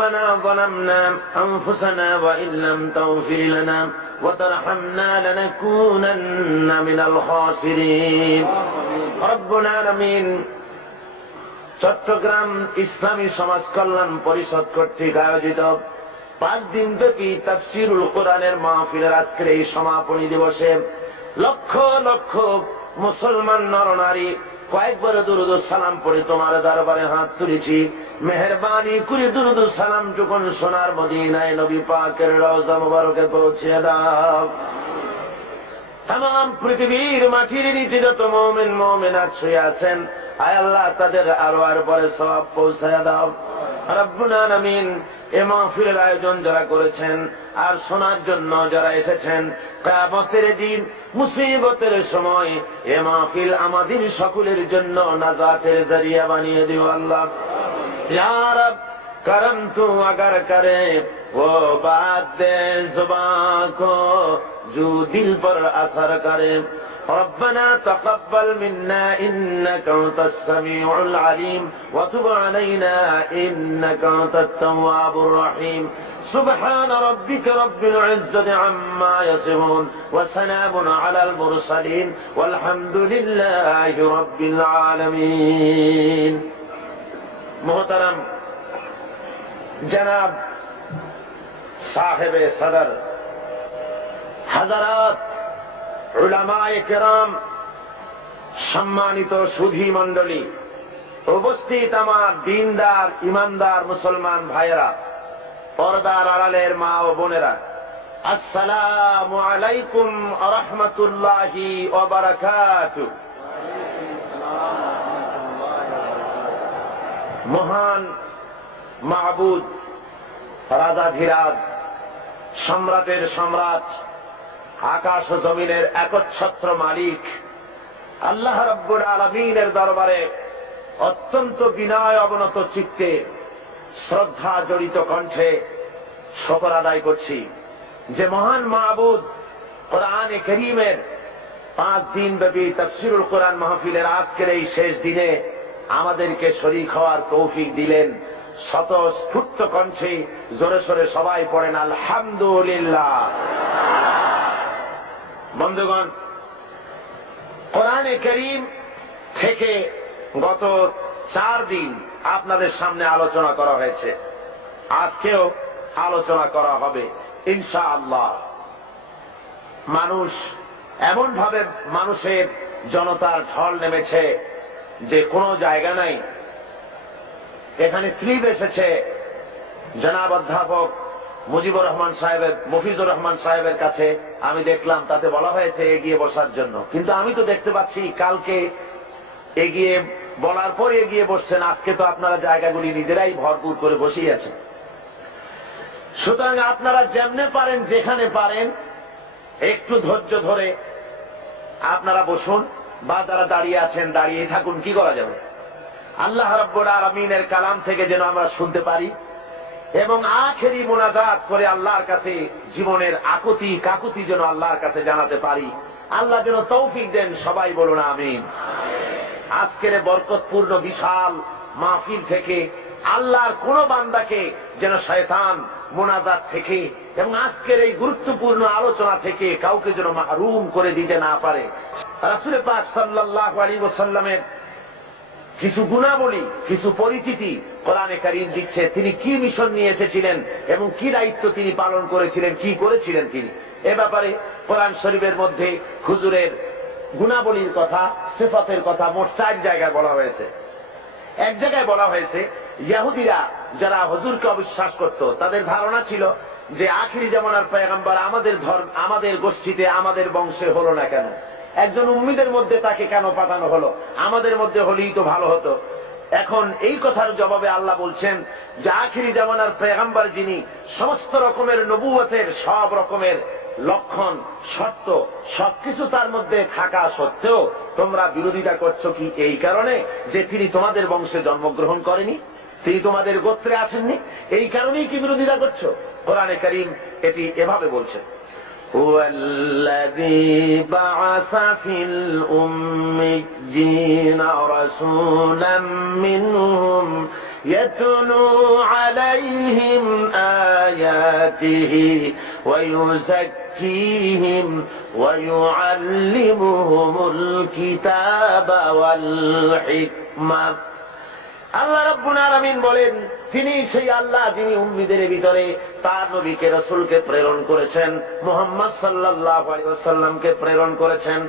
ربنا ظلمنا أنفسنا وإن لم تغفر لنا وترحمنا لنكونن من الخاسرين رب العالمين চট্টগ্রাম ইসলামী সমাজ কল্যাণ পরিষদ কর্তৃক আয়োজিত 5 দিন ব্যাপী তাফসীরুল কোরআনের মাহফিলের আজকের এই সমাপনী দিবসে লক্ষ লক্ষ মুসলমান নরনারী কয়েকবার দুরূদ ও সালাম পড়ে তোমার দরবারে হাত তুলেছি। মেহেরবানি করে দুরূদ ও সালাম যখন সোনার মদিনায় নবী পাকের রওজা মুবারকে পৌঁছে দাও। তাম পৃথিবীর মাটির নিচে যত মুমিন মুমিনাত শুয়ে আছেন, আয় আল্লাহ তাদের আরো আর পরে সওয়াব পৌঁছায় দাও। রব্বুল আলামিন এই মাহফিলের আয়োজন যারা করেছেন আর শোনার জন্য যারা এসেছেন, কিয়ামতের দিন মুসিবতের সময় এ মাহফিল আমাদের সকলের জন্য নাজাতের জরিয়া বানিয়ে দিও আল্লাহ। ইয়া রব करम तू अगर करे वो बात दे जुबान को जो दिल पर असर करे। ربنا تقبل منا إنك أنت السميع العليم وتب علينا إنك أنت التواب الرحيم سبحان ربك رب العزة عما يصفون وسلام على المرسلين والحمد لله رب العالمين। محترم जनाब साहिब सदर, हजरात उलमाए किराम, सम्मानित सुधी मंडली, उपस्थित आमार दीनदार ईमानदार मुसलमान भाईरा, पर्दार आड़ालेर मा ओ बोनेरा, अस्सलामु आलाइकुम व रहमतुल्लाहि व बाराकातुहु। महान মাহবুদ, রাজাধিরাজ, সম্রাটের সম্রাট, আকাশ ও জমিনের একচ্ছত্র মালিক আল্লাহ রাব্বুল আলামিনের দরবারে অত্যন্ত বিনয় অবনত চিত্তে শ্রদ্ধা জড়িত কণ্ঠে শকর আদায় করছি যে মহান মাহবুদ কোরআনে কারীমের 5 দিন ব্যাপী তাফসীরুল কোরআন মাহফিলের আজকের এই শেষ দিনে আমাদেরকে শরীক হওয়ার তৌফিক দিলেন। স্বতঃস্ফূর্ত কণ্ঠে জোরে সোরে সবাই পড়েন আলহামদুলিল্লাহ। বন্ধুগণ, কোরআনে কারীম থেকে গত 4 দিন আপনাদের সামনে আলোচনা করা হয়েছে, আজকেও আলোচনা করা হবে ইনশাআল্লাহ। মানুষ এমন ভাবে মানুষের জনতার ঢল নেমেছে যে কোনো জায়গা নাই। এখানে স্লিপ এসেছে জনাব অধ্যাপক মুজিবুর রহমান সাহেবের, মফিজুর রহমান সাহেবের কাছে, আমি দেখলাম তাতে বলা হয়েছে এগিয়ে বসার জন্য, কিন্তু আমি তো দেখতে পাচ্ছি কালকে এগিয়ে বলার পর এগিয়ে বসছেন, আজকে তো আপনারা জায়গাগুলি নিজেরাই ভরপুর করে বসিয়েছেন। সুতরাং আপনারা যেমনে পারেন যেখানে পারেন একটু ধৈর্য ধরে আপনারা বসুন, বা যারা দাঁড়িয়ে আছেন দাঁড়িয়ে থাকুন, কি করা যাবে। আল্লাহ রাব্বুল আলামিনের কালাম থেকে যেন আমরা শুনতে পারি এবং আখেরি মুনাজাত করে আল্লাহর কাছে জীবনের আকুতি কাকুতি যেন আল্লাহর কাছে জানাতে পারি। আল্লাহ যেন তৌফিক দেন, সবাই বলুন আমিন। আজকের বরকতপূর্ণ বিশাল মাহফিল থেকে আল্লাহর কোন বান্দাকে যেন শয়তান মুনাজাত থেকে এবং আজকের এই গুরুত্বপূর্ণ আলোচনা থেকে কাউকে যেন মাহরুম করে দিতে না পারে। রাসূল পাক সাল্লাল্লাহু আলাইহি ওয়াসাল্লামের কিছু গুণাবলী, কিছু পরিচিতি কোরআনে কারীম দিচ্ছে। তিনি কি মিশন নিয়ে এসেছিলেন এবং কি দায়িত্ব তিনি পালন করেছিলেন, কি করেছিলেন তিনি, এ ব্যাপারে কোরআন শরীফের মধ্যে হুজুরের গুণাবলীর কথা, সিফাতের কথা মোট 4 জায়গায় বলা হয়েছে। এক জায়গায় বলা হয়েছে ইহুদিরা যারা হুজুরকে অবিশ্বাস করত, তাদের ধারণা ছিল যে আখিরি জামানার পয়গম্বর আমাদের গোষ্ঠীতে আমাদের বংশে হলো না কেন, একজন উম্মীদের মধ্যে তাকে কেন পাঠানো হলো, আমাদের মধ্যে হলেই তো ভালো হতো। এখন এই কথার জবাবে আল্লাহ বলছেন যে আখিরি জামানার পয়গম্বর যিনি সমস্ত রকমের নবুয়তের সব রকমের লক্ষণ শর্ত সবকিছু তার মধ্যে থাকা সত্ত্বেও তোমরা বিরোধিতা করছো কি এই কারণে যে তিনি তোমাদের বংশে জন্মগ্রহণ করেনি, তিনি তোমাদের গোত্রে আসেননি, এই কারণেই কি বিরোধিতা করছো? কোরআনে কারীম এটি এভাবে বলছে, هو الذي بعث في الأميين رسولا منهم يتلو عليهم عليهم آياته ويزكيهم ويعلمهم الكتاب والحكمة। আল্লাহ রাব্বুল আলামিন বলেন, তিনি সেই আল্লাহ যিনি উম্মীদের ভিতরে তার নবীকে রাসূলকে প্রেরণ করেছেন, মুহাম্মদ সাল্লাল্লাহু আলাইহি ওয়াসাল্লামকে প্রেরণ করেছেন,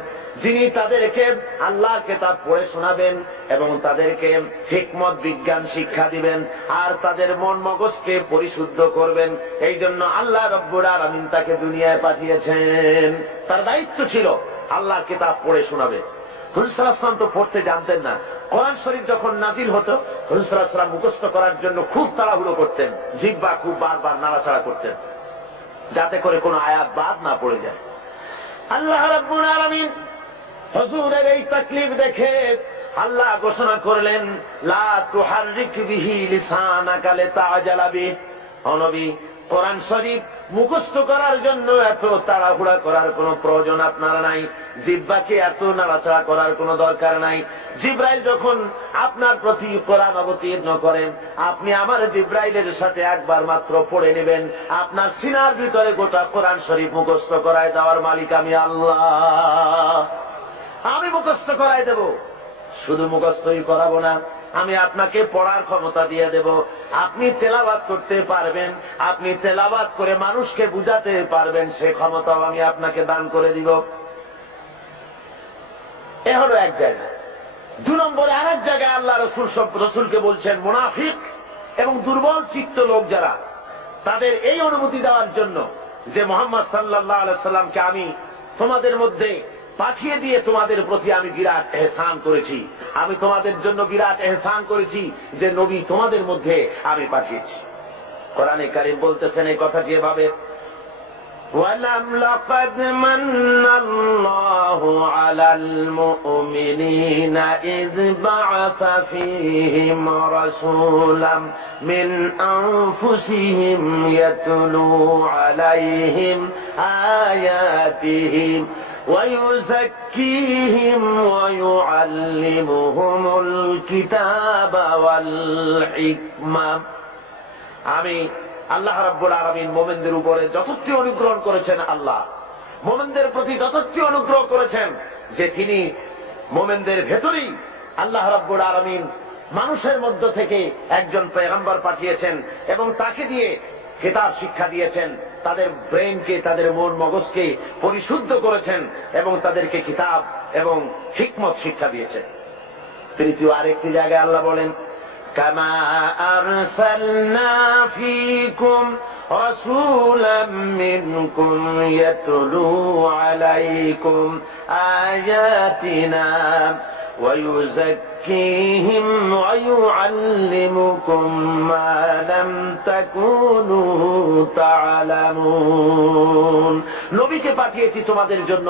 যিনি তাদেরকে আল্লাহর কিতাব পড়ে শোনাবেন এবং তাদেরকে হিকমত বিজ্ঞান শিক্ষা দিবেন আর তাদের মন মগজকে পরিশুদ্ধ করবেন। এই জন্য আল্লাহ রাব্বুল আলামিন তাকে দুনিয়ায় পাঠিয়েছেন। তার দায়িত্ব ছিল আল্লাহর কিতাব পড়ে শোনাবে। হুজুর সাল্লাল্লাহু আলাইহি ওয়াসাল্লাম তো পড়তে জানতেন না। কোরআন শরীফ যখন নাজিল হতো, হুজুর সাল্লাল্লাহু আলাইহি ওয়াসাল্লাম মুখস্থ করার জন্য খুব তাড়াহুড়ো করতেন, জিহ্বা খুব বারবার নাড়াচাড়া করতেন, যাতে করে কোনো আয়াত বাদ না পড়ে যায়। আল্লাহ রাব্বুল আলামিন হুজুরের এই তাকলিফ দেখে আল্লাহ ঘোষণা করলেন, লা তুহাররিক বিহি লিসানাকা লিতাআজালা বিহি। ও নবী, কোরআন শরীফ মুখস্থ করার জন্য এত তাড়াহুড়া করার কোনো প্রয়োজন আপনার নাই, জিহ্বাকে এত নাড়াচাড়া করার কোনো দরকার নাই। জিব্রাইল যখন আপনার প্রতি কোরআন অবতীর্ণ করেন, আপনি আমার জিব্রাইলের সাথে একবার মাত্র পড়ে নেবেন, আপনার সিনার ভিতরে গোটা কোরআন শরীফ মুখস্থ করায় দেওয়ার মালিক আমি আল্লাহ। আমি মুখস্থ করাই দেব, শুধু মুখস্থই করাবো না, আমি আপনাকে পড়ার ক্ষমতা দিয়ে দেব। আপনি তেলাওয়াত করতে পারবেন, আপনি তেলাওয়াত করে মানুষকে বুঝাতে পারবেন, সে ক্ষমতাও আমি আপনাকে দান করে দিব। এ হলো এক জায়গায়। 2 নম্বরে আরেক জায়গায় আল্লাহ রসুলকে বলছেন, মুনাফিক এবং দুর্বল চিত্ত লোক যারা, তাদের এই অনুমতি দেওয়ার জন্য যে মুহাম্মদ সাল্লাল্লাহু আলাইহি সাল্লামকে আমি তোমাদের মধ্যে পাঠিয়ে দিয়ে তোমাদের প্রতি আমি বিরাট এহসান করেছি, আমি তোমাদের জন্য বিরাট এহসান করেছি যে নবী তোমাদের মধ্যে আমি পাঠিয়েছি। কোরআনে কারীম বলতেছেন এই কথাটি এভাবে, ওয়ালাম লাকাদ মান্নাল্লাহু আলাল মুমিনিনা ইয বা'আসা ফীহিম রাসূলাম মিন আনফুসিহিম ইয়াতলু আলাইহিম আয়াতিহি ويزكيهم ويعلمهم الكتاب والحكمة। আমি আল্লাহ রাব্বুল আলামিন মুমিনদের উপরে যথার্থ অনুগ্রহ করেছেন। আল্লাহ মুমিনদের প্রতি যথার্থ অনুগ্রহ করেছেন যে তিনি মুমিনদের ভেতরেই আল্লাহ রাব্বুল আলামিন মানুষের মধ্য থেকে একজন পয়গম্বর পাঠিয়েছেন এবং তাকে দিয়ে কিতাব শিক্ষা দিয়েছেন, তাদের ব্রেনকে, তাদের মন মগজকে পরিশুদ্ধ করেছেন এবং তাদেরকে কিতাব এবং হিকমত শিক্ষা দিয়েছেন। তৃতীয় আরেকটি জায়গায় আল্লাহ বলেন, কামা আরসালনা ফীকুম রাসূলাম মিনকুম ইয়াতলু আলাইকুম আয়াতিনা ويزكيهم ويعلمكم ما لم تكونوا تعلمون। নবীকে পাঠিয়েছি তোমাদের জন্য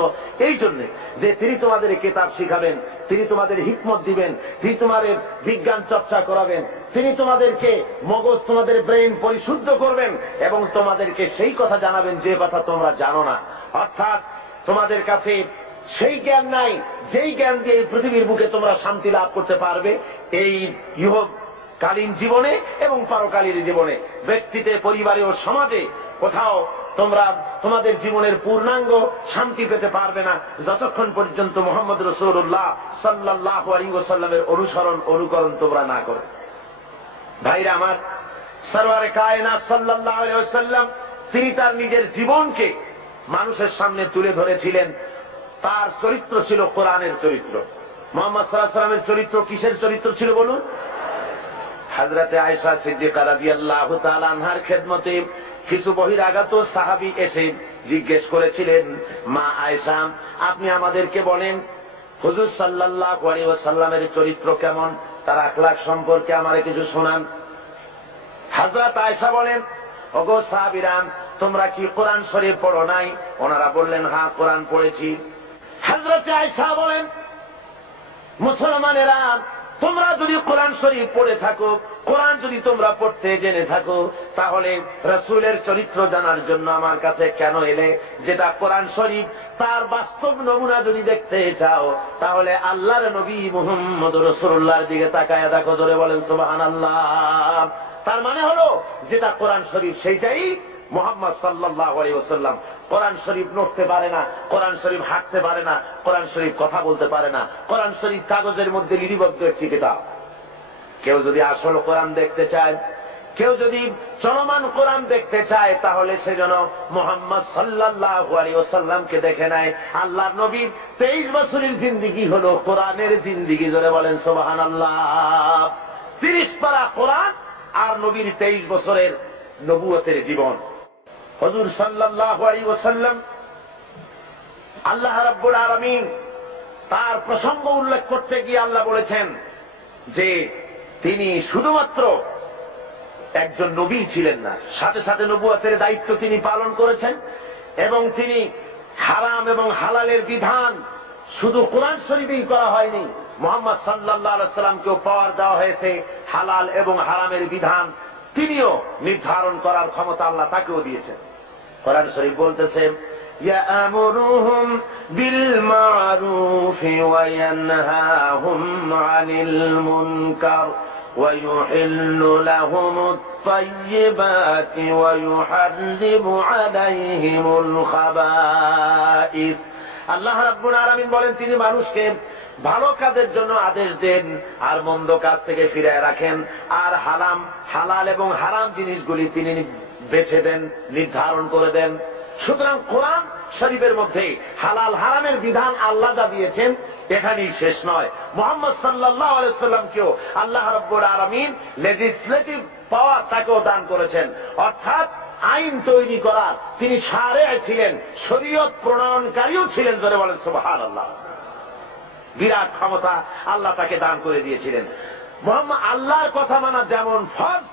এই জন্য যে তিনি তোমাদের কিতাব শিখাবেন, তিনি তোমাদের হিকমত দিবেন, তিনি তোমাদের বিজ্ঞান চর্চা করাবেন, তিনি তোমাদেরকে মগজ, তোমাদের ব্রেন পরিশুদ্ধ করবেন এবং তোমাদেরকে সেই কথা জানাবেন যে কথা তোমরা জানো না। অর্থাৎ তোমাদের কাছে সেই জ্ঞান নাই যেই জ্ঞান দিয়ে এই পৃথিবীর বুকে তোমরা শান্তি লাভ করতে পারবে এই ইহকালীন জীবনে এবং পরকালীন জীবনে, ব্যক্তিতে, পরিবারে ও সমাজে কোথাও তোমরা তোমাদের জীবনের পূর্ণাঙ্গ শান্তি পেতে পারবে না যতক্ষণ পর্যন্ত মুহাম্মদ রাসূলুল্লাহ সাল্লাল্লাহু আলাইহি ওয়াসাল্লামের অনুকরণ তোমরা না করো। ভাইরা আমার, সরওয়ারে কায়নাত সাল্লাল্লাহু আলাইহি ওয়াসাল্লাম তিনি তার নিজের জীবনকে মানুষের সামনে তুলে ধরেছিলেন। তার চরিত্র ছিল কোরআনের চরিত্র। মুহাম্মদ সাল্লাল্লাহু আলাইহি ওয়াসাল্লামের চরিত্র কিসের চরিত্র ছিল বলুন? হযরতে আয়েশা সিদ্দিকা রাদিয়াল্লাহু তাআলা আনহার খেদমতে কিছু বহিরাগত সাহাবী এসে জিজ্ঞেস করেছিলেন, মা আয়েশা, আপনি আমাদেরকে বলেন হুজুর সাল্লাল্লাহু আলাইহি ওয়াসাল্লামের চরিত্র কেমন, তার আখলাক সম্পর্কে আমারে কিছু শোনান। হযরত আয়েশা বলেন, ওগো সাহাবীরা, তোমরা কি কোরআন শরীফ পড়ো নাই? ওনারা বললেন, হ্যাঁ, কোরআন পড়েছি। হযরত আয়েশা বলেন, মুসলমানেরা, তোমরা যদি কোরআন শরীফ পড়ে থাকো, কোরআন যদি তোমরা পড়তে জেনে থাকো, তাহলে রাসূলের চরিত্র জানার জন্য আমার কাছে কেন এলে? যেটা কোরআন শরীফ তার বাস্তব নমুনা যদি দেখতে চাও, তাহলে আল্লাহর নবী মুহাম্মদ রাসূলুল্লাহর দিকে তাকায়া দেখো। জোরে বলেন সুবহানাল্লাহ। তার মানে হলো যেটা কোরআন শরীফ সেইটাই মুহাম্মদ সাল্লাল্লাহু আলাইহি ওয়াসাল্লাম। কোরআন শরীফ নড়তে পারে না, কোরআন শরীফ হাঁটতে পারে না, কোরআন শরীফ কথা বলতে পারে না, কোরআন শরীফ কাগজের মধ্যে লিপিবদ্ধ একটি কিতাব। কেউ যদি আসল কোরআন দেখতে চায়, কেউ যদি চলমান কোরআন দেখতে চায়, তাহলে সে যেন মুহাম্মদ সাল্লাল্লাহু আলাইহি ওয়াসাল্লামকে দেখে নেয়। আল্লাহর নবীর 23 বছরের জিন্দেগি হলো কোরআনের জিন্দেগি। জোরে বলেন সুবহানাল্লাহ। 30 পারা কোরআন আর নবীর 23 বছরের নবুয়তের জীবন। হুজুর সাল্লাল্লাহু আলাইহি ওয়াসাল্লাম, আল্লাহ রাব্বুল আলামিন তার প্রসঙ্গ উল্লেখ করতে গিয়ে আল্লাহ বলেছেন যে তিনি শুধুমাত্র একজন নবী ছিলেন না, সাথে সাথে নবুয়তের দায়িত্ব তিনি পালন করেছেন। এবং তিনি হারাম এবং হালালের বিধান শুধু কোরআন শরীফেই করা হয়নি, মুহাম্মদ সাল্লাল্লাহু আলাইহি ওয়াসাল্লামকেও পাওয়ার দেওয়া হয়েছে হালাল এবং হারামের বিধান তিনিও নির্ধারণ করার ক্ষমতা আল্লাহ তাকেও দিয়েছেন। কোরআন শরীফ বলতেছে, ইয়া'মুরুহুম বিল মা'রুফি ওয়া ইয়ানহাহুম আনিল মুনকার ওয়া ইউহিল্লু লাহুমুত তাইয়্যিবাতি ওয়া ইউহাররিমু আলাইহিমুল খাবাইস। আল্লাহ রাব্বুল আলামিন বলেন, তিনি মানুষকে ভালো কাজের জন্য আদেশ দেন আর মন্দ কাজ থেকে ফিরায় রাখেন, আর হালাল এবং হারাম জিনিসগুলি তিনি বেছে দেন, নির্ধারণ করে দেন। সুতরাং কোরআন শরীফের মধ্যে হালাল হারামের বিধান আল্লাহ যা দিয়েছেন এখানেই শেষ নয়, মুহাম্মদ সাল্লাল্লাহু আলাইহি ওয়াসাল্লামকেও আল্লাহ রাব্বুল আলামিন লেজিসলেটিভ পাওয়ার তাকেও দান করেছেন, অর্থাৎ আইন তৈরি করার তিনি শারেঈ ছিলেন, শরীয়ত প্রণয়নকারীও ছিলেন। জোরে বলেন সুবহানাল্লাহ। বিরাট ক্ষমতা আল্লাহ তাকে দান করে দিয়েছিলেন। মুহাম্মদ আল্লাহর কথা মানা যেমন ফরজ,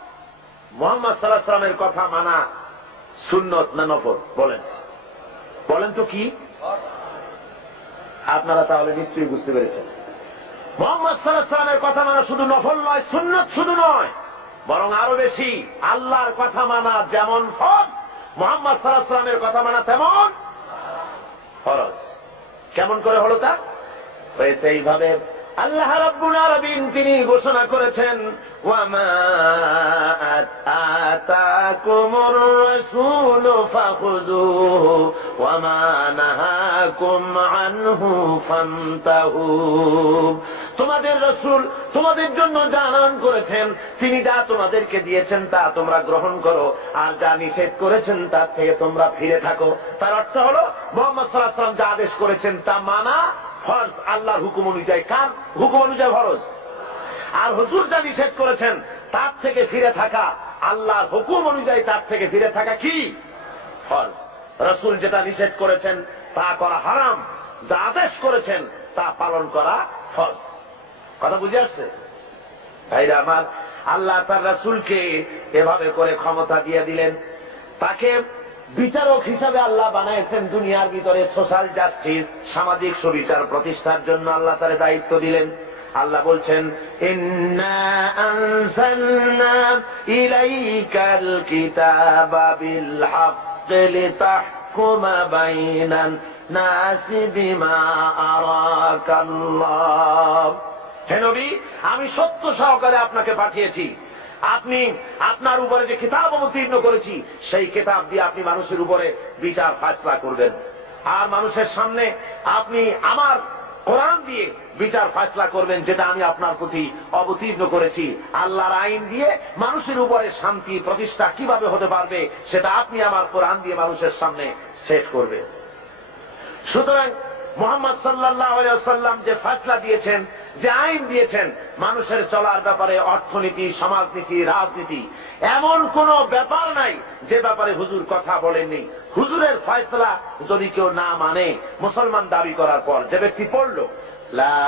মুহাম্মদ সাল্লাল্লাহু আলাইহি ওয়াসাল্লামের কথা মানা সুন্নত না নফল? বলেন তো কি? আপনারা তাহলে নিশ্চয়ই বুঝতে পেরেছেন। মুহাম্মদ সাল্লাল্লাহু আলাইহি ওয়াসাল্লামের কথা মানা শুধু নফল নয়, সুন্নত শুধু নয়, বরং আরো বেশি। আল্লাহর কথা মানা যেমন ফরজ, মুহাম্মদ সাল্লাল্লাহু আলাইহি ওয়াসাল্লামের কথা মানা তেমন ফরজ। কেমন করে হলো তা? হয়েছে এইভাবে, আল্লাহ রাব্বুল আলামিন তিনি ঘোষণা করেছেন, ওয়ামা আতাকুমুর রাসূলু ফাখুযুহু ওয়ামা নাহাকুম আনহু ফান্তাহু। তোমাদের রাসূল তোমাদের জন্য যা আনয়ন করেছেন, তিনি যা তোমাদেরকে দিয়েছেন তা তোমরা গ্রহণ করো, আর যা নিষেধ করেছেন তার থেকে তোমরা ফিরে থাকো। তার অর্থ হলো মুহাম্মদ সাল্লাল্লাহু আলাইহি ওয়াসাল্লাম যা আদেশ করেছেন তা মানা ফরজ, আল্লাহর হুকুম অনুযায়ী। কার হুকুম অনুযায়ী ফরজ? আর হুজুর যা নিষেধ করেছেন তার থেকে ফিরে থাকা, আল্লাহর হুকুম অনুযায়ী তার থেকে ফিরে থাকা কি? ফরজ। রাসূল যেটা নিষেধ করেছেন তা করা হারাম, যা আদেশ করেছেন তা পালন করা ফরজ। কথা বুঝে আসছে ভাইরা আমার? আল্লাহ তার রাসূলকে এভাবে করে ক্ষমতা দিয়ে দিলেন, তাকে বিচারক হিসাবে আল্লাহ বানাইছেন দুনিয়ার ভিতরে। সোশ্যাল জাস্টিস, সামাজিক সুবিচার প্রতিষ্ঠার জন্য আল্লাহ তার দায়িত্ব দিলেন। আল্লাহ বলছেন, ইন্না আনজালনা ইলাইকাল কিতাবা বিল হাক্কি লিতাহকুমা বাইনান নাসি বিমা আরাকাল্লাহ। হে নবী, আমি সত্য সহকারে আপনাকে পাঠিয়েছি, আপনি আপনার উপরে যে কিতাব অবতীর্ণ করেছি সেই কিতাব দিয়ে আপনি মানুষের উপরে বিচার ফায়সালা করবেন, আর মানুষের সামনে আপনি আমার কোরআন দিয়ে বিচার ফায়সালা করবেন, যেটা আমি আপনার প্রতি অবতীর্ণ করেছি। আল্লাহর আইন দিয়ে মানুষের উপরে শান্তি প্রতিষ্ঠা কিভাবে হতে পারবে সেটা আপনি আমার কোরআন দিয়ে মানুষের সামনে সেট করবেন। সুতরাং মুহাম্মদ সাল্লাল্লাহু আলাইহি ওয়াসাল্লাম যে ফায়সালা দিয়েছেন, যে আইন দিয়েছেন মানুষের চলার ব্যাপারে, অর্থনীতি, সমাজনীতি, রাজনীতি, এমন কোন ব্যাপার নাই যে ব্যাপারে হুজুর কথা বলেননি। হুজুরের ফয়সালা যদি কেউ না মানে, মুসলমান দাবি করার পর যে ব্যক্তি পড়ল লা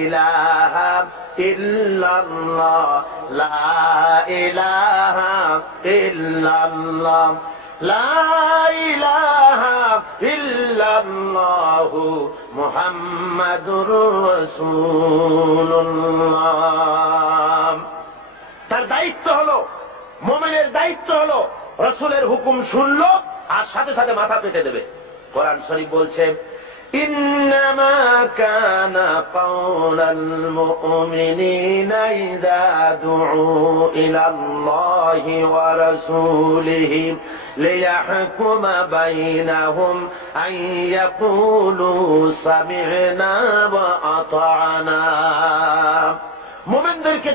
ইলাহা ইল্লাল্লাহ, লা ইলাহা ইল্লাল্লাহ, লা ইলাহা ইল্লাল্লাহু মুহাম্মাদুর রাসূলুল্লাহ, তার দায়িত্ব হলো, মুমিনের দায়িত্ব হলো রাসূলের হুকুম শুনলো আর সাথে সাথে মাথা পেতে দেবে। কোরআন শরীফ বলছে, إنما كان قول المؤمنين إذا دعوا إلى الله ورسوله ليحكم بينهم أن يقولوا سمعنا وأطعنا। মুমিনদেরকে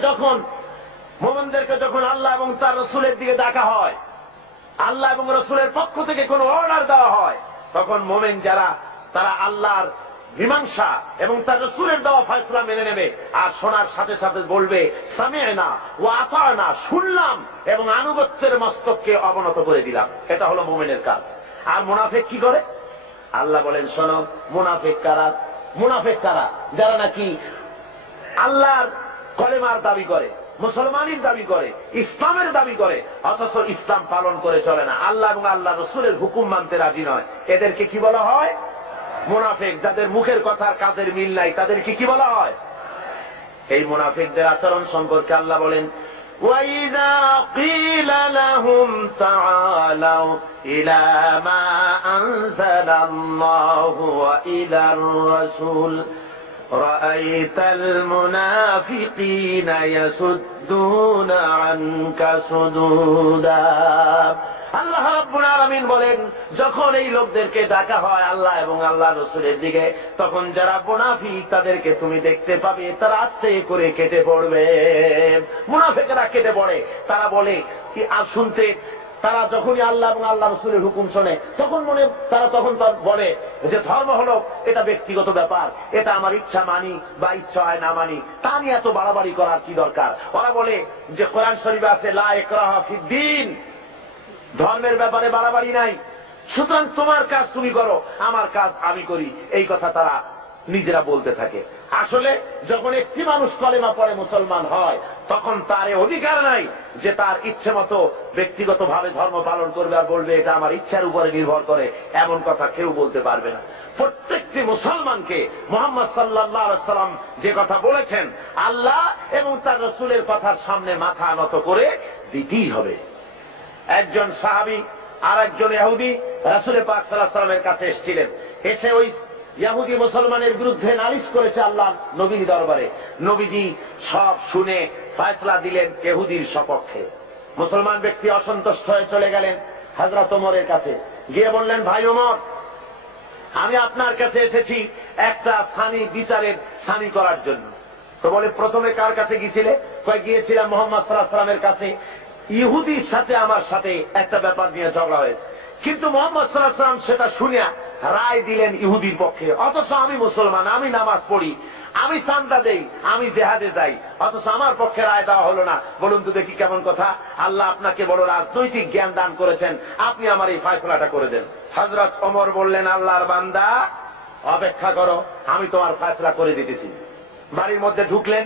যখন আল্লাহ এবং তার রাসূলের দিকে ডাকা হয়, আল্লাহ এবং রাসূলের পক্ষ থেকে কোন অর্ডার দেওয়া হয়, তখন মুমিন যারা তারা আল্লাহর মীমাংসা এবং তার রাসূলের দেওয়া ফয়সালা মেনে নেবে, আর শোনার সাথে সাথে বলবে সামি'না ওয়া আতা'না, শুনলাম এবং আনুগত্যের মস্তককে অবনত করে দিলাম। এটা হলো মুমিনের কাজ। আর মুনাফিক কি করে? আল্লাহ বলেন, শোনো, মুনাফিক কারা? যারা নাকি আল্লাহর কলেমার দাবি করে, মুসলমানের দাবি করে, ইসলামের দাবি করে, অথচ ইসলাম পালন করে চলে না, আল্লাহ এবং আল্লাহ রাসূলের হুকুম মানতে রাজি নয়। এদেরকে কি বলা হয়? মুনাফিক। যাদের মুখের কথার কাজের মিল নাই, তাদেরকে কি বলা হয়? এই মুনাফিকদের আচরণ সম্পর্কে আল্লাহ বলেন, وَإِذَا قِيلَ لَهُمْ تَعَالَوْا إِلَى مَا أَنزَلَ اللَّهُ وَإِلَى الرَّسُولِ رَأَيْتَ الْمُنَافِقِينَ يَصُدُّونَ عَنكَ صُدُودًا। আল্লাহ রাব্বুল আলামিন বলেন, যখন এই লোকদেরকে ডাকা হয় আল্লাহ এবং আল্লাহ রাসূলের দিকে, তখন যারা মুনাফিক তাদেরকে তুমি দেখতে পাবে তারা আস্তে করে কেটে পড়বে। মুনাফিকরা কেটে পড়ে, তারা বলে কি আর শুনতে, তারা যখনই আল্লাহ এবং আল্লাহ রাসূলের হুকুম শোনে তখন তারা বলে যে ধর্ম হলো এটা ব্যক্তিগত ব্যাপার, এটা আমার ইচ্ছা মানি বা ইচ্ছা হয় না মানি, তা নিয়ে এত বাড়াবাড়ি করার কি দরকার। ওরা বলে যে কোরআন শরীফে আছে লা ইকরাহা ফিদ্দীন, ধর্মের ব্যাপারে বাড়াবাড়ি নাই, সুতরাং তোমার কাজ তুমি করো, আমার কাজ আমি করি। এই কথা তারা নিজেরা বলতে থাকে। আসলে যখন একটি মানুষ কলেমা পড়ে মুসলমান হয়, তখন তার অধিকার নাই যে তার ইচ্ছে মতো ব্যক্তিগতভাবে ধর্ম পালন করবে আর বলবে এটা আমার ইচ্ছার উপরে নির্ভর করে, এমন কথা কেউ বলতে পারবে না। প্রত্যেকটি মুসলমানকে মুহাম্মদ সাল্লাল্লাহু আলাইহি ওয়াসাল্লাম যে কথা বলেছেন, আল্লাহ এবং তার রাসূলের কথার সামনে মাথা নত করে দিতেই হবে। একজন সাহাবী আর একজন ইহুদি রাসূল পাক সাল্লাল্লাহু আলাইহি ওয়াসাল্লামের কাছে এসেছিলেন। এসে ওই ইহুদি মুসলমানের বিরুদ্ধে নালিশ করেছে আল্লাহ নবীর দরবারে। নবীজি সব শুনে ফয়সালা দিলেন ইহুদির সপক্ষে। মুসলমান ব্যক্তি অসন্তুষ্ট হয়ে চলে গেলেন হযরত ওমরের কাছে, গিয়ে বললেন, ভাই ওমর, আমি আপনার কাছে এসেছি একটা বিচারের সানি করার জন্য। তো বলে, প্রথমে কার কাছে গিয়েছিলে? গিয়েছিলাম মুহাম্মদ সাল্লাল্লাহু আলাইহি ওয়াসাল্লামের কাছে। ইহুদির সাথে আমার সাথে একটা ব্যাপার নিয়ে ঝগড়া হয়েছে, কিন্তু মুহাম্মদ সাল্লাল্লাহু আলাইহি ওয়াসাল্লাম সেটা শুনিয়া রায় দিলেন ইহুদির পক্ষে, অথচ আমি মুসলমান, আমি নামাজ পড়ি, আমি চাঁদা দেই, আমি জিহাদে যাই, অথচ আমার পক্ষে রায় দেওয়া হলো না। বলুন তো দেখি কেমন কথা। আল্লাহ আপনাকে বড় রাজনৈতিক জ্ঞান দান করেছেন, আপনি আমার এই ফয়সালাটা করে দেন। হযরত ওমর বললেন, আল্লাহর বান্দা, অপেক্ষা করো, আমি তোমার ফয়সালা করে দিতেছি। বাড়ির মধ্যে ঢুকলেন,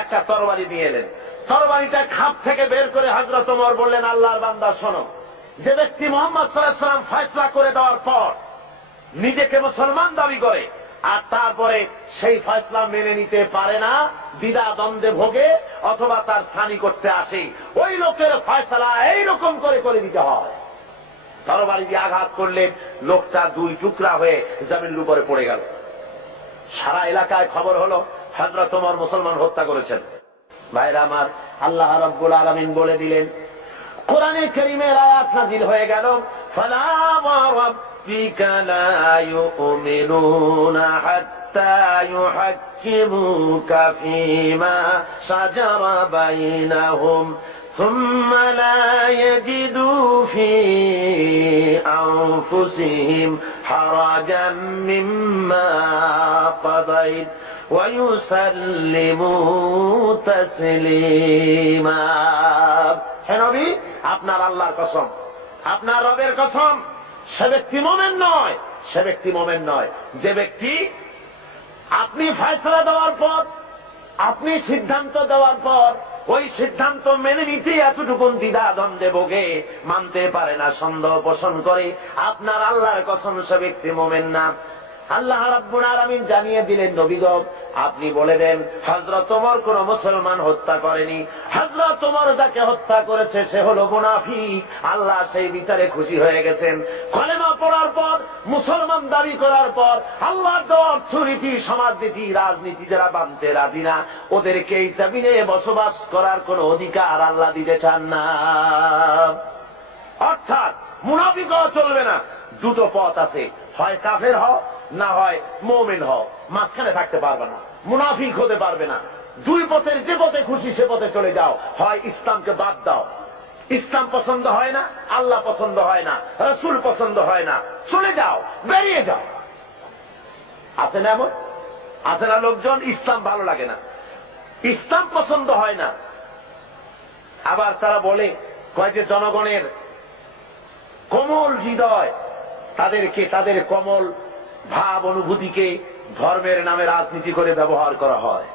একটা তরবারি নিয়ে এলেন। তরবারিটা খাপ থেকে বের করে হযরত ওমর বললেন, আল্লাহর বান্দা শোনো, যে ব্যক্তি মুহাম্মদ সাল্লাল্লাহু আলাইহি ওয়াসাল্লাম ফয়সালা করে দেওয়ার পর নিজেকে মুসলমান দাবি করে আর তারপরে সেই ফয়সালা মেনে নিতে পারে না, দ্বিধা দ্বন্দ্বে ভোগে অথবা তার স্থানী করতে আসে, ওই লোকের ফয়সালা এইরকম করে দিতে হয়। তরবারি দিয়ে আঘাত করলেন, লোকটা দুই টুকরা হয়ে জমিনের উপরে পড়ে গেল। সারা এলাকায় খবর হলো হযরত ওমর মুসলমান হত্যা করেছেন। ভাইরা আমার, আল্লাহ রাব্বুল আলামিন বলে দিলেন, কোরআনে কারীমের আয়াত নাযিল হয়ে গেল, ফালা ওয়া রাব্বিকা লা ইউমিনুনা হাত্তা ইউহাক্কিমুকা ফীমা শাজারা বাইনাহুম ثم لا يجدوا في أنفسهم حرجا مما قضيت ويسلموا تسليما। হে নবী, আপনার আল্লাহর কসম, আপনার রবের কসম, সে ব্যক্তি মুমিন নয়, যে ব্যক্তি আপনি ফয়সালা দেওয়ার পর, আপনি সিদ্ধান্ত দেওয়ার পর ওই সিদ্ধান্ত মেনে নিতে এতটুকুন দ্বিধা দ্বন্দ্বে ভোগে, মানতে পারে না, সন্দেহ পোষণ করে, আপনার আল্লাহর কসম সে ব্যক্তি মুমিন না। আল্লাহ রাব্বুল আলামিন জানিয়ে দিলেন, নবী গো, আপনি বলে দেন হযরত ওমর কোন মুসলমান হত্যা করেনি, হযরত ওমর যাকে হত্যা করেছে সে হলো মুনাফিক। আল্লাহ সেই বিচারে খুশি হয়ে গেছেন। কলেমা পড়ার পর, মুসলমান দাবি করার পর আল্লাহর দেওয়া অর্থনীতি, সমাজনীতি, রাজনীতি যারা মানতে রাজি না, ওদেরকে এই জমিনে বসবাস করার কোন অধিকার আল্লাহ দিতে চান না। অর্থাৎ মুনাফিক হওয়া চলবে না। দুটো পথ আছে, হয় কাফের হও, না হয় মুমিন হও, মাঝখানে থাকতে পারবে না, মুনাফিক হতে পারবে না। দুই পথের যে পথে খুশি সে পথে চলে যাও, হয় ইসলামকে বাদ দাও, ইসলাম পছন্দ হয় না, আল্লাহ পছন্দ হয় না, রাসূল পছন্দ হয় না, চলে যাও, বেরিয়ে যাও। আছে না এমন? আছে না লোকজন ইসলাম ভালো লাগে না, ইসলাম পছন্দ হয় না, আবার তারা বলে কয় যে জনগণের কোমল হৃদয়, তাদেরকে তাদের কোমল ভাব অনুভূতিকে ধর্মের নামে রাজনীতি করে ব্যবহার করা হয়।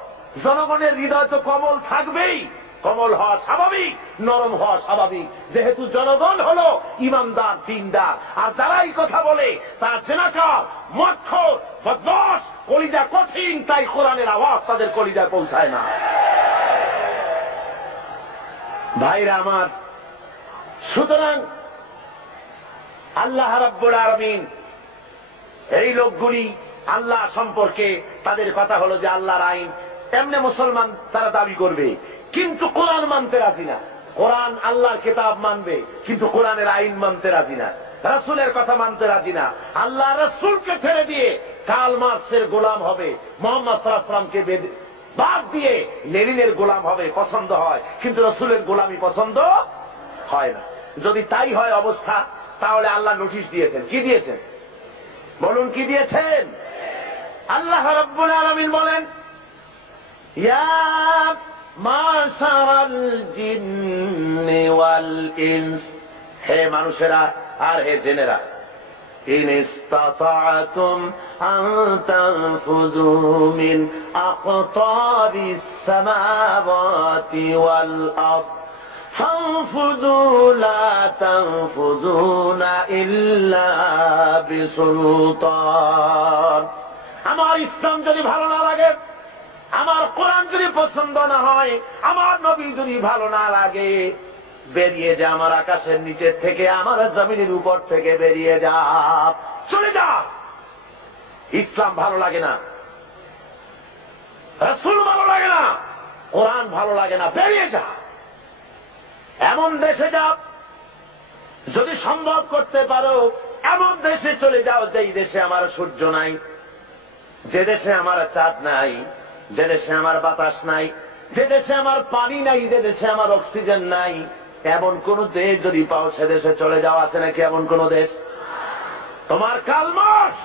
জনগণের হৃদয় তো কোমল থাকবেই, কোমল হওয়া স্বাভাবিক, নরম হওয়া স্বাভাবিক, যেহেতু জনগণ হলো ইমানদার, দ্বীনদার। আর যারা এই কথা বলে তারা জেনাকার, মদখোর, বদমাশ, কলিজা কঠিন, তাই কোরআনের আওয়াজ তাদের কলিজায় পৌঁছায় না। ভাইরা আমার, সুতরাং আল্লাহ রাব্বুল আলামিন এই লোকগুলি আল্লাহ সম্পর্কে তাদের কথা হলো যে আল্লাহর আইন, এমনি মুসলমান তারা দাবি করবে কিন্তু কোরআন মানতে রাজি না। কোরআন আল্লাহর কিতাব মানবে কিন্তু কোরআনের আইন মানতে রাজি না, রাসূলের কথা মানতে রাজি না। আল্লাহ রাসূলকে ছেড়ে দিয়ে কার্ল মার্কসের গোলাম হবে, মুহাম্মদ সাল্লাল্লাহু আলাইহি ওয়াসাল্লামকে বাদ দিয়ে লেনিনের গোলাম হবে, পছন্দ হয়, কিন্তু রাসূলের গোলামি পছন্দ হয় না। যদি তাই হয় অবস্থা, তাহলে আল্লাহ নোটিশ দিয়েছেন। কি দিয়েছেন বলুন? কি দিয়েছেন? আল্লাহ রাব্বুল আলামিন বলেন, ইয়া মাশারাল জিন্নি ওয়াল ইনস, হে মানুষেরা আর হে জিনেরা, ইন ইসতাতা'তুম আন তানফুযু মিন আকতারিস সামাওয়াতি ওয়াল আরদ ফানফুযু লা তানফুযুনা ইল্লা বিসুলতান। আমার ইসলাম যদি ভালো না লাগে, আমার কোরআন যদি পছন্দ না হয়, আমার নবী যদি ভালো না লাগে, বেরিয়ে যা আমার আকাশের নিচের থেকে, আমার জমিনের উপর থেকে বেরিয়ে যা, চলে যা। ইসলাম ভালো লাগে না, রাসূল ভালো লাগে না, কোরআন ভালো লাগে না, বেরিয়ে যা। এমন দেশে যাও, যদি সম্ভব করতে পারো এমন দেশে চলে যাও যেই দেশে আমার সূর্য নাই, যে দেশে আমার চাঁদ নাই, যে দেশে আমার বাতাস নাই, যে দেশে আমার পানি নাই, যে দেশে আমার অক্সিজেন নাই, এমন কোন দেশ যদি পাও সে দেশে চলে যাও। আছে নাকি এমন কোন দেশ? তোমার কার্ল মার্কস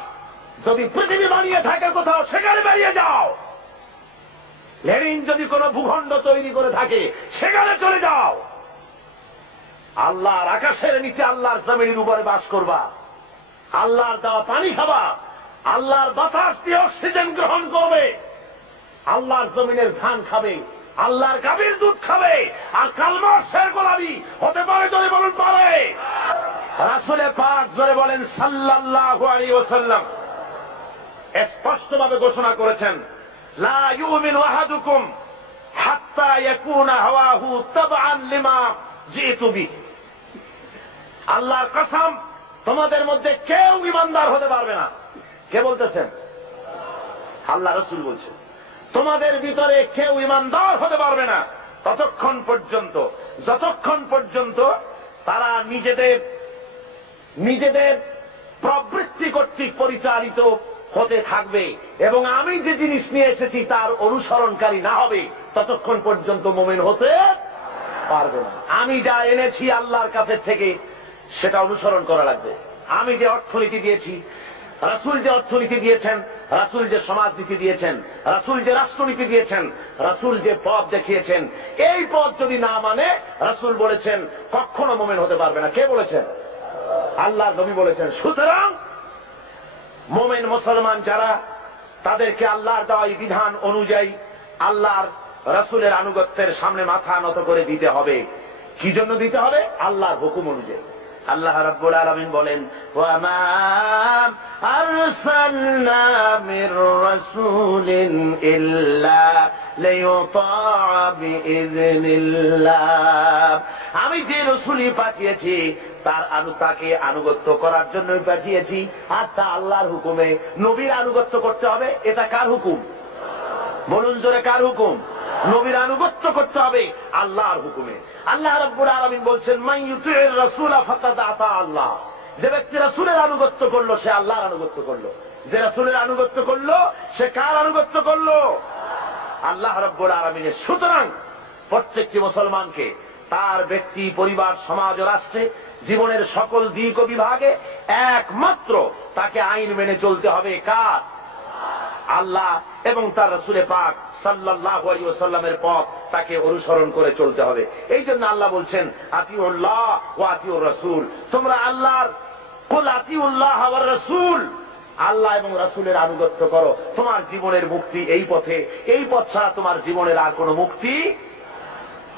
যদি পৃথিবী বানিয়ে থাকে কোথাও, সেখানে বেরিয়ে যাও। লেনিন যদি কোন ভূখণ্ড তৈরি করে থাকে, সেখানে চলে যাও। আল্লাহর আকাশের নিচে, আল্লাহর জমিনের উপরে বাস করবা, আল্লাহর দেওয়া পানি খাবা, আল্লাহর বাতাস দিয়ে অক্সিজেন গ্রহণ করবে, আল্লাহর জমিনের ধান খাবে, আল্লাহর গাভীর দুধ খাবে। আর কার্ল মার্কসের গোলামি হতে পারে? জোরে বলুন পারে? রাসূলে পাক জোরে বলেন সাল্লাল্লাহু আলাইহি ওয়াসাল্লাম স্পষ্টভাবে ঘোষণা করেছেন, লা ইউমিনু আহাদুকুম হাত্তা ইয়াকুনা হাওয়াহু তাবআন লিমা জিতু বিহি। আল্লাহর কসম, তোমাদের মধ্যে কেউ ঈমানদার হতে পারবে না। কে বলতেছেন? আল্লাহ রাসূল বলছেন, তোমাদের ভিতরে কেউ ঈমানদার হতে পারবে না ততক্ষণ পর্যন্ত, যতক্ষণ পর্যন্ত তারা নিজেদের প্রবৃত্তি কর্তৃক পরিচালিত হতে থাকবে এবং আমি যে জিনিস নিয়ে এসেছি তার অনুসরণকারী না হবে, ততক্ষণ পর্যন্ত মুমিন হতে পারবে না। আমি যা এনেছি আল্লাহর কাছে থেকে সেটা অনুসরণ করা লাগবে। আমি যে অর্থনীতি দিয়েছি, রাসূল যে অর্থনীতি দিয়েছেন, রাসূল যে সমাজনীতি দিয়েছেন, রাসূল যে রাষ্ট্রনীতি দিয়েছেন, রাসূল যে পথ দেখিয়েছেন, এই পথ যদি না মানে, রাসূল বলেছেন কখনো মুমিন হতে পারবে না। কে বলেছেন? আল্লাহর নবী বলেছেন। সুতরাং মুমিন মুসলমান যারা, তাদেরকে আল্লাহর দেওয়া বিধান অনুযায়ী আল্লাহর রাসূলের আনুগত্যের সামনে মাথা নত করে দিতে হবে। কি জন্য দিতে হবে? আল্লাহর হুকুম অনুযায়ী। আল্লাহ রাব্বুল আলামিন বলেন, ওয়া মা আরসালনা মির রাসূলিন ইল্লা লিয়ুতা'a বিইذনিল্লাহ। আমি যে রসুলই পাঠিয়েছি তাকে আনুগত্য করার জন্যই পাঠিয়েছি, আর তা আল্লাহর হুকুমে। নবীর আনুগত্য করতে হবে, এটা কার হুকুম? বলুন জোরে, কার হুকুম? নবীর আনুগত্য করতে হবে আল্লাহর হুকুমে। আল্লাহ রাব্বুল আলামিন বলছেন, মান ইউতি'র রাসূলা ফাকাদ আতা আল্লাহ। যে ব্যক্তি রাসূলের আনুগত্য করলো সে আল্লাহর আনুগত্য করলো। যে রাসূলের আনুগত্য করলো সে কার আনুগত্য করলো? আল্লাহ রাব্বুল আলামিনের। সুতরাং প্রত্যেকটি মুসলমানকে তার ব্যক্তি, পরিবার, সমাজ ও রাষ্ট্রে জীবনের সকল দিক ও বিভাগে একমাত্র তাকে আইন মেনে চলতে হবে। কার? আল্লাহ এবং তার রাসূল পাক সাল্লাল্লাহু আলাইহি ওয়াসাল্লামের পথ তাকে অনুসরণ করে চলতে হবে। এই জন্য আল্লাহ বলছেন, আতিউল্লাহ ওয়া আতিউর রাসূল। তোমরা আল্লাহর, কুল আতিউল্লাহ ওয়া রাসূল, আল্লাহ এবং রাসূলের আনুগত্য করো, তোমার জীবনের মুক্তি এই পথে। এই পথ ছাড়া তোমার জীবনের আর কোনো মুক্তি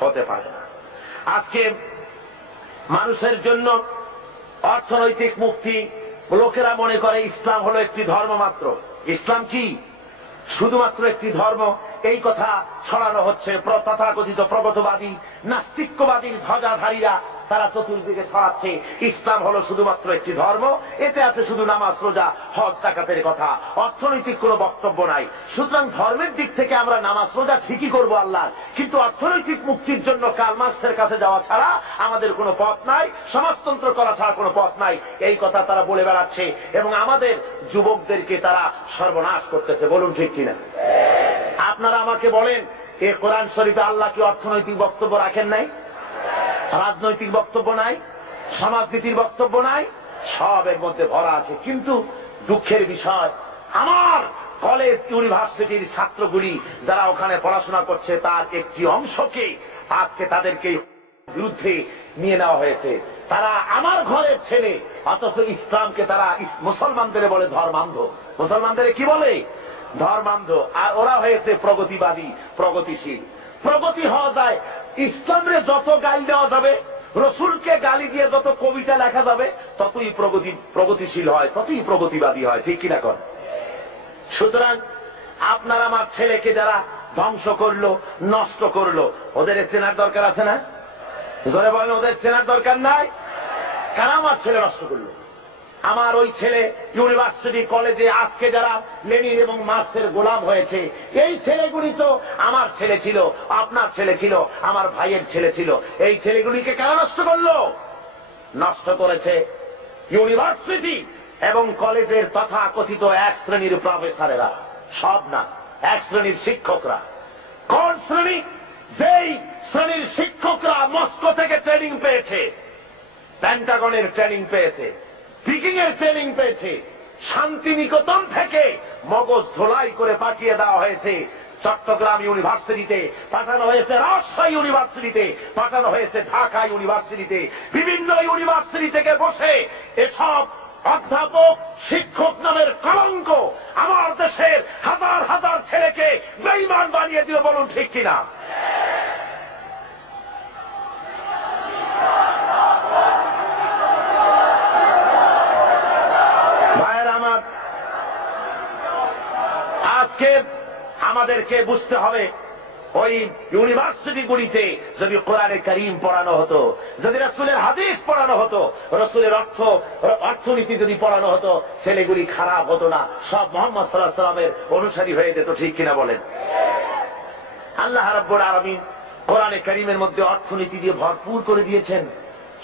হতে পারে না। আজকে মানুষের জন্য অর্থনৈতিক মুক্তি, লোকেরা মনে করে ইসলাম হলো একটি ধর্ম মাত্র। ইসলাম কি শুধুমাত্র একটি ধর্ম? এই কথা ছড়ানো হচ্ছে তথাকথিত প্রগতবাদী, নাস্তিক্যবাদীর ধ্বজাধারীরা। তারা চতুর্দিকে ছড়াচ্ছে ইসলাম হলো শুধুমাত্র একটি ধর্ম, এতে আছে শুধু নামাজ, রোজা, হজ, যাকাতের কথা, অর্থনৈতিক কোনো বক্তব্য নাই। সুতরাং ধর্মের দিক থেকে আমরা নামাজ, রোজা ঠিকই করবো আল্লাহ, কিন্তু অর্থনৈতিক মুক্তির জন্য কার্ল মার্কসের কাছে যাওয়া ছাড়া আমাদের কোনো পথ নাই, সমাজতন্ত্র করা ছাড়া কোনো পথ নাই। এই কথা তারা বলে বেড়াচ্ছে এবং আমাদের যুবকদেরকে তারা সর্বনাশ করতেছে। বলুন ঠিক কিনা? আপনারা আমাকে বলেন, এ কোরআন শরীফে আল্লাহ কি অর্থনৈতিক বক্তব্য রাখেন নাই? রাজনৈতিক বক্তব্য নাই? সমাজনীতির বক্তব্য নাই? সব এর মধ্যে ভরা আছে। কিন্তু দুঃখের বিষয়, আমার কলেজ, ইউনিভার্সিটির ছাত্রগুলি যারা ওখানে পড়াশোনা করছে তার একটি অংশকে আজকে তাদেরকে বিরুদ্ধে নিয়ে নেওয়া হয়েছে। তারা আমার ঘরের ছেলে, অথচ ইসলামকে তারা মুসলমানদের বলে ধর্মান্ধ। মুসলমানদের কি বলে? ধর্মান্ধ। আর ওরা হয়েছে প্রগতিবাদী, প্রগতিশীল। প্রগতি হওয়া যায়, ইসলামরে যত গালি দেওয়া যাবে, রসুলকে গালি দিয়ে যত কবিতা লেখা যাবে, ততই প্রগতিশীল হয়, ততই প্রগতিবাদী হয়। ঠিক কিনা কর? সুতরাং আপনার আমার ছেলেকে যারা ধ্বংস করলো, নষ্ট করলো, ওদের চেনার দরকার আছে না? ধরে বলেন, ওদের চেনার দরকার নাই? কারা আমার ছেলে নষ্ট করলো? আমার ওই ছেলে ইউনিভার্সিটি, কলেজে আজকে যারা লেনিন এবং মার্কসের গোলাম হয়েছে, এই ছেলেগুলি তো আমার ছেলে ছিল, আপনার ছেলে ছিল, আমার ভাইয়ের ছেলে ছিল। এই ছেলেগুলিকে কারা নষ্ট করলো? নষ্ট করেছে ইউনিভার্সিটি এবং কলেজের তথাকথিত এক শ্রেণীর প্রফেসরেরা। সব না, এক শ্রেণীর শিক্ষকরা। কোন শ্রেণী? যেই শ্রেণীর শিক্ষকরা মস্কো থেকে ট্রেনিং পেয়েছে, পেন্টাগনের ট্রেনিং পেয়েছে, পিকিং এর ট্রেনিং পেয়েছে, শান্তিনিকেতন থেকে মগজ ধোলাই করে পাঠিয়ে দেওয়া হয়েছে চট্টগ্রাম ইউনিভার্সিটিতে, পাঠানো হয়েছে রাজশাহী ইউনিভার্সিটিতে, পাঠানো হয়েছে ঢাকা ইউনিভার্সিটিতে। বিভিন্ন ইউনিভার্সিটি থেকে বসে এসব অধ্যাপক, শিক্ষক নামের কলঙ্ক আমার দেশের হাজার হাজার ছেলেকে বেঈমান বানিয়ে দিল। বলুন ঠিক কিনা? ভাইয়ের আমার, আজকে আমাদেরকে বুঝতে হবে, ওই ইউনিভার্সিটিগুলিতে যদি কোরআনে কারীম পড়ানো হতো, যদি রাসূলের হাদিস পড়ানো হতো, রাসূলের অর্থনীতি যদি পড়ানো হতো, ছেলেগুলি খারাপ হতো না, সব মুহাম্মদ সাল্লাল্লাহু আলাইহি ওয়াসাল্লামের অনুসারী হয়ে যেত। ঠিক কিনা বলেন? আল্লাহ রাব্বুল আলামিন কোরআনে কারীমের মধ্যে অর্থনীতি দিয়ে ভরপুর করে দিয়েছেন।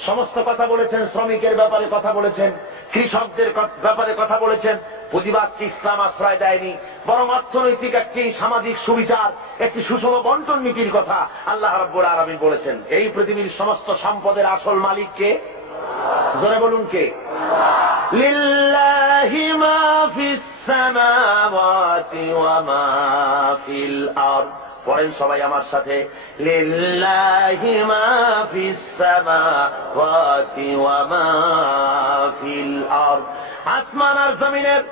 সমস্ত কথা বলেছেন, শ্রমিকের ব্যাপারে কথা বলেছেন, কৃষকদের ব্যাপারে কথা বলেছেন। পুঁজিবাদকে ইসলাম আশ্রয় দেয়নি, বরং অর্থনৈতিক একটি সামাজিক সুবিচার, একটি সুষম বন্টন নীতির কথা আল্লাহ রাব্বুল আলামিন বলেছেন। এই পৃথিবীর সমস্ত সম্পদের আসল মালিক কে? জোরে বলুন কে? লিল্লাহি মা ফিস সামাওয়াতি ওয়া মা ফিল আরদ। পড়েন সবাই আমার সাথে, লিল্লাহি মা ফিস সামাওয়াতি ওয়া মা ফিল আরদ। আসমান আর জমিনের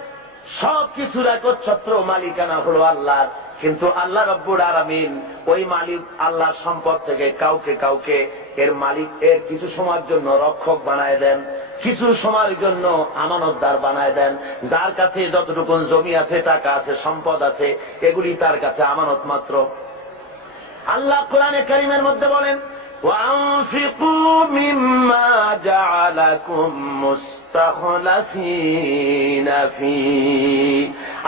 সবকিছুর একচ্ছত্র মালিকানা হলো আল্লাহর। কিন্তু আল্লাহ রাব্বুল আলামিন ওই মালিক আল্লাহর সম্পদ থেকে কাউকে কাউকে এর মালিক, এর কিছু সময়ের জন্য রক্ষক বানায় দেন, কিছু সময়ের জন্য আমানতদার বানায় দেন। যার কাছে যতটুকু জমি আছে, টাকা আছে, সম্পদ আছে, এগুলি তার কাছে আমানত মাত্র। আল্লাহ কোরআনে কারীমের মধ্যে বলেন, وأنفقوا مما جعلكم مستخلفين فيه।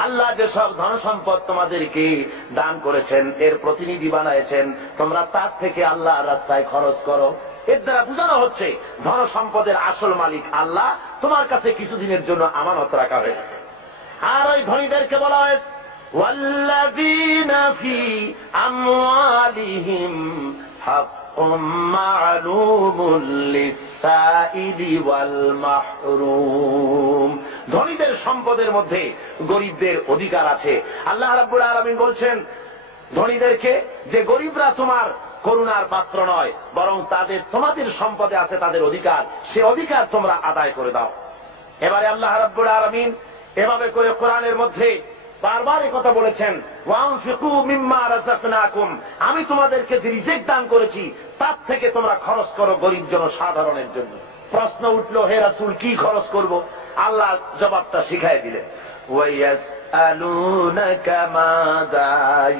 আল্লাহ যে সব ধন সম্পদ তোমাদেরকে দান করেছেন, এর প্রতিনিধি বানাইছেন, তোমরা তার থেকে আল্লাহর রাস্তায় খরচ করো। এর দ্বারা বোঝানো হচ্ছে ধন সম্পদের আসল মালিক আল্লাহ, তোমার কাছে কিছুদিনের জন্য আমানত রাখা হয়েছে। আর ওই ধনীদেরকে বলা হয়েছে ওয়াল্লাযীনা ফী আমওয়ালিহিম হাক্কুম মা'লুমুন লিস-সাইলি ওয়াল মাহরুম। ধনীদের সম্পদের মধ্যে গরিবদের অধিকার আছে। আল্লাহ রাব্বুল আলামিন বলছেন ধনীদেরকে যে গরিবরা তোমার করুণার পাত্র নয়, বরং তোমাদের সম্পদে আছে তাদের অধিকার, সে অধিকার তোমরা আদায় করে দাও। এবারে আল্লাহ রাব্বুল আলামিন এভাবে করে কোরআনের মধ্যে বারবার কথা বলেছেন ওয়ানফিকু মিম্মা রাযাকনাকুম, আমি তোমাদেরকে যে রিজিক দান করেছি তার থেকে তোমরা খরচ করো গরিব জনসাধারণের জন্য। প্রশ্ন উঠলো, হে রাসূল কি খরচ করব? আল্লাহ জবাবটা শিখাই দিলেন ওয়ায়াসআলুনাকা মাযা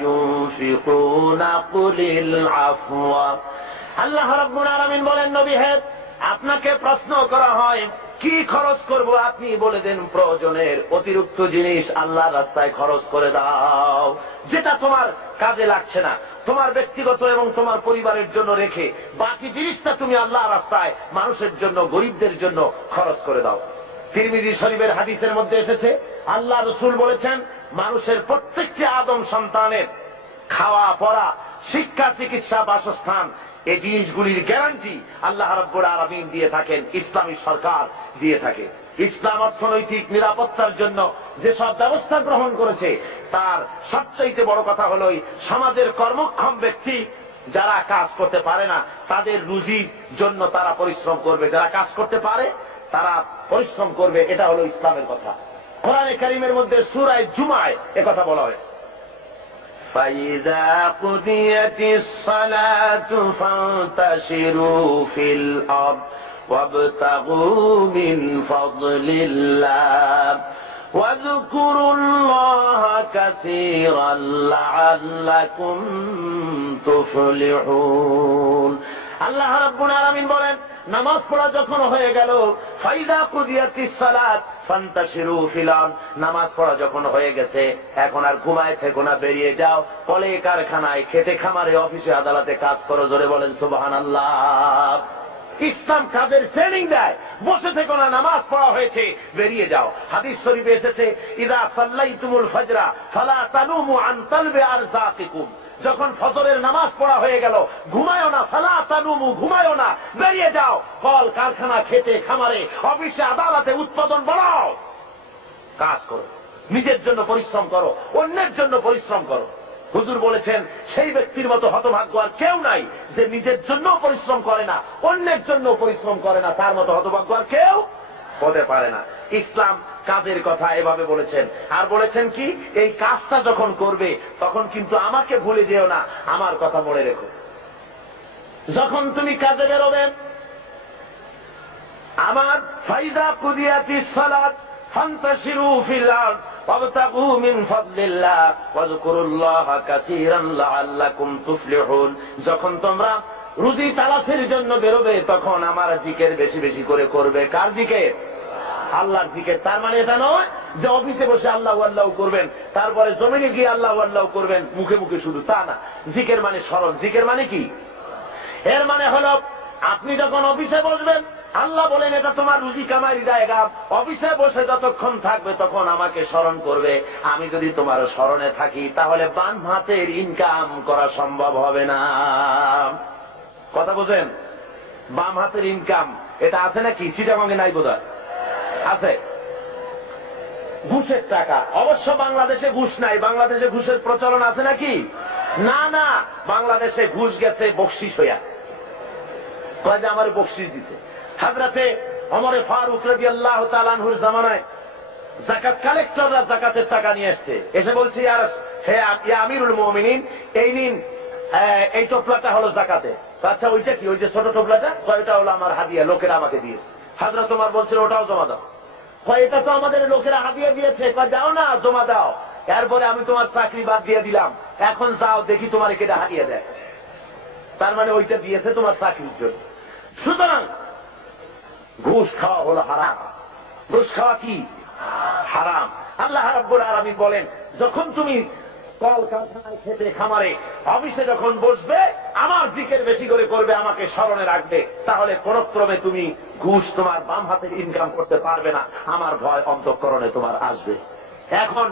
ইউনফিকুনা কুলিল আফওয়া। আল্লাহ রাব্বুল আলামিন বলেন নবী হে, আপনাকে প্রশ্ন করা হয় কি খরচ করব, আপনি বলে দেন প্রয়োজনের অতিরিক্ত জিনিস আল্লাহর রাস্তায় খরচ করে দাও, যেটা তোমার কাজে লাগছে না, তোমার ব্যক্তিগত এবং তোমার পরিবারের জন্য রেখে বাকি জিনিসটা তুমি আল্লাহর রাস্তায় মানুষের জন্য, গরিবদের জন্য খরচ করে দাও। তিরমিজি শরীফের হাদিসের মধ্যে এসেছে আল্লাহ রাসূল বলেছেন মানুষের প্রত্যেকটি আদম সন্তানের খাওয়া পড়া, শিক্ষা, চিকিৎসা, বাসস্থান, এই জিনিসগুলির গ্যারান্টি আল্লাহ রাব্বুল আলামিন দিয়ে থাকেন, ইসলামী সরকার দিয়ে থাকে। ইসলাম অর্থনৈতিক নিরাপত্তার জন্য যেসব ব্যবস্থা গ্রহণ করেছে তার সবচেয়ে বড় কথা হলো সমাজের কর্মক্ষম ব্যক্তি যারা কাজ করতে পারে না তাদের রুজির জন্য তারা পরিশ্রম করবে, যারা কাজ করতে পারে তারা পরিশ্রম করবে, এটা হলো ইসলামের কথা। কোরআনে কারীমের মধ্যে সূরা জুমায় একথা বলা হয়েছে فَإِذَا قُضِيَتِ الصَّلَاةُ فَانتَشِرُوا فِي الْأَرْضِ وَابْتَغُوا مِنْ فَضْلِ اللَّهِ وَاذْكُرُوا اللَّهَ كَثِيرًا لَعَلَّكُمْ تُفْلِحُونَ। আল্লাহ রাব্বুল আলামিন বলেন নামাজ পড়া যখন হয়ে গেল, ফাইদা কুদিয়াতিস সালাত ফান্তাশিরু ফিল আরদ, নামাজ পড়া যখন হয়ে গেছে এখন আর ঘুমায় থেকো না, বেরিয়ে যাও, কলে কারখানায়, খেতে খামারে, অফিসে আদালতে কাজ করো। জোরে বলেন সুবহানাল্লাহ। ইসলাম কাজের ট্রেনিং দেয়, বসে থেকো না, নামাজ পড়া হয়েছে বেরিয়ে যাও। হাদিস শরীফে এসেছে ইযা সাল্লাইতুমুল ফাজরা ফালা তানুমু আন তালবি আরযাকিকুম, যখন ফজরের নামাজ পড়া হয়ে গেল ঘুমায়ও না, ফালা তানুমু, ঘুমায়ও না, বেরিয়ে যাও, কল কারখানা, খেতে খামারে, অফিসে আদালতে উৎপাদন বাড়াও, কাজ করো, নিজের জন্য পরিশ্রম করো, অন্যের জন্য পরিশ্রম করো। হুজুর বলেছেন সেই ব্যক্তির মতো হতভাগ্য আর কেউ নাই যে নিজের জন্য পরিশ্রম করে না, অন্যের জন্য পরিশ্রম করে না, তার মতো হতভাগ্য আর কেউ হতে পারে না। ইসলাম কাজের কথা এভাবে বলেছেন, আর বলেছেন কি এই কাজটা যখন করবে তখন কিন্তু আমাকে ভুলে যেও না, আমার কথা মনে রেখো। যখন তুমি কাজে বেরোবে আমার ফাইদা কুদিয়াতিস সালাত ফান্তাশিরু ফিল আরদ ওয়াবতাগু মিন ফাদলিল্লাহ ওয়াযকুরুল্লাহা কাসীরান লাআল্লাকুম তুফলিহুন। যখন তোমরা রুজি তালাশের জন্য বেরোবে তখন আমার জিকির বেশি বেশি করে করবে। কার জিকির? আল্লাহর জিকির। তার মানে এটা নয় যে অফিসে বসে আল্লাহু আল্লাহু করবেন, তারপরে জমিনে গিয়ে আল্লাহু আল্লাহু করবেন মুখে মুখে শুধু, তা না। জিকির মানে স্মরণ। জিকির মানে কি? এর মানে হলো আপনি যখন অফিসে বসবেন আল্লাহ বলেন এটা তোমার রুজি কামাই জায়গা, অফিসে বসে যতক্ষণ থাকবে তখন আমাকে স্মরণ করবে। আমি যদি তোমার স্মরণে থাকি তাহলে বাম হাতের ইনকাম করা সম্ভব হবে না। কথা বোঝেন? বাম হাতের ইনকাম এটা আছে নাকি? চিটাগঙ্গে নাই বোধহয়, আছে। ঘুষের টাকা, অবশ্য বাংলাদেশে ঘুষ নাই, বাংলাদেশে ঘুষের প্রচলন আছে নাকি? না না, বাংলাদেশে ঘুষ গেছে বকশিস হইয়া, কয় যে আমার বকশিস দিতে। হযরতে ওমর ফারুক রাদিয়াল্লাহু তাআলা আনহুর জামানায় যাকাত কালেক্টররা যাকাতের টাকা নিয়ে আসছে, এসে বলছে হে আমিরুল মুমিনিন, এই নিন, এই টোপলাটা হলো যাকাতে। আচ্ছা ওইটা কি? ওই যে ছোট টোপলাটা? ওইটা হলো আমার হাদিয়া, লোকেরা আমাকে দিয়েছে। হযরত ওমর বলছিল ওটাও জমা দাও। এটা তো আমাদের লোকেরা হাদিয়া দিয়েছে। যাও না, জমা দাও। এরপরে আমি তোমার চাকরি বাদ দিয়ে দিলাম, এখন যাও দেখি তোমার কেটে হাদিয়া দেয়। তার মানে ওইটা দিয়েছে তোমার চাকরির জন্য। সুতরাং ঘুষ খাওয়া হলো হারাম। ঘুষ খাওয়া কি হারাম। আল্লাহ রাব্বুল আলামিন বলেন, যখন তুমি কলকারখানায়, খেতে খামারে, অফিসে যখন বসবে, আমার জিকির বেশি করে করবে, আমাকে স্মরণে রাখবে, তাহলে কোন ক্রমে তুমি ঘুষ তোমার বাম হাতের ইনকাম করতে পারবে না। আমার ভয় অন্তঃকরণে তোমার আসবে। এখন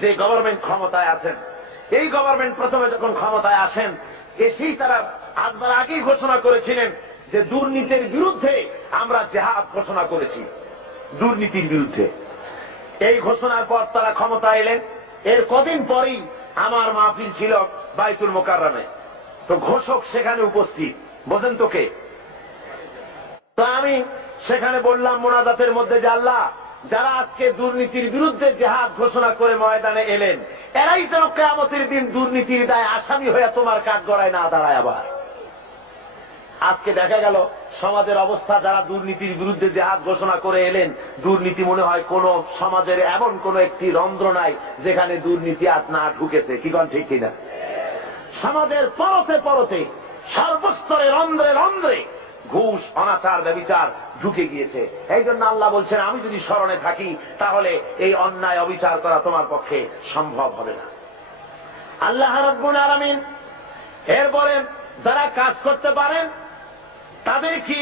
যে গভর্নমেন্ট ক্ষমতায় আছেন, এই গভর্নমেন্ট প্রথমে যখন ক্ষমতায় আসেন, এসেই তারা আসবার আগেই ঘোষণা করেছিলেন যে দুর্নীতির বিরুদ্ধে আমরা জেহাদ ঘোষণা করেছি, দুর্নীতির বিরুদ্ধে। এই ঘোষণার পর তারা ক্ষমতা এলেন। এর কদিন পরেই আমার মাহফিল ছিল বাইতুল মোকাররমে। তো ঘোষক সেখানে উপস্থিত, বোঝেন তো কে? তো আমি সেখানে বললাম মোনাজাতের মধ্যে যে আল্লাহ, যারা আজকে দুর্নীতির বিরুদ্ধে জেহাদ ঘোষণা করে ময়দানে এলেন, এরাই যেন কিয়ামতের দিন দুর্নীতির দায় আসামি হয়ে তোমার কাঠগড়ায় না দাঁড়ায়। আবার আজকে দেখা গেল সমাজের অবস্থা, যারা দুর্নীতির বিরুদ্ধে জেহাদ ঘোষণা করে এলেন, দুর্নীতি মনে হয় কোন সমাজের এমন কোন একটি রন্ধ্র নাই যেখানে দুর্নীতি আজ না ঢুকেছে। কি কোন ঠিক কিনা? সমাজের পরতে পরতে, সর্বস্তরে, রন্ধ্রে রন্ধ্রে ঘুষ, অনাচার, ব্যভিচার ঢুকে গিয়েছে। এই জন্য আল্লাহ বলছেন, আমি যদি স্মরণে থাকি তাহলে এই অন্যায় অবিচার করা তোমার পক্ষে সম্ভব হবে না। আল্লাহ রাব্বুল আলামিন এরপরে যারা কাজ করতে পারেন তাদের কি,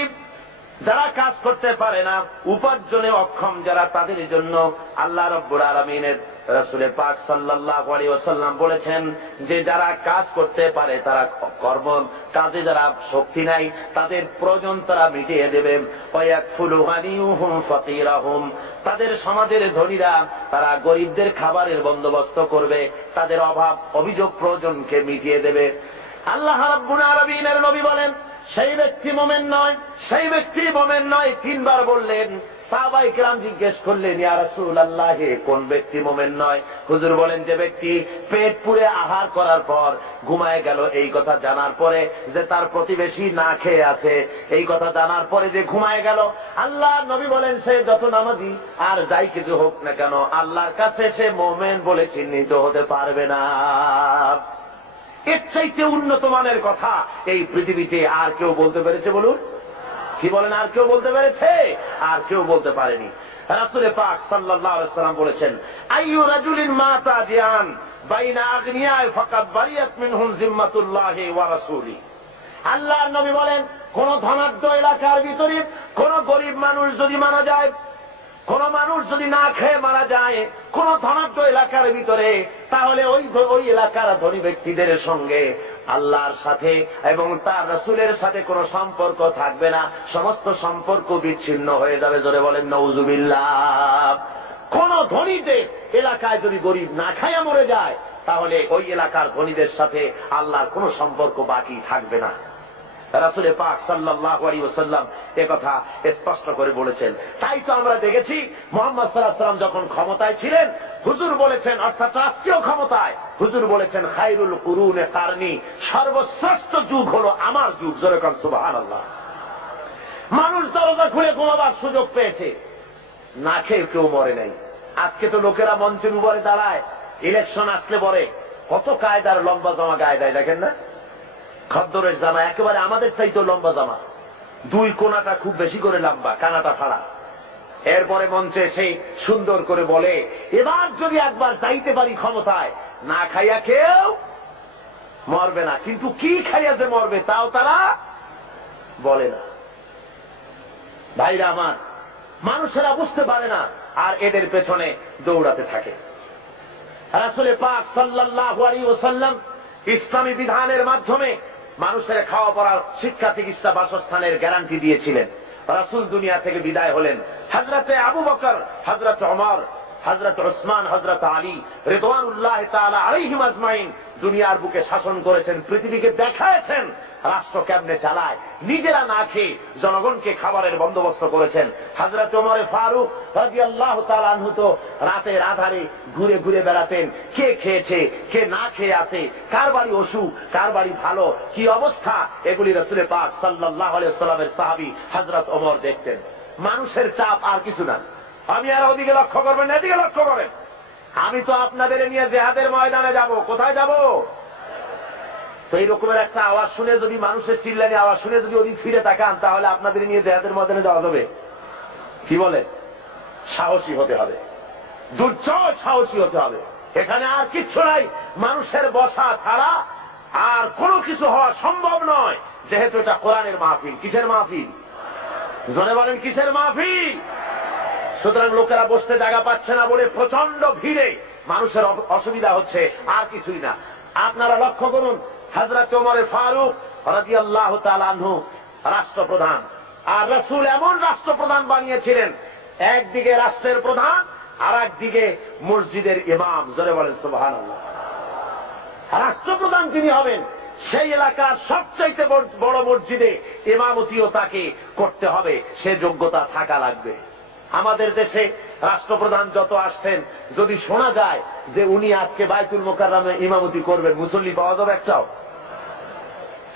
যারা কাজ করতে পারে না, উপার্জনে অক্ষম যারা, তাদের জন্য আল্লাহ রাব্বুল আলামিনের রাসূল পাক সাল্লাল্লাহু আলাইহি ওয়াসাল্লাম বলেছেন যে যারা কাজ করতে পারে, তারা কর্ম কাজে যারা শক্তি নাই, তাদের প্রয়োজন তারা মিটিয়ে দেবে। ওয়ায়াকফুলু গানিয়ুহুম ফাকিরাহুম, তাদের সমাজের ধনীরা তারা গরিবদের খাবারের বন্দোবস্ত করবে, তাদের অভাব অভিযোগ প্রয়োজনকে মিটিয়ে দেবে। আল্লাহ রাব্বুল আলামিনের নবী বলেন, সেই ব্যক্তি মুমিন নয়, সেই ব্যক্তি মুমিন নয়। তিনবার বললেন। সাহাবায়ে কেরাম জিজ্ঞেস করলেন, ইয়া রাসূলুল্লাহ, কোন ব্যক্তি মুমিন নয়? হুজুর বলেন, যে ব্যক্তি পেট পুরে আহার করার পর ঘুমায় গেল, এই কথা জানার পরে যে তার প্রতিবেশী না খেয়ে আছে, এই কথা জানার পরে যে ঘুমায় গেল। আল্লাহ নবী বলেন, সে যত নামাজি আর যাই কিছু হোক না কেন, আল্লাহর কাছে সে মুমিন বলে চিহ্নিত হতে পারবে না। এর চাইতে উন্নত মানের কথা এই পৃথিবীতে আর কেউ বলতে পেরেছে? বলুন, কি বলেন? আর কেউ বলতে পেরেছে? আর কেউ বলতে পারেনি। রাসূল পাক সাল্লাল্লাহু আলাইহি ওয়াসাল্লাম বলেছেন, আইয়ু রাজুলিন মাতা জিয়ান বাইনা আগনিয়া ফাকাদ বারিয়াত মিনহুম জিম্মাতুল্লাহি ওয়া রাসূলি। আল্লাহর নবী বলেন, কোন ধনাঢ্য এলাকার ভিতরে কোন গরিব মানুষ যদি মারা যায়, কোন মানুষ যদি না খেয়ে মারা যায় কোন ধনাঢ্য এলাকার ভিতরে, তাহলে ওই এলাকার ধনী ব্যক্তিদের সঙ্গে আল্লাহর সাথে এবং তার রাসূলের সাথে কোন সম্পর্ক থাকবে না, সমস্ত সম্পর্ক বিচ্ছিন্ন হয়ে যাবে। জোরে বলেন নাউযুবিল্লাহ। কোন ধনীদের এলাকায় যদি গরিব না খাইয়া মরে যায়, তাহলে ওই এলাকার ধনীদের সাথে আল্লাহর কোন সম্পর্ক বাকি থাকবে না। রাসূল পাক সাল্লাল্লাহু আলাইহি ওয়াসাল্লাম একথা স্পষ্ট করে বলেছেন। তাই তো আমরা দেখেছি মুহাম্মদ সাল্লাল্লাহু আলাইহি ওয়াসাল্লাম যখন ক্ষমতায় ছিলেন, হুজুর বলেছেন, অর্থাৎ রাষ্ট্রীয় ক্ষমতায় হুজুর বলেছেন, খায়রুল কুরুনে কারনি, সর্বশ্রেষ্ঠ যুগ হলো আমার যুগ। জোরে কোন সুবহানাল্লাহ। মানুষ দরজা খুলে ঘুমাবার সুযোগ পেয়েছে, না খেয়ে কেউ মরে নাই। আজকে তো লোকেরা মঞ্চের উপরে দাঁড়ায়, ইলেকশন আসলে পরে কত কায়দার লম্বা জামা গায়ে দেয়, দেখেন না? খদ্দরের জামা একেবারে আমাদের চাইতেও লম্বা জামা, দুই কোনাটা খুব বেশি করে লম্বা, কানাটা ফাড়া। এরপরে মঞ্চে এসে সুন্দর করে বলে, এবার যদি একবার যাইতে পারি ক্ষমতায়, না খাইয়া কেউ মরবে না। কিন্তু কি খাইয়া যে মরবে তাও তারা বলে না। ভাইরা আমার, মানুষেরা বুঝতে পারে না, আর এদের পেছনে দৌড়াতে থাকে। রাসূল পাক সাল্লাল্লাহু আলাইহি ওয়াসাল্লাম ইসলামী বিধানের মাধ্যমে মানুষের খাওয়া পড়ার, শিক্ষা, চিকিৎসা, বাসস্থানের গ্যারান্টি দিয়েছিলেন। রাসূল দুনিয়া থেকে বিদায় হলেন। হযরতে আবু বকর, হযরত ওমর, হযরত ওসমান, হযরত আলী রিদওয়ানুল্লাহি তাআলা আলাইহিম আজমাইন দুনিয়ার বুকে শাসন করেছেন, পৃথিবীকে দেখায়েছেন রাষ্ট্র কেমনে চালায়। নিজেরা না খেয়ে জনগণকে খাবারের বন্দোবস্ত করেছেন। হযরত ওমর ফারুক রাদিয়াল্লাহু তাআলা আনহু তো রাতের আধারে ঘুরে ঘুরে বেড়াতেন, কে খেয়েছে, কে না খেয়ে আছে, কার বাড়ি অসুখ, কার বাড়ি ভালো, কি অবস্থা, এগুলি রাসূল পাক সাল্লাল্লাহু আলাইহি ওয়াসাল্লামের সাহাবী হযরত ওমর দেখতেন। মানুষের চাপ আর কিছু না। আমি আর ওদিকে লক্ষ্য করবেন না, এদিকে লক্ষ্য করেন। আমি তো আপনাদের নিয়ে জিহাদের ময়দানে যাব। কোথায় যাব? তো এই রকমের একটা আওয়াজ শুনে যদি মানুষের চিল্লানি আওয়াজ শুনে যদি ওদিক ফিরে তাকান, তাহলে আপনাদের নিয়ে জেহাদের ময়দানে যাওয়া যাবে? কি বলে? সাহসী হতে হবে, দুর্জয় সাহসী হতে হবে। এখানে আর কিচ্ছু নাই, মানুষের বসা ছাড়া আর কোনো কিছু হওয়া সম্ভব নয়, যেহেতু এটা কোরআনের মাহফিল। কিসের মাহফিল? জোরে বলেন, কিসের মাহফিল? সুতরাং লোকেরা বসতে জায়গা পাচ্ছে না বলে প্রচন্ড ভিড়ে মানুষের অসুবিধা হচ্ছে, আর কিছুই না। আপনারা লক্ষ্য করুন, হযরত ওমর ফারুক রাদিয়াল্লাহু তাআলা আনহু রাষ্ট্রপ্রধান, আর রাসূল এমন রাষ্ট্রপ্রধান বানিয়েছিলেন, একদিকে রাষ্ট্রের প্রধান আর একদিকে মসজিদের ইমাম। জোরে বলেন সুবহানাল্লাহ। রাষ্ট্রপ্রধান যিনি হবেন, সেই এলাকার সবচাইতে বড় মসজিদে ইমামতিও তাকে করতে হবে, সে যোগ্যতা থাকা লাগবে। আমাদের দেশে রাষ্ট্রপ্রধান যত আসছেন, যদি শোনা যায় যে উনি আজকে বাইতুল মোকাররমে ইমামতি করবেন, মুসল্লি পাওয়া যাবে একটাও?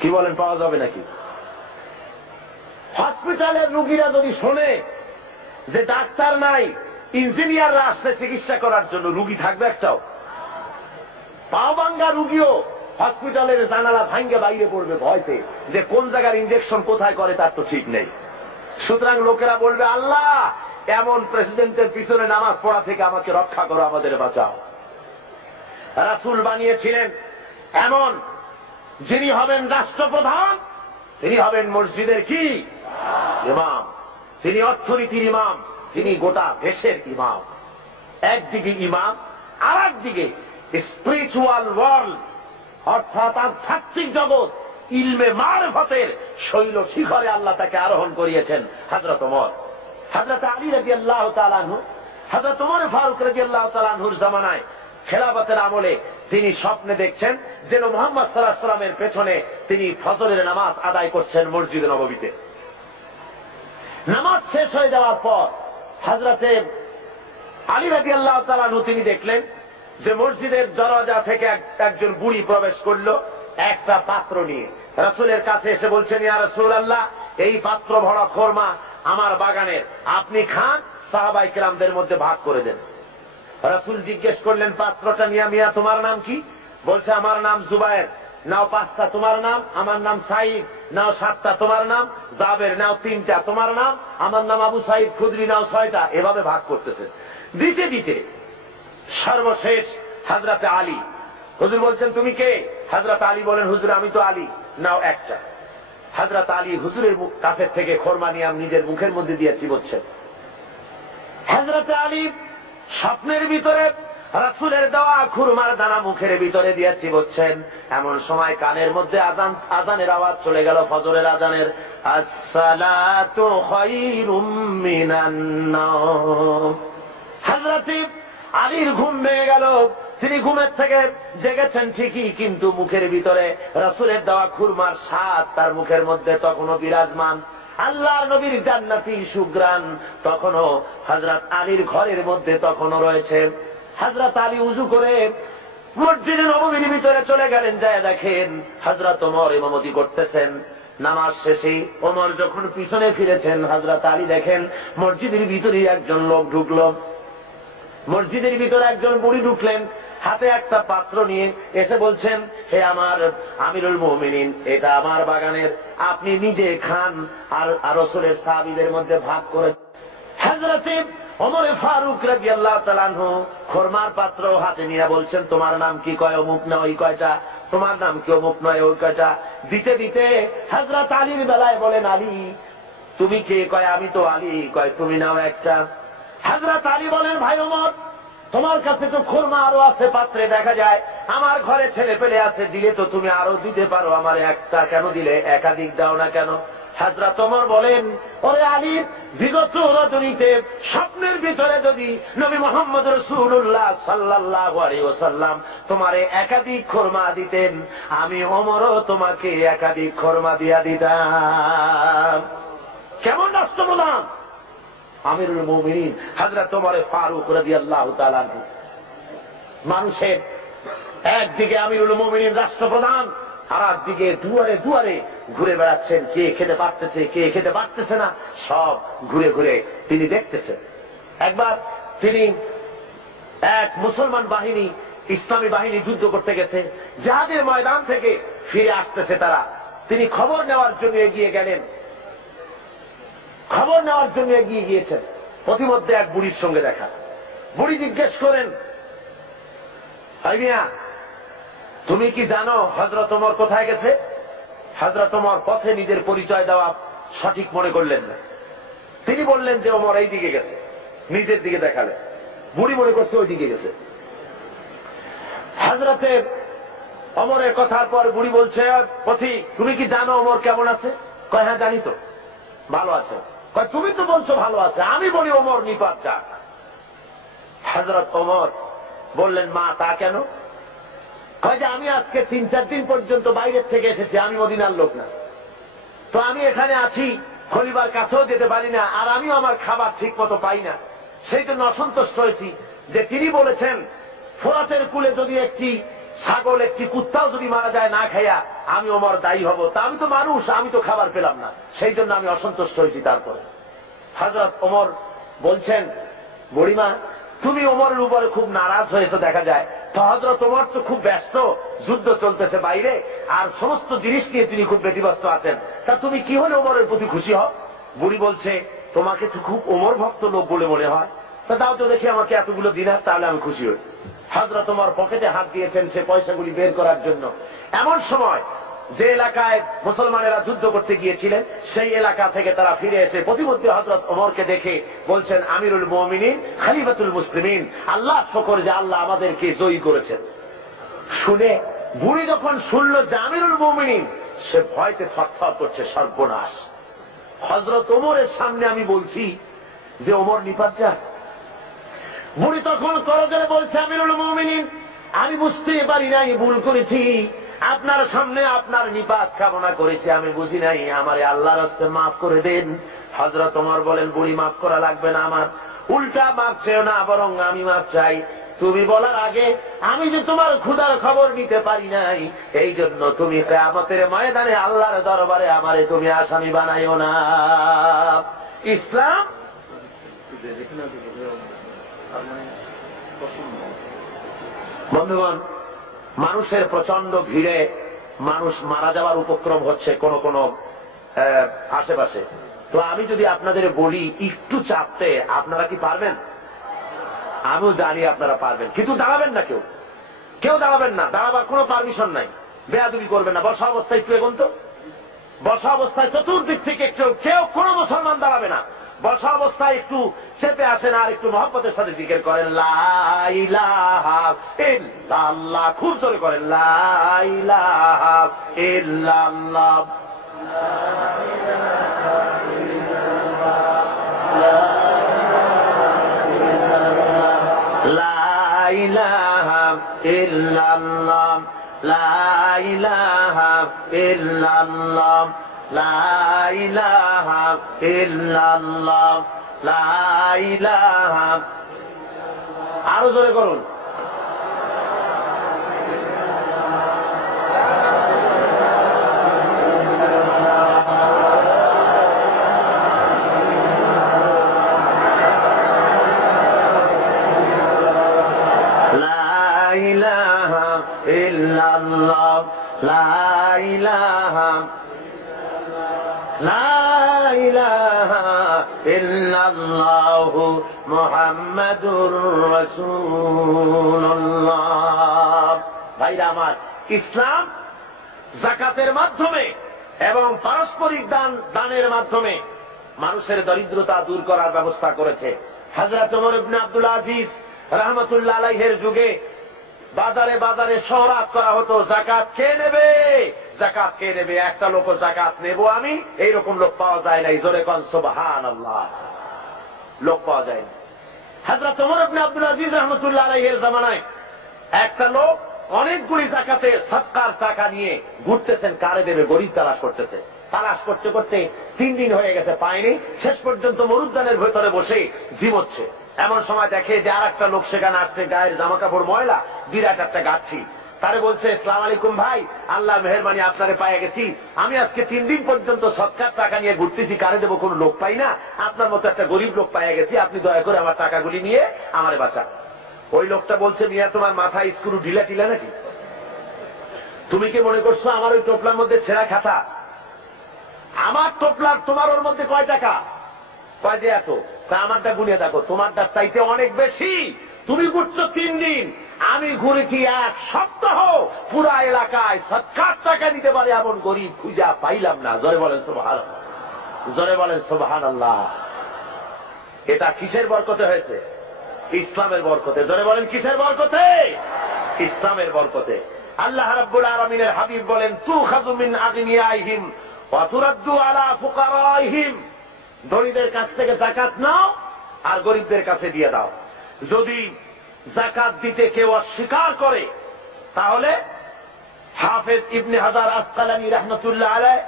কি বলেন, পাওয়া যাবে নাকি? হসপিটালের রোগীরা যদি শোনে যে ডাক্তার নাই, ইঞ্জিনিয়াররা আসছে চিকিৎসা করার জন্য, রুগী থাকবে একটাও? পা ভাঙ্গা রুগীও হসপিটালের জানালা ভাঙ্গে বাইরে পড়বে ভয়তে, যে কোন জায়গার ইঞ্জেকশন কোথায় করে তার তো ঠিক নেই। সুতরাং লোকেরা বলবে, আল্লাহ এমন প্রেসিডেন্টের পিছনে নামাজ পড়া থেকে আমাকে রক্ষা করো, আমাদের বাঁচাও। রাসূল বানিয়েছিলেন এমন, যিনি হবেন রাষ্ট্রপ্রধান, তিনি হবেন মসজিদের কি ইমাম, তিনি অর্থনীতির ইমাম, তিনি গোটা দেশের ইমাম। একদিকে ইমাম, আর একদিকে স্পিরিচুয়াল ওয়ার্ল্ড, অর্থাৎ আধ্যাত্মিক জগৎ, ইলমে মারফতের শৈল শিখরে আল্লাহ তাকে আরোহণ করিয়েছেন হযরত ওমর। হযরত আলী রাদিয়াল্লাহু তাআলা আনহু, হযরত ওমর ফারুক রাদিয়াল্লাহু তাআলা আনহুর জামানায় খেলাফতের আমলে তিনি স্বপ্নে দেখছেন যেন মুহাম্মদ সাল্লাল্লাহু আলাইহি ওয়াসাল্লামের পেছনে তিনি ফজরের নামাজ আদায় করছেন মসজিদে নববীতে। নামাজ শেষ হয়ে যাওয়ার পর হযরতে আলী রাদিয়াল্লাহু তাআলা আনহু তিনি দেখলেন যে মসজিদের দরজা থেকে একজন বুড়ি প্রবেশ করল একটা পাত্র নিয়ে। রাসূলের কাছে এসে বলছেন, ইয়া রাসূলুল্লাহ, এই পাত্র ভরা খোরমা আমার বাগানের, আপনি খান, সাহাবায়ে কেরামদের মধ্যে ভাগ করে দেন। রাসূল জিজ্ঞেস করলেন, পাত্রটা নিয়ে, মিয়া তোমার নাম কি? বলছে, আমার নাম জুবায়ের। নাও 5টা, তোমার নাম? আমার নাম সাঈদ। নাও 7টা, তোমার নাম? জাবের। নাও 3টা, তোমার নাম? আমার নাম আবু সাঈদ খুদরি। নাও 6টা। এভাবে ভাগ করতেছে। দিতে দিতে সর্বশেষ হযরতে আলী, হুজুর বলছেন তুমি কে? হযরত আলী বলেন, হুজুর আমি তো আলী। নাও 1টা। হযরত আলী হুজুরের কাছের থেকে খোরমা নিয়ে নিজের মুখের মধ্যে দিয়ে চিবোচ্ছেন। হযরত আলী স্বপ্নের ভিতরে রাসূলের দেওয়া খুরমার দানা মুখের ভিতরে দিয়ে চিবোচ্ছেন। এমন সময় কানের মধ্যে আজানের আওয়াজ চলে গেল, ফজরের আজানের, আসসালাতু খায়রুম মিনান নাওম। হযরত আলীর ঘুম ভেঙে গেল। তিনি ঘুমের থেকে জেগেছেন ঠিকই, কিন্তু মুখের ভিতরে রাসূলের দেওয়া খুরমার স্বাদ তার মুখের মধ্যে তখনও বিরাজমান। আল্লাহর নবীর জান্নাতি সুঘ্রাণ তখনও হযরত আলীর ঘরের মধ্যে তখনও রয়েছে। হযরত আলী উযু করে মসজিদে নববীর ভিতরে চলে গেলেন, যায় দেখেন হযরত ওমর ইমামতি করতেছেন। নামাজ শেষে ওমর যখন পিছনে ফিরেছেন, হযরত আলী দেখেন মসজিদের ভিতরে একজন লোক ঢুকল। মসজিদের ভিতরে একজন বুড়ি ঢুকলেন, হাতে একটা পাত্র নিয়ে এসে বলছেন, হে আমার আমিরুল মুমিনিন, এটা আমার বাগানের, আপনি নিজে খান আর রাসূলের সাহাবীদের মধ্যে ভাগ করে। হযরতে ওমর ফারুক রাদিয়াল্লাহু তাআলা আনহু খোরমার পাত্র হাতে নিয়ে বলছেন, তোমার নাম কি? কয় অমুক না ওই কয়টা। তোমার নাম কি? অমুক নয় ওই কয়টা। দিতে দিতে হযরত আলীর বেলায় বলেন, আলী তুমি কে? কয় আমি তো আলী। কয় তুমি নাও 1টা। হযরত আলী বলেন, ভাই ওমর, তোমার কাছে তো খোরমা আরো আছে পাত্রে দেখা যায়, আমার ঘরে ছেলে পেলে আছে, দিলে তো তুমি আরো দিতে পারো, আমার 1টা কেন দিলে? একাধিক দাও না কেন? হযরত ওমর বলেন, ওরে আলী, বিগত রজনীতে স্বপ্নের ভিতরে যদি নবী মুহাম্মদ রাসূলুল্লাহ সাল্লাল্লাহু আলাইহি ওয়াসাল্লাম তোমারে একাধিক খোরমা দিতেন, আমি ওমরও তোমাকে একাধিক খোরমা দিয়া দিতাম। কেমন রাষ্ট্রপ্রধান! আমিরুল মুমিনিন হযরত ওমর ফারুক রাদিয়াল্লাহু তাআলা আনহু। মানুষের একদিকে আমিরুল মুমিনিন রাষ্ট্রপ্রধান, আর একদিকে দুয়ারে দুয়ারে ঘুরে বেড়াচ্ছেন, কে খেতে পারতেছে কে খেতে পারতেছে না, সব ঘুরে ঘুরে তিনি দেখতেছেন। একবার তিনি এক মুসলমান বাহিনী, ইসলামী বাহিনী যুদ্ধ করতে গেছে, জিহাদের ময়দান থেকে ফিরে আসতেছে তারা। তিনি খবর নেওয়ার জন্য এগিয়ে গেলেন, খবর নেওয়ার জন্য এগিয়ে গিয়েছেন। প্রতিমধ্যে এক বুড়ির সঙ্গে দেখা। বুড়ি জিজ্ঞেস করেন, ভাই মিয়া, তুমি কি জানো হযরত ওমর কোথায় গেছে? হযরত ওমর পথে নিজের পরিচয় দেওয়া সঠিক মনে করলেন না। তিনি বললেন যে ওমর এই দিকে গেছে, নিজের দিকে দেখালেন। বুড়ি মনে করছে ওই দিকে গেছে। হযরতে ওমরের কথার পর বুড়ি বলছে, পথিক তুমি কি জানো ওমর কেমন আছে? কয় হ্যাঁ জানি তো, ভালো আছে। কয় তুমি তো বলছো ভালো আছে, আমি বলি ওমর নিপাত যাক। হযরত ওমর বললেন, মা তা কেন? কয় যে আমি আজকে 3-4 দিন পর্যন্ত বাইরের থেকে এসেছি, আমি মদিনার লোক না, তো আমি এখানে আছি, খলিফার কাছেও যেতে পারি না, আর আমিও আমার খাবার ঠিক মতো পাই না। সেই জন্য অসন্তুষ্ট হয়েছি যে তিনি বলেছেন ফোরাতের কূলে যদি একটি ছাগল একটি কুত্তাও যদি মারা যায় না খাইয়া, আমি ওমর দায়ী হব। তা আমি তো মানুষ, আমি তো খাবার পেলাম না, সেই জন্য আমি অসন্তুষ্ট হয়েছি। তারপরে হযরত ওমর বলছেন, বুড়িমা তুমি ওমরের উপরে খুব নারাজ হয়েছে দেখা যায়। তো হযরত ওমর তো খুব ব্যস্ত, যুদ্ধ চলতেছে বাইরে, আর সমস্ত জিনিস নিয়ে তিনি খুব ব্যতিব্যস্ত আছেন, তা তুমি কি হলে ওমরের প্রতি খুশি হও? বুড়ি বলছে, তোমাকে তো খুব ওমর ভক্ত লোক বলে মনে হয়, তা দাও তো দেখি আমাকে এতগুলো দিনার, তাহলে আমি খুশি হই। হযরত ওমর পকেটে হাত দিয়েছেন সে পয়সাগুলি বের করার জন্য। এমন সময় যে এলাকায় মুসলমানেরা যুদ্ধ করতে গিয়েছিলেন সেই এলাকা থেকে তারা ফিরে এসে প্রতিমধ্যে হযরত ওমরকে দেখে বলছেন, আমিরুল মুমিনিন খলিফাতুল মুসলিমিন, আল্লাহ শুকর যে আল্লাহ আমাদেরকে জয়ী করেছেন। শুনে বুড়ি যখন শুনল যে আমিরুল মুমিনিন, সে ভয়তে থরথর করছে, সর্বনাশ, হযরত ওমরের সামনে আমি বলছি যে ওমর নিপাত যাক। বুড়ি তখন করজোরে বলছে, আমিরুল মুমিনিন আমি বুঝতে পারি নাই, ভুল করেছি, আপনার সামনে আপনার নিপাত কামনা করেছি, আমি বুঝি নাই, আমারে আল্লাহর রাস্তায় মাফ করে দেন। হযরত ওমর বলেন, বুড়ি মাফ করা লাগবে না, আমার উল্টা মাফ চেও না, বরং আমি মাফ চাই। তুমি বলার আগে আমি যে তোমার ক্ষুধার খবর নিতে পারি নাই, এই জন্য তুমি কিয়ামতের ময়দানে আল্লাহর দরবারে আমারে তুমি আসামি বানাইও না। ইসলাম বন্ধুগণ, মানুষের প্রচন্ড ভিড়ে মানুষ মারা যাওয়ার উপক্রম হচ্ছে কোন কোন আশেপাশে। তো আমি যদি আপনাদের বলি একটু চাপতে, আপনারা কি পারবেন? আমিও জানি আপনারা পারবেন, কিন্তু দাঁড়াবেন না, কেউ দাঁড়াবেন না, দাঁড়াবার কোনো পারমিশন নাই, বেয়াদবি করবেন না। বসা অবস্থায় একটু এগোন তো, বসা অবস্থায় চতুর্দিক থেকে কেউ কোনো মুসলমান দাঁড়াবে না। বসা অবস্থায় একটু চেপে আসেন আর একটু মহব্বতের সাথে জিকির করেন, লা ইলাহা ইল্লাল্লাহ, খুব জোরে করেন, লা ইলাহা ইল্লাল্লাহ, লা ইলাহা ইল্লাল্লাহ, লা ইলাহা ইল্লাল্লাহ, লা ইলাহা ইল্লাল্লাহ, লা ইলাহা। আরো জোরে করুন, লা ইলাহা ইল্লাল্লাহ, লা ইলাহা, লা ইলাহা ইল্লাল্লাহু মুহাম্মাদুর রাসূলুল্লাহ। ভাইরা আমার, ইসলাম যাকাতের মাধ্যমে এবং পারস্পরিক দানের মাধ্যমে মানুষের দরিদ্রতা দূর করার ব্যবস্থা করেছে। হযরত ওমর ইবনে আব্দুল আজিজ রাহমাতুল্লাহ আলাইহির যুগে বাজারে বাজারে শহরাত করা হতো, যাকাত কে নেবে, যাকাত কে নেবে, একটা লোক যাকাত নেব আমি, এইরকম লোক পাওয়া যায় নাই। জোরে কোন সুবহানাল্লাহ, লোক পাওয়া যায় না। হযরত ওমর ইবনে আব্দুল আজিজ রাহমাতুল্লাহ আলাইহির জামানায় একটা লোক অনেকগুলি যাকাতে সদকার টাকা নিয়ে ঘুরতেছেন, কারে দেবে, গরিব তালাশ করতেছে। তালাশ করতে করতে 3 দিন হয়ে গেছে, পায়নি। শেষ পর্যন্ত মরুদ্যানের ভেতরে বসে জীবচ্ছে। এমন সময় দেখে যে আর একটা লোক সেখানে আসছে, গায়ের জামা কাপড় ময়লা, বিরাট একটা গাছি। তারে বলছে, আসসালামু আলাইকুম ভাই, আল্লাহ মেহেরবানি আপনারে পাইয়া গেছি, আমি আজকে 3 দিন পর্যন্ত সদকার টাকা নিয়ে ঘুরতেছি, কারে দেবো কোনো লোক পাই না, আপনার মতো একটা গরিব লোক পাইয়া গেছি, আপনি দয়া করে আমার টাকাগুলি নিয়ে আমারে বাঁচান। ওই লোকটা বলছে, মিয়া তোমার মাথায় স্ক্রু ঢিলা টিলা নাকি? তুমি কি মনে করছো আমার ওই টোপলার মধ্যে ছেঁড়া খাতা? আমার টোপলার তোমার ওর মধ্যে কয় টাকা? কয় যে এত? তা আমারটা গুনিয়ে দেখো, তোমারটা চাইতে অনেক বেশি। তুমি ঘুরছো 3 দিন, আমি ঘুরেছি 1 সপ্তাহ। পুরা এলাকায় 70 টাকা দিতে পারে এমন গরিব খুঁজা পাইলাম না। জোরে বলেন সুবহানাল্লাহ, জোরে বলেন সুবহানাল্লাহ। এটা কিসের বরকতে হয়েছে? ইসলামের বরকতে। জোরে বলেন কিসের বরকতে? ইসলামের বরকতে। আল্লাহ রাব্বুল আলামিনের হাবিব বলেন, তুখাযু মিন আগনিয়াইহিম ওয়া তুরাদ্দু আলা ফুকারাইহিম। ধনীদের কাছ থেকে যাকাত নাও আর গরিবদের কাছে দিয়ে দাও। যদি যাকাত দিতে কেউ অস্বীকার করে, তাহলে হাফেজ ইবনে হাজার আসকালানী রাহমাতুল্লাহ আলাইহি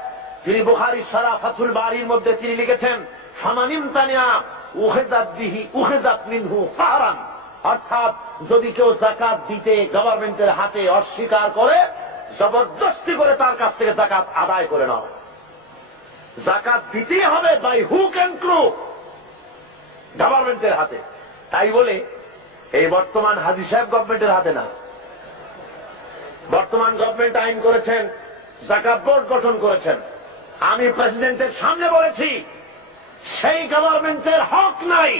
তিনি বুখারীর শারহ ফাথুল বারীর মধ্যে তিনি লিখেছেন, ফামানিম তানিয়া উখিযাত বিহি উখিযাত মিনহু ফাহরান। অর্থাৎ যদি কেউ যাকাত দিতে গভর্নমেন্টের হাতে অস্বীকার করে, জবরদস্তি করে তার কাছ থেকে যাকাত আদায় করে নাও। যাকাত দিতেই হবে বাই হুক এন্ড ক্রুক, গভর্নমেন্টের হাতে। তাই বলে এই বর্তমান হাজী সাহেব গভর্নমেন্টের হাতে না। বর্তমান গভর্নমেন্ট আইন করেছেন, যাকাত বোর্ড গঠন করেছেন। আমি প্রেসিডেন্টের সামনে বলেছি, সেই গভর্নমেন্টের হক নাই,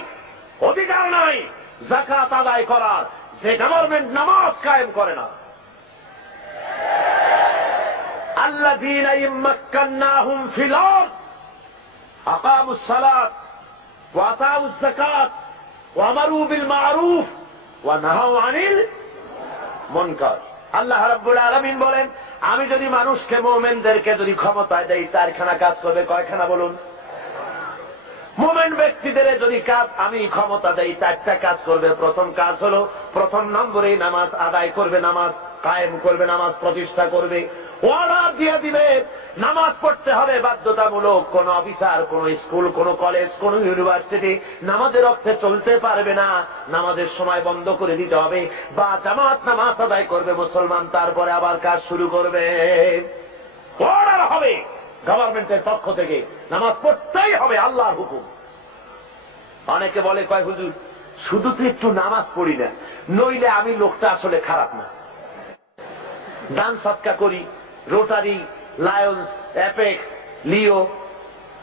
অধিকার নাই যাকাত আদায় করার, যে গভর্নমেন্ট নামাজ কায়েম করে না। আল্লাযীনা ইম্মাক্কান্নাহুম ফিল আরদ আকামুস সালাত ওয়া আতাউজ যাকাত ওয়া আমারু বিল মা'রুফ ওয়া নাহাউ আনিল মুনকার। আল্লাহ রাব্বুল আলামিন বলেন, আমি যদি মানুষকে মুমিনদেরকে যদি ক্ষমতায় দেই, 4খানা কাজ করবে। কয়খানা বলুন? মুমিন ব্যক্তিদের যদি কাজ আমি ক্ষমতা দেই, 4টা কাজ করবে। প্রথম কাজ হলো, প্রথম নম্বরে নামাজ আদায় করবে, নামাজ কায়েম করবে, নামাজ প্রতিষ্ঠা করবে। অর্ডার দিয়ে দিবে নামাজ পড়তে হবে বাধ্যতামূলক। কোন অফিসার, কোন স্কুল, কোন কলেজ, কোন ইউনিভার্সিটি নামাজের অর্থে চলতে পারবে না। নামাজের সময় বন্ধ করে দিতে হবে, বা জামাত নামাজ আদায় করবে মুসলমান, তারপরে আবার কাজ শুরু করবে। অর্ডার হবে গভর্নমেন্টের পক্ষ থেকে, নামাজ পড়তেই হবে, আল্লাহর হুকুম। অনেকে বলে, কয় হুজুর শুধু তো একটু নামাজ পড়ি না, নইলে আমি লোকটা আসলে খারাপ না। দান সৎকা করি, রোটারি, লায়ন্স, অ্যাপেক্স, লিও,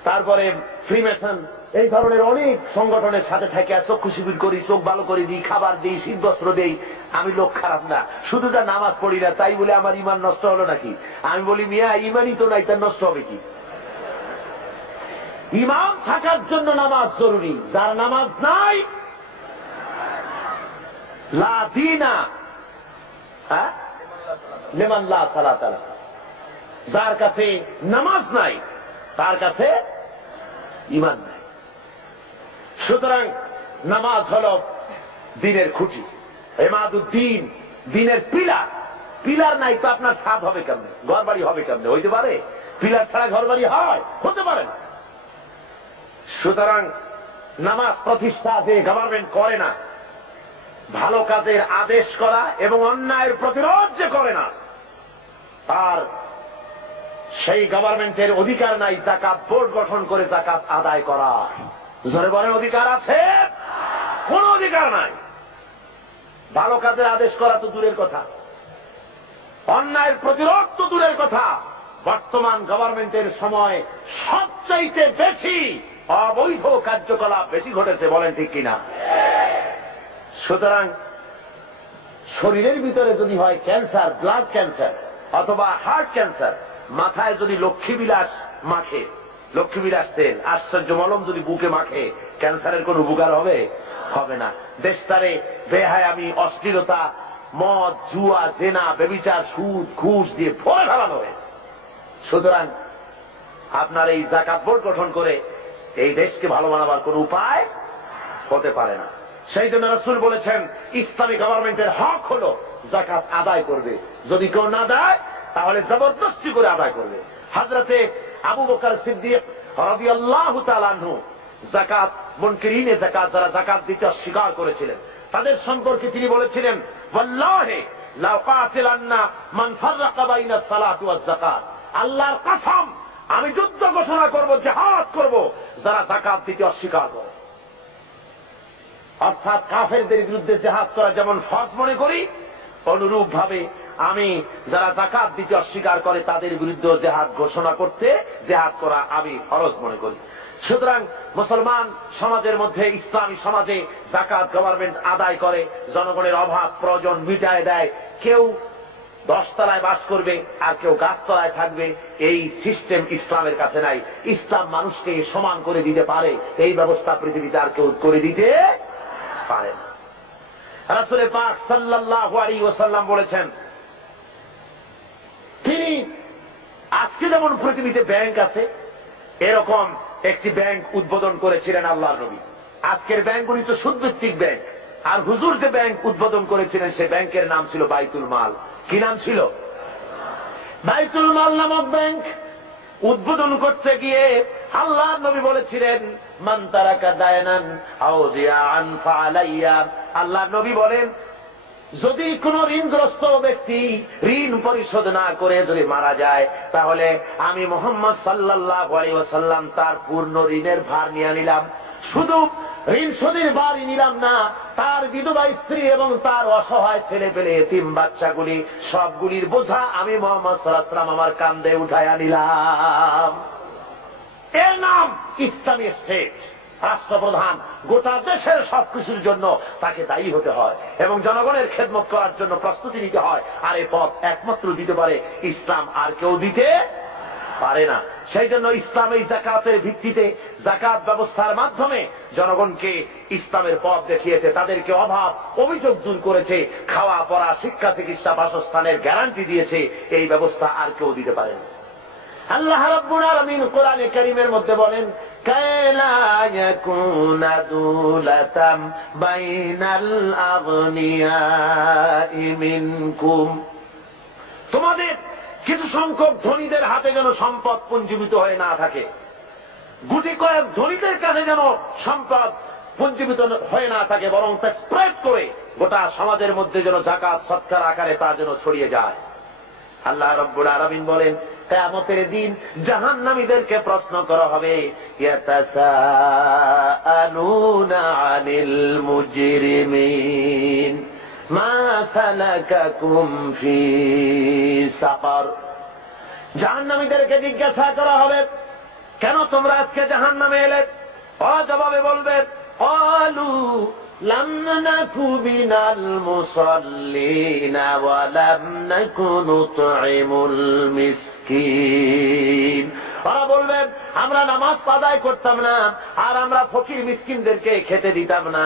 তারপরে ফ্রিমেসন, এই ধরনের অনেক সংগঠনের সাথে থাকে, চক্ষু শিবির করি, চোখ ভালো করে দিই, খাবার দিই, শীতবস্ত্র দেই। আমি লোক খারাপ না, শুধু যা নামাজ পড়ি না তাই বলে আমার ইমান নষ্ট হলো নাকি? আমি বলি, মিয়া ইমানই তো নাই, তার নষ্ট হবে কি? ইমান থাকার জন্য নামাজ জরুরি। যার নামাজ নাই, লা দীনা লিমান লা সালাতা লাহু। যার কাছে নামাজ নাই, তার কাছে ইমান নাই। সুতরাং নামাজ হল দ্বীনের খুঁটি, ইমাদুদ্দিন, দ্বীনের পিলার। পিলার নাই তো আপনার ছাদ হবে কেমনে, ঘর বাড়ি হবে কেমনে? হইতে পারে? পিলার ছাড়া ঘর বাড়ি হয়? হতে পারে না। সুতরাং নামাজ প্রতিষ্ঠা যে গভর্নমেন্ট করে না, ভালো কাজের আদেশ করা এবং অন্যায়ের প্রতিরোধ যে করে না, তার সেই গভর্নমেন্টের অধিকার নাই যাকাত বোর্ড গঠন করে যাকাত আদায় করা। জোরে বলেন, অধিকার আছে? কোন অধিকার নাই। ভালো কাজের আদেশ করা তো দূরের কথা, অন্যায়ের প্রতিরোধ তো দূরের কথা। বর্তমান গভর্নমেন্টের সময় সবচাইতে বেশি অবৈধ কার্যকলাপ বেশি ঘটেছে, বলেন ঠিক কিনা? সুতরাং শরীরের ভিতরে যদি হয় ক্যান্সার, ব্লাড ক্যান্সার অথবা হার্ট ক্যান্সার, মাথায় যদি লক্ষ্মীবিলাস মাখে, লক্ষ্মীবিলাস তেল, আশ্চর্য মলম যদি বুকে মাখে, ক্যান্সারের কোন উপকার হবে? হবে না। দেশটারে বেহায়ামি, অশ্লীলতা, মদ, জুয়া, জেনা, ব্যভিচার, সুদ, ঘুষ দিয়ে ভরে ফেলানো হয়েছে। সুতরাং আপনার এই যাকাত বোর্ড গঠন করে এই দেশকে ভালো বানাবার কোন উপায় হতে পারে না। সেই জন্য রাসূল বলেছেন, ইসলামী গভর্নমেন্টের হক হল যাকাত আদায় করবে। যদি কেউ না দেয়, তাহলে জবরদস্তি করে আদায় করবে। হযরতে আবু বকর সিদ্দিক রাদিয়াল্লাহু তাআলা আনহু যাকাত মুনকিরিনে যাকাত, যারা যাকাত দিতে অস্বীকার করেছিলেন, তাদের সম্পর্কে তিনি বলেছিলেন, ওয়াল্লাহি লা কাতিলান্না মান ফাররাকা বাইনা সালাতি ওয়াজ যাকাত। আল্লাহর কসম, আমি যুদ্ধ ঘোষণা করব, জিহাদ করব যারা যাকাত দিতে অস্বীকার করে। অর্থাৎ কাফেরদের বিরুদ্ধে জিহাদ করা যেমন ফরজ মনে করি, অনুরূপ ভাবে আমি যারা যাকাত দিতে অস্বীকার করে তাদের বিরুদ্ধে জেহাদ ঘোষণা করতে, জেহাদ করা আমি ফরজ মনে করি। সুতরাং মুসলমান সমাজের মধ্যে, ইসলামী সমাজে যাকাত গভর্নমেন্ট আদায় করে, জনগণের অভাব প্রয়োজন মিটায় দেয়। কেউ 10 তলায় বাস করবে আর কেউ গাছতলায় থাকবে, এই সিস্টেম ইসলামের কাছে নাই। ইসলাম মানুষকে সমান করে দিতে পারে, এই ব্যবস্থা পৃথিবীতে আর কেউ করে দিতে পারে না। রাসূল পাক সাল্লাল্লাহু আলাইহি ওয়াসাল্লাম বলেছেন, তিনি আজকে যেমন পৃথিবীতে ব্যাংক আছে, এরকম একটি ব্যাংক উদ্বোধন করেছিলেন আল্লাহর নবী। আজকের ব্যাংকগুলি তো সুদভিত্তিক ব্যাংক, আর হুজুর যে ব্যাংক উদ্বোধন করেছিলেন সে ব্যাংকের নাম ছিল বাইতুল মাল। কি নাম ছিল? বাইতুল মাল নামক ব্যাংক উদ্বোধন করতে গিয়ে আল্লাহর নবী বলেছিলেন, মান তারাকা দায়নান আও দিয়ান ফালাইয়া। আল্লাহর নবী বলেন, যদি কোন ঋণগ্রস্ত ব্যক্তি ঋণ পরিশোধ না করে যদি মারা যায়, তাহলে আমি মুহাম্মদ সাল্লাল্লাহু আলাইহি ওয়াসাল্লাম তার পূর্ণ ঋণের ভার নিয়ে নিলাম। শুধু ঋণ শোধের ভারই নিলাম না, তার বিধবা স্ত্রী এবং তার অসহায় ছেলে পেলে এতিম বাচ্চাগুলি সবগুলির বোঝা আমি মুহাম্মদ সাল্লাল্লাহু আলাইহি ওয়াসাল্লাম আমার কাঁধে উঠাইয়া নিলাম। এর নাম ইসলামী স্টেট। রাষ্ট্রপ্রধান গোটা দেশের সবকিছুর জন্য তাকে দায়ী হতে হয় এবং জনগণের খেদমত করার জন্য প্রস্তুতি নিতে হয়। আর এই পথ একমাত্র দিতে পারে ইসলাম, আর কেউ দিতে পারে না। সেই জন্য ইসলাম এই যাকাতের ভিত্তিতে, যাকাত ব্যবস্থার মাধ্যমে জনগণকে ইসলামের পথ দেখিয়েছে, তাদেরকে অভাব অভিযোগ দূর করেছে, খাওয়া পড়া শিক্ষা চিকিৎসা বাসস্থানের গ্যারান্টি দিয়েছে। এই ব্যবস্থা আর কেউ দিতে পারে না। আল্লাহ রাব্বুল আলামিন কোরআনে কারীমের মধ্যে বলেন, কায়লা ইয়াকুনা দুলাতাম বাইনাল আগনিয়াই মিনকুম। তোমাদের কিছু সংখ্যক ধনীদের হাতে যেন সম্পদ পুঞ্জীভূত হয়ে না থাকে, গুটি কয়েক ধনীদের কাছে যেন সম্পদ পুঞ্জীভূত হয়ে না থাকে, বরং তা স্প্রেড করে গোটা সমাজের মধ্যে যেন যাকাত সদকার আকারে তা যেন ছড়িয়ে যায়। আল্লাহ রাব্বুল আলামিন বলেন, কিয়ামতের দিন জাহান্নামীদেরকে প্রশ্ন করা হবে, ইয়াতাসাআলুনা আনিল মুজরিমিন মা সালাকাকুম ফি সাকার। জাহান্নামীদেরকে জিজ্ঞাসা করা হবে, কেন তোমরা আজকে জাহান্নামে এলে? জবাবে বলবে, ক্বালু লাম নাকু মিনাল মুসাল্লিনা ওয়া লাম নাকু নুতঈমুল মিসকিন। ওরা বলবেন, আমরা নামাজ আদায় করতাম না, আর আমরা ফকির মিসকিনদেরকে খেতে দিতাম না,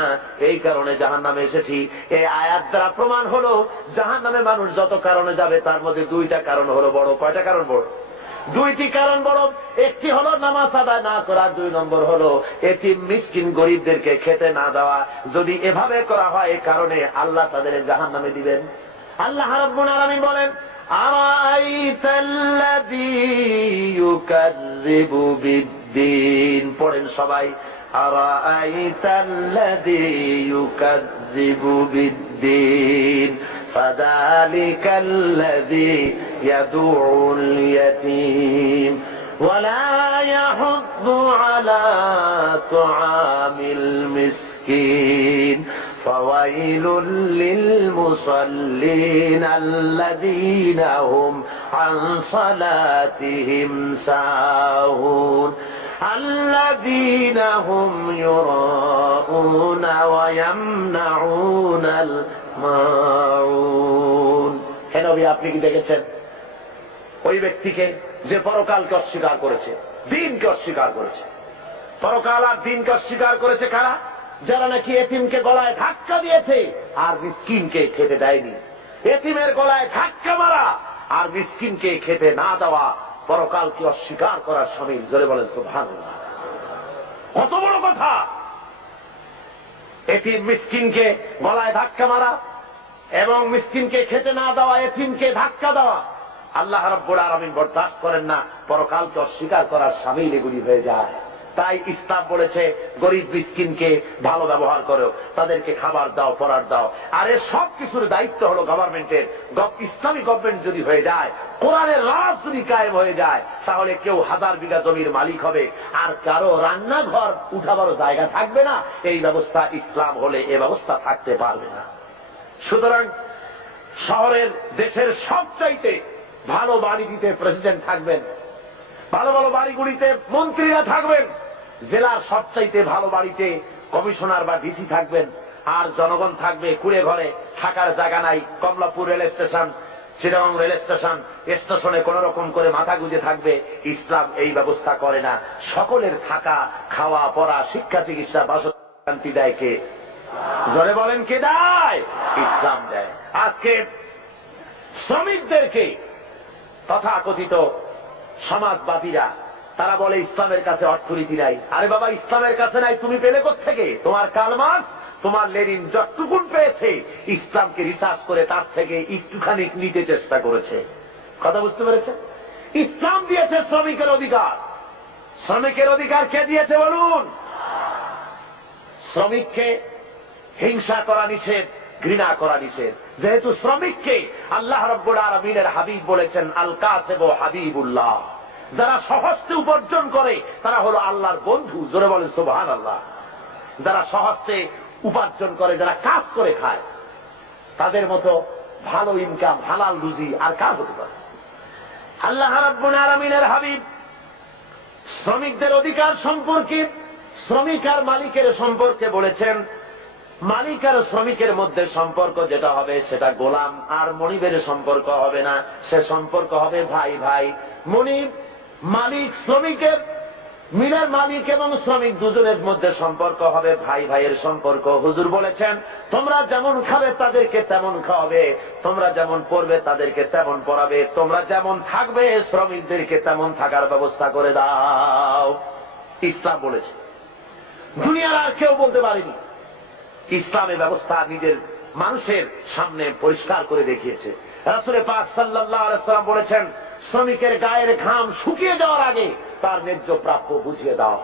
এই কারণে জাহান্নামে এসেছি। এই আয়াত দ্বারা প্রমাণ হলো জাহান্নামে মানুষ যত কারণে যাবে তার মধ্যে 2টা কারণ হলো বড়। কয়টা কারণ বড়? 2টি কারণ বড়। একটি হলো নামাজ আদায় না করা, 2 নম্বর হলো এতিম মিসকিন গরিবদেরকে খেতে না দেওয়া। যদি এভাবে করা হয়, এই কারণে আল্লাহ তাদের জাহান্নামে দিবেন। আল্লাহ রাব্বুল আলামিন বলেন, আরাইতাল্লাযী ইউকাযযিবু বিদ্দীন। পড়েন সবাই, আরাইতাল্লাযী ইউকাযযিবু বিদ্দীন ফাযালিকাল্লাযী ইয়াদুউল ইয়াতীম ওয়া লা ইয়াহুদ্দু আলা তুআমিল মিসকিন ফাওয়াইলুল লিল মুসাল্লিন আল্লাযীনা হুম আন সালাতিহিম সাহুন আল্লাযীনা হুম ইউরাউনা ওয়া ইয়ামনাউনাল মাউন। হে নবী, আপনি কি দেখেছেন ওই ব্যক্তিকে যে পরকালকে অস্বীকার করেছে, দিনকে অস্বীকার করেছে? পরকাল আর দিনকে অস্বীকার করেছে কারা? যারা নাকি এতিমকে গলায় ধাক্কা দিয়েছে আর মিসকিনকে খেতে দেয়নি। এতিমের গলায় ধাক্কা মারা আর মিসকিনকে খেতে না দেওয়া পরকালকে অস্বীকার করার শামিল। জোরে বলেন সুবহানাল্লাহ। কত বড় কথা! এতিম মিসকিনকে গলায় ধাক্কা মারা এবং মিসকিনকে খেতে না দেওয়া, এতিমকে ধাক্কা দেওয়া আল্লাহ রাব্বুল আলামিন বরদাস্ত করেন না। পরকালকে অস্বীকার করার শামিল এগুলি হয়ে যায়। তাই ইসলাম বলেছে, গরিব মিসকিনকে ভালো ব্যবহার করো, তাদেরকে খাবার দাও, পড়ার দাও। আর এর সব কিছুর দায়িত্ব হলো গভর্নমেন্টের। ইসলামী গভর্নমেন্ট যদি হয়ে যায়, কোরআনের রাজ যদি কায়েম হয়ে যায়, তাহলে কেউ 1000 বিঘা জমির মালিক হবে, আর কারো রান্নাঘর উঠাবারও জায়গা থাকবে না। এই ব্যবস্থা ইসলাম হলে এ ব্যবস্থা থাকতে পারবে না। সুতরাং শহরের দেশের সবচাইতে ভালো বাড়িটিতে প্রেসিডেন্ট থাকবেন, ভালো ভালো বাড়িগুলিতে মন্ত্রীরা থাকবেন, জেলার সবচাইতে ভালো বাড়িতে কমিশনার বা ডিসি থাকবেন, আর জনগণ থাকবে কুড়ে ঘরে, থাকার জায়গা নাই। Kamalapur rail station, Chittagong rail station, স্টেশনে কোন রকম করে মাথা গুঁজে থাকবে। ইসলাম এই ব্যবস্থা করে না। সকলের থাকা, খাওয়া, পড়া, শিক্ষা, চিকিৎসা, বাসস্থান দেয় কে? জোরে বলেন, কে দেয়? ইসলাম দেয়। আজকে শ্রমিকদেরকে তথাকথিত সমাজবাদীরা তারা বলে ইসলামের কাছে অর্থনীতি নাই। আরে বাবা, ইসলামের কাছে নাই, তুমি পেলে কোত্থেকে? তোমার কার্ল মার্কস, তোমার লেনিন যতটুকুন পেয়েছে ইসলামকে রিসার্চ করে তার থেকে একটুখানি নিতে চেষ্টা করেছে। কথা বুঝতে পেরেছে? ইসলাম দিয়েছে শ্রমিকের অধিকার। শ্রমিকের অধিকার কে দিয়েছে বলুন? শ্রমিককে হিংসা করা নিষেধ, ঘৃণা করা নিষেধ। যেহেতু শ্রমিককে আল্লাহ রাব্বুল আলামিনের হাবিব বলেছেন আল কাসিব হাবিবুল্লাহ, যারা সহজে উপার্জন করে তারা হলো আল্লাহর বন্ধু। জোরে বলেন সুবহানাল্লাহ। যারা সহজে উপার্জন করে, যারা কাজ করে খায়, তাদের মতো ভালো ইনকাম, হালাল রুজি আর কাজ হতে পারে? আল্লাহ রাব্বুল আলামিনের হাবিব শ্রমিকদের অধিকার সম্পর্কে, শ্রমিক আর মালিকের সম্পর্কে বলেছেন, মালিক আর শ্রমিকের মধ্যে সম্পর্ক যেটা হবে সেটা গোলাম আর মনিবের সম্পর্ক হবে না, সে সম্পর্ক হবে ভাই ভাই। মনিব, মালিক, শ্রমিকের, মিলের মালিক এবং শ্রমিক দুজনের মধ্যে সম্পর্ক হবে ভাই ভাইয়ের সম্পর্ক। হুজুর বলেছেন, তোমরা যেমন খাবে তাদেরকে তেমন খাওয়াবে, তোমরা যেমন পড়বে তাদেরকে তেমন পড়াবে, তোমরা যেমন থাকবে শ্রমিকদেরকে তেমন থাকার ব্যবস্থা করে দাও। ইসলাম বলেছে, দুনিয়ার আর কেউ বলতে পারেনি। ইসলামের ব্যবস্থা নিজের মানুষের সামনে পরিষ্কার করে দেখিয়েছে। রাসূল পাক সাল্লাল্লাহু আলাইহি ওয়াসাল্লাম বলেছেন, শ্রমিকের গায়ের ঘাম শুকিয়ে যাওয়ার আগে তার ন্যায্য প্রাপ্য বুঝিয়ে দাও।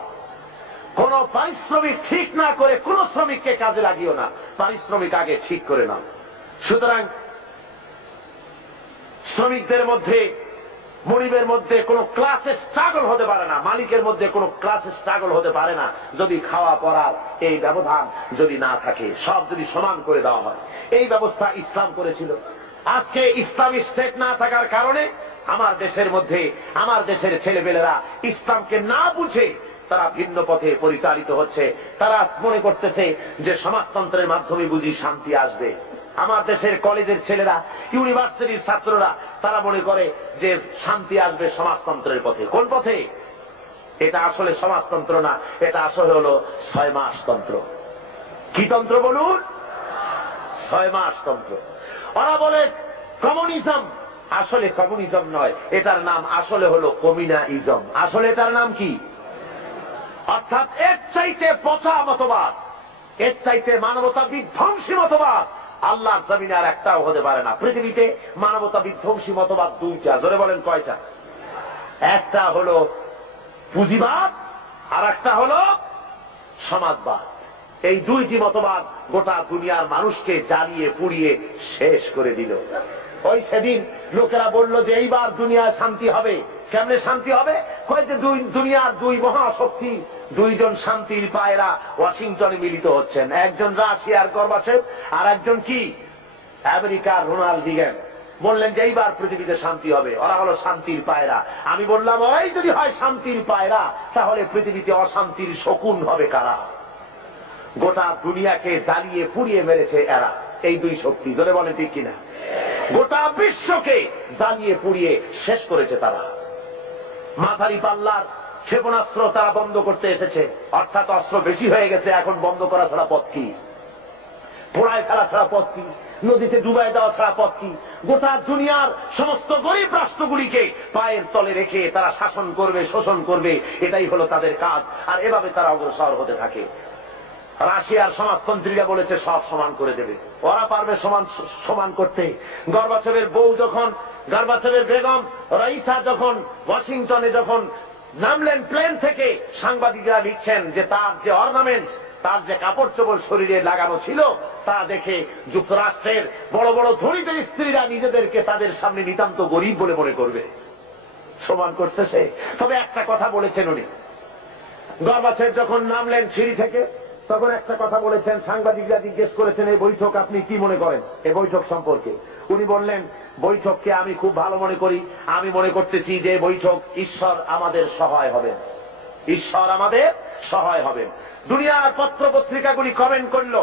কোন পারিশ্রমিক ঠিক না করে কোন শ্রমিককে কাজে লাগিও না, পারিশ্রমিক আগে ঠিক করে নাও। সুতরাং শ্রমিকদের মধ্যে, মনিবের মধ্যে কোন ক্লাসে স্ট্রাগল হতে পারে না, মালিকের মধ্যে কোন ক্লাসে স্ট্রাগল হতে পারে না, যদি খাওয়া পড়ার এই ব্যবধান যদি না থাকে, সব যদি সমান করে দেওয়া হয়। এই ব্যবস্থা ইসলাম করেছিল। আজকে ইসলামী স্টেট না থাকার কারণে আমার দেশের মধ্যে, আমার দেশের ছেলেপেলেরা ইসলামকে না বুঝে তারা ভিন্ন পথে পরিচালিত হচ্ছে। তারা মনে করতেছে যে সমাজতন্ত্রের মাধ্যমে বুঝি শান্তি আসবে। আমার দেশের কলেজের ছেলেরা, ইউনিভার্সিটির ছাত্ররা তারা মনে করে যে শান্তি আসবে সমাজতন্ত্রের পথে। কোন পথে? এটা আসলে সমাজতন্ত্র না, এটা আসলে হলো 6 মাস তন্ত্র। কি তন্ত্র বলুন? 6 মাস তন্ত্র। ওরা বলে কমিউনিজম, আসলে কমিউনিজম নয়, এটার নাম আসলে হলো কমিউনাইজম। আসলে এটার নাম কি? অর্থাৎ এর চাইতে পচা মতবাদ, এর চাইতে মানবতা বিধ্বংসী মতবাদ আল্লাহর জমিনে আর একটাও হতে পারে না। পৃথিবীতে মানবতা বিধ্বংসী মতবাদ 2টা। জোরে বলেন কয়টা? একটা হলো পুঁজিবাদ আর একটা হলো সমাজবাদ। এই 2টি মতবাদ গোটা দুনিয়ার মানুষকে জ্বালিয়ে পুড়িয়ে শেষ করে দিল। ওই সেদিন লোকেরা বলল যে এইবার দুনিয়ায় শান্তি হবে। কেমনে শান্তি হবে? হয়তো দুনিয়ার 2 মহাশক্তি, 2 জন শান্তির পায়রা ওয়াশিংটনে মিলিত হচ্ছেন। একজন রাশিয়ার গর্বাচেভ আর একজন কি আমেরিকার রোনাল্ড রিগান। বললেন যে এইবার পৃথিবীতে শান্তি হবে। ওরা হলো শান্তির পায়রা। আমি বললাম, ওই যদি হয় শান্তির পায়রা, তাহলে পৃথিবীতে অশান্তির শকুন হবে কারা? গোটা দুনিয়াকে জ্বালিয়ে পুড়িয়ে মেরেছে এরা, এই 2 শক্তি। জোরে বলে ঠিক কিনা? গোটা বিশ্বকে জ্বালিয়ে পুড়িয়ে শেষ করেছে তারা। মাঝারি পাল্লার ক্ষেপণাস্ত্র তারা বন্ধ করতে এসেছে, অর্থাৎ অস্ত্র বেশি হয়ে গেছে, এখন বন্ধ করা ছাড়া পথ কি? পোড়ায় ফেলা ছাড়া পথ কি? নদীতে ডুবাই দেওয়া ছাড়া পথ কি? গোটা দুনিয়ার সমস্ত গরিব রাষ্ট্রগুলিকে পায়ের তলে রেখে তারা শাসন করবে, শোষণ করবে, এটাই হলো তাদের কাজ। আর এভাবে তারা অগ্রসর হতে থাকে। রাশিয়ার সমাজতন্ত্রীরা বলেছে সব সমান করে দেবে, ওরা পারবে সমান করতে। গর্বাচেভের বউ যখন, গর্বাচেভের বেগম রাইসা যখন ওয়াশিংটনে যখন নামলেন প্লেন থেকে, সাংবাদিকরা লিখছেন যে তার যে অর্নামেন্টস, তার যে কাপড় চোপড় শরীরে লাগানো ছিল তা দেখে যুক্তরাষ্ট্রের বড় বড় ধনীদের স্ত্রীরা নিজেদেরকে তাদের সামনে নিতান্ত গরিব বলে মনে করবে। সমান করছে সে। তবে একটা কথা বলেছেন উনি, গর্বাচেভ যখন নামলেন সিঁড়ি থেকে, তখন একটা কথা বলেছেন। সাংবাদিকরা জিজ্ঞেস করেছেন, এই বৈঠক আপনি কি মনে করেন, এই বৈঠক সম্পর্কে? উনি বললেন, বৈঠককে আমি খুব ভালো মনে করি, আমি মনে করতেছি যে বৈঠক ঈশ্বর আমাদের সহায় হবেন, ঈশ্বর আমাদের সহায় হবেন। দুনিয়ার পত্র পত্রিকাগুলি কমেন্ট করল,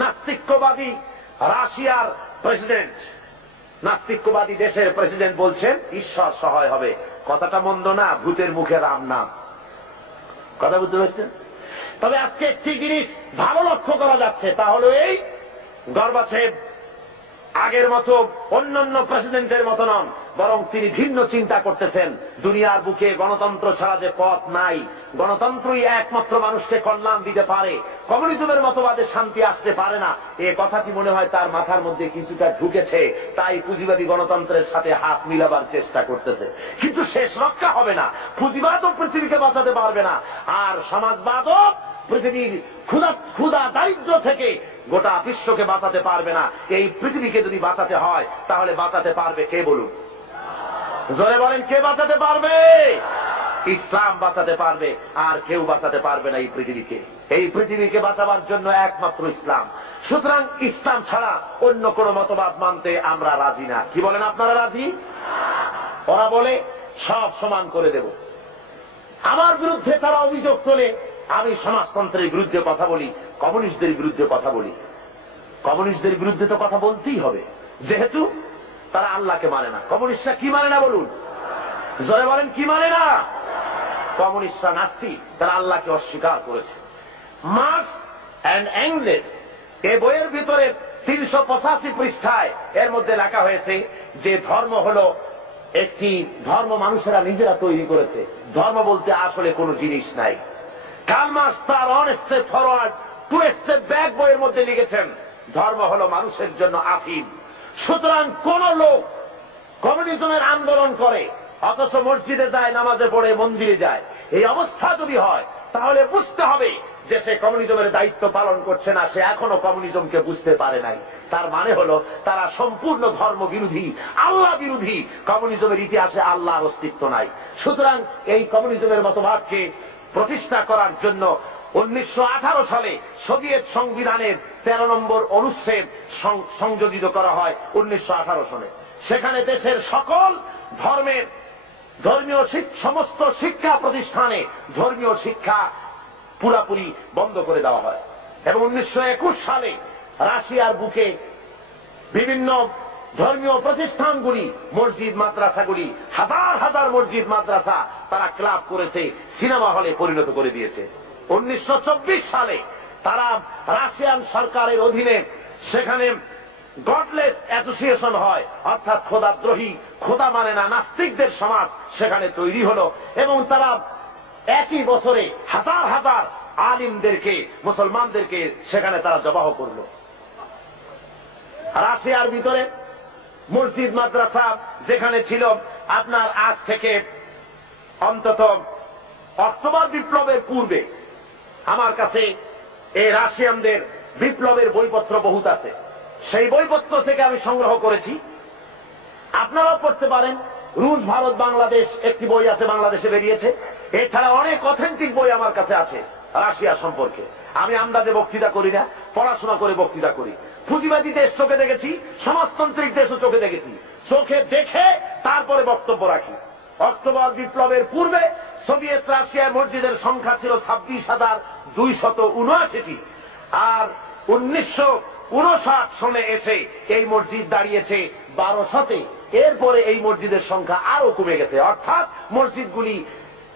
নাস্তিক্যবাদী রাশিয়ার প্রেসিডেন্ট, নাস্তিক্যবাদী দেশের প্রেসিডেন্ট বলছেন ঈশ্বর সহায় হবে। কথাটা মন্দ না, ভূতের মুখে রাম নাম। কথা বুঝতে পারছেন? তবে আজকে একটি জিনিস ভালো লক্ষ্য করা যাচ্ছে, তা হল এই, গর্বাচেভ আগের মতো অন্যান্য প্রেসিডেন্টের মতো নন, বরং তিনি ভিন্ন চিন্তা করতেছেন। দুনিয়ার বুকে গণতন্ত্র ছাড়া যে পথ নাই, গণতন্ত্রই একমাত্র মানুষকে কল্যাণ দিতে পারে, কমিউনিজমের মতবাদে শান্তি আসতে পারে না, এ কথাটি মনে হয় তার মাথার মধ্যে কিছুটা ঢুকেছে, তাই পুঁজিবাদী গণতন্ত্রের সাথে হাত মিলাবার চেষ্টা করতেছে। কিন্তু শেষ রক্ষা হবে না, পুঁজিবাদও পৃথিবীকে বাঁচাতে পারবে না, আর সমাজবাদও পৃথিবীর ক্ষুধা দারিদ্র থেকে গোটা বিশ্বকে বাঁচাতে পারবে না। এই পৃথিবীকে যদি বাঁচাতে হয় তাহলে বাঁচাতে পারবে কে বলুন? জোরে বলেন, কে বাঁচাতে পারবে? ইসলাম বাঁচাতে পারবে, আর কেউ বাঁচাতে পারবে না এই পৃথিবীকে। এই পৃথিবীকে বাঁচাবার জন্য একমাত্র ইসলাম। সুতরাং ইসলাম ছাড়া অন্য কোন মতবাদ মানতে আমরা রাজি না। কি বলেন, আপনারা রাজি? ওরা বলে সব সমান করে দেব। আমার বিরুদ্ধে তারা অভিযোগ তোলে, আমি সমাজতন্ত্রের বিরুদ্ধে কথা বলি, কমিউনিস্টদের বিরুদ্ধে কথা বলি। কমিউনিস্টদের বিরুদ্ধে তো কথা বলতেই হবে, যেহেতু তারা আল্লাহকে মানে না। কমিউনিস্টরা কি মানে না বলুন? জোরে বলেন, কি মানে না? কমিউনিস্টরা নাস্তিক, তারা আল্লাহকে অস্বীকার করেছে। মার্কস অ্যান্ড এঙ্গেলস এই বইয়ের ভিতরে 385 পৃষ্ঠায় এর মধ্যে লেখা হয়েছে যে ধর্ম হল একটি ধর্ম মানুষেরা নিজেরা তৈরি করেছে, ধর্ম বলতে আসলে কোনো জিনিস নাই। কার্ল মার্কস তার on step forward to step back বইয়ের মধ্যে লিখেছেন ধর্ম হল মানুষের জন্য আফিম। সুতরাং কোন লোক কমিউনিজমের আন্দোলন করে অথচ মসজিদে যায়, নামাজে পড়ে, মন্দিরে যায়, এই অবস্থা যদি হয় তাহলে বুঝতে হবে যে সে কমিউনিজমের দায়িত্ব পালন করছে না, সে এখনো কমিউনিজমকে বুঝতে পারে নাই। তার মানে হলো তারা সম্পূর্ণ ধর্ম বিরোধী, আল্লাহ বিরোধী। কমিউনিজমের ইতিহাসে আল্লাহর অস্তিত্ব নাই। সুতরাং এই কমিউনিজমের মতবাদকে প্রতিষ্ঠা করার জন্য 1918 সালে সোভিয়েত সংবিধানের 13 নম্বর অনুচ্ছেদ সংযোজিত করা হয় 1918 সালে। সেখানে দেশের সকল ধর্মের ধর্মীয় সমস্ত শিক্ষা প্রতিষ্ঠানে ধর্মীয় শিক্ষা পুরাপুরি বন্ধ করে দেওয়া হয়। এবং 1921 সালে রাশিয়ার বুকে বিভিন্ন ধর্মীয় প্রতিষ্ঠানগুলি, মসজিদ মাদ্রাসাগুলি, হাজার হাজার মসজিদ মাদ্রাসা তারা ক্লাব করেছে, সিনেমা হলে পরিণত করে দিয়েছে। 1924 সালে তারা রাশিয়ান সরকারের অধীনে সেখানে গডলেস অ্যাসোসিয়েশন হয়, অর্থাৎ খোদাদ্রোহী, খোদা মানে না নাস্তিকদের সমাজ সেখানে তৈরি হলো। এবং তারা একই বছরে হাজার হাজার আলিমদেরকে, মুসলমানদেরকে সেখানে তারা জবাহ করল। রাশিয়ার ভিতরে মসজিদ মাদ্রাসা যেখানে ছিল, আপনার আজ থেকে অন্তত অক্টোবর বিপ্লবের পূর্বে আমার কাছে এই রাশিয়ানদের বিপ্লবের বইপত্র বহুত আছে। সেই বইপত্র থেকে আমি সংগ্রহ করেছি, আপনারাও পড়তে পারেন। রুশ, ভারত, বাংলাদেশ একটি বই আছে, বাংলাদেশে বেরিয়েছে। এছাড়া অনেক অথেন্টিক বই আমার কাছে আছে রাশিয়া সম্পর্কে। আমি আন্দাজে বক্তৃতা করি না, পড়াশোনা করে বক্তৃতা করি। পুঁজিবাদী দেশ চোখে দেখেছি, সমাজতান্ত্রিক দেশও চোখে দেখেছি, চোখে দেখে তারপরে বক্তব্য রাখি। অক্টোবর বিপ্লবের পূর্বে সোভিয়েত রাশিয়ার মসজিদের সংখ্যা ছিল 26,279টি, আর 1959 সনে এসে এই মসজিদ দাঁড়িয়েছে 1200-তে। এরপরে এই মসজিদের সংখ্যা আরো কমে গেছে, অর্থাৎ মসজিদগুলি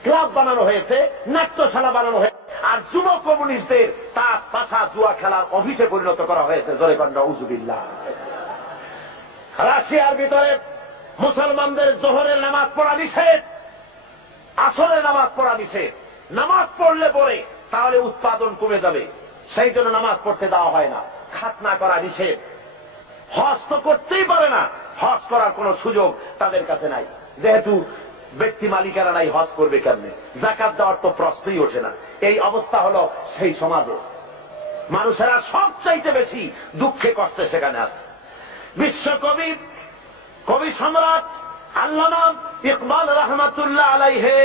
ক্লাব বানানো হয়েছে, নাট্যশালা বানানো হয়েছে, আর যুব কমিউনিস্টদের তাস, পাশা, জুয়া খেলার অফিসে পরিণত করা হয়েছে। জোরেকণ্ড উজুবিল্লাহ। রাশিয়ার ভিতরে মুসলমানদের জোহরের নামাজ পড়া নিষেধ, আসরের নামাজ পড়া নিষেধ। নামাজ পড়লে পরে তাহলে উৎপাদন কমে যাবে, সেই জন্য নামাজ পড়তে দেওয়া হয় না। খাতনা করা নিষেধ। হজ তো করতেই পারে না, হজ করার কোন সুযোগ তাদের কাছে নাই, যেহেতু ব্যক্তি মালিকেরা নাই, হজ করবে কেমনে? যাকাত দেওয়ার তো প্রশ্নই ওঠে না। এই অবস্থা হলো সেই সমাজে। মানুষেরা সবচাইতে বেশি দুঃখে কষ্টে সেখানে আছে। বিশ্বকবি, কবি সম্রাট আল্লামা ইকবাল রহমাতুল্লাহ আলাইহে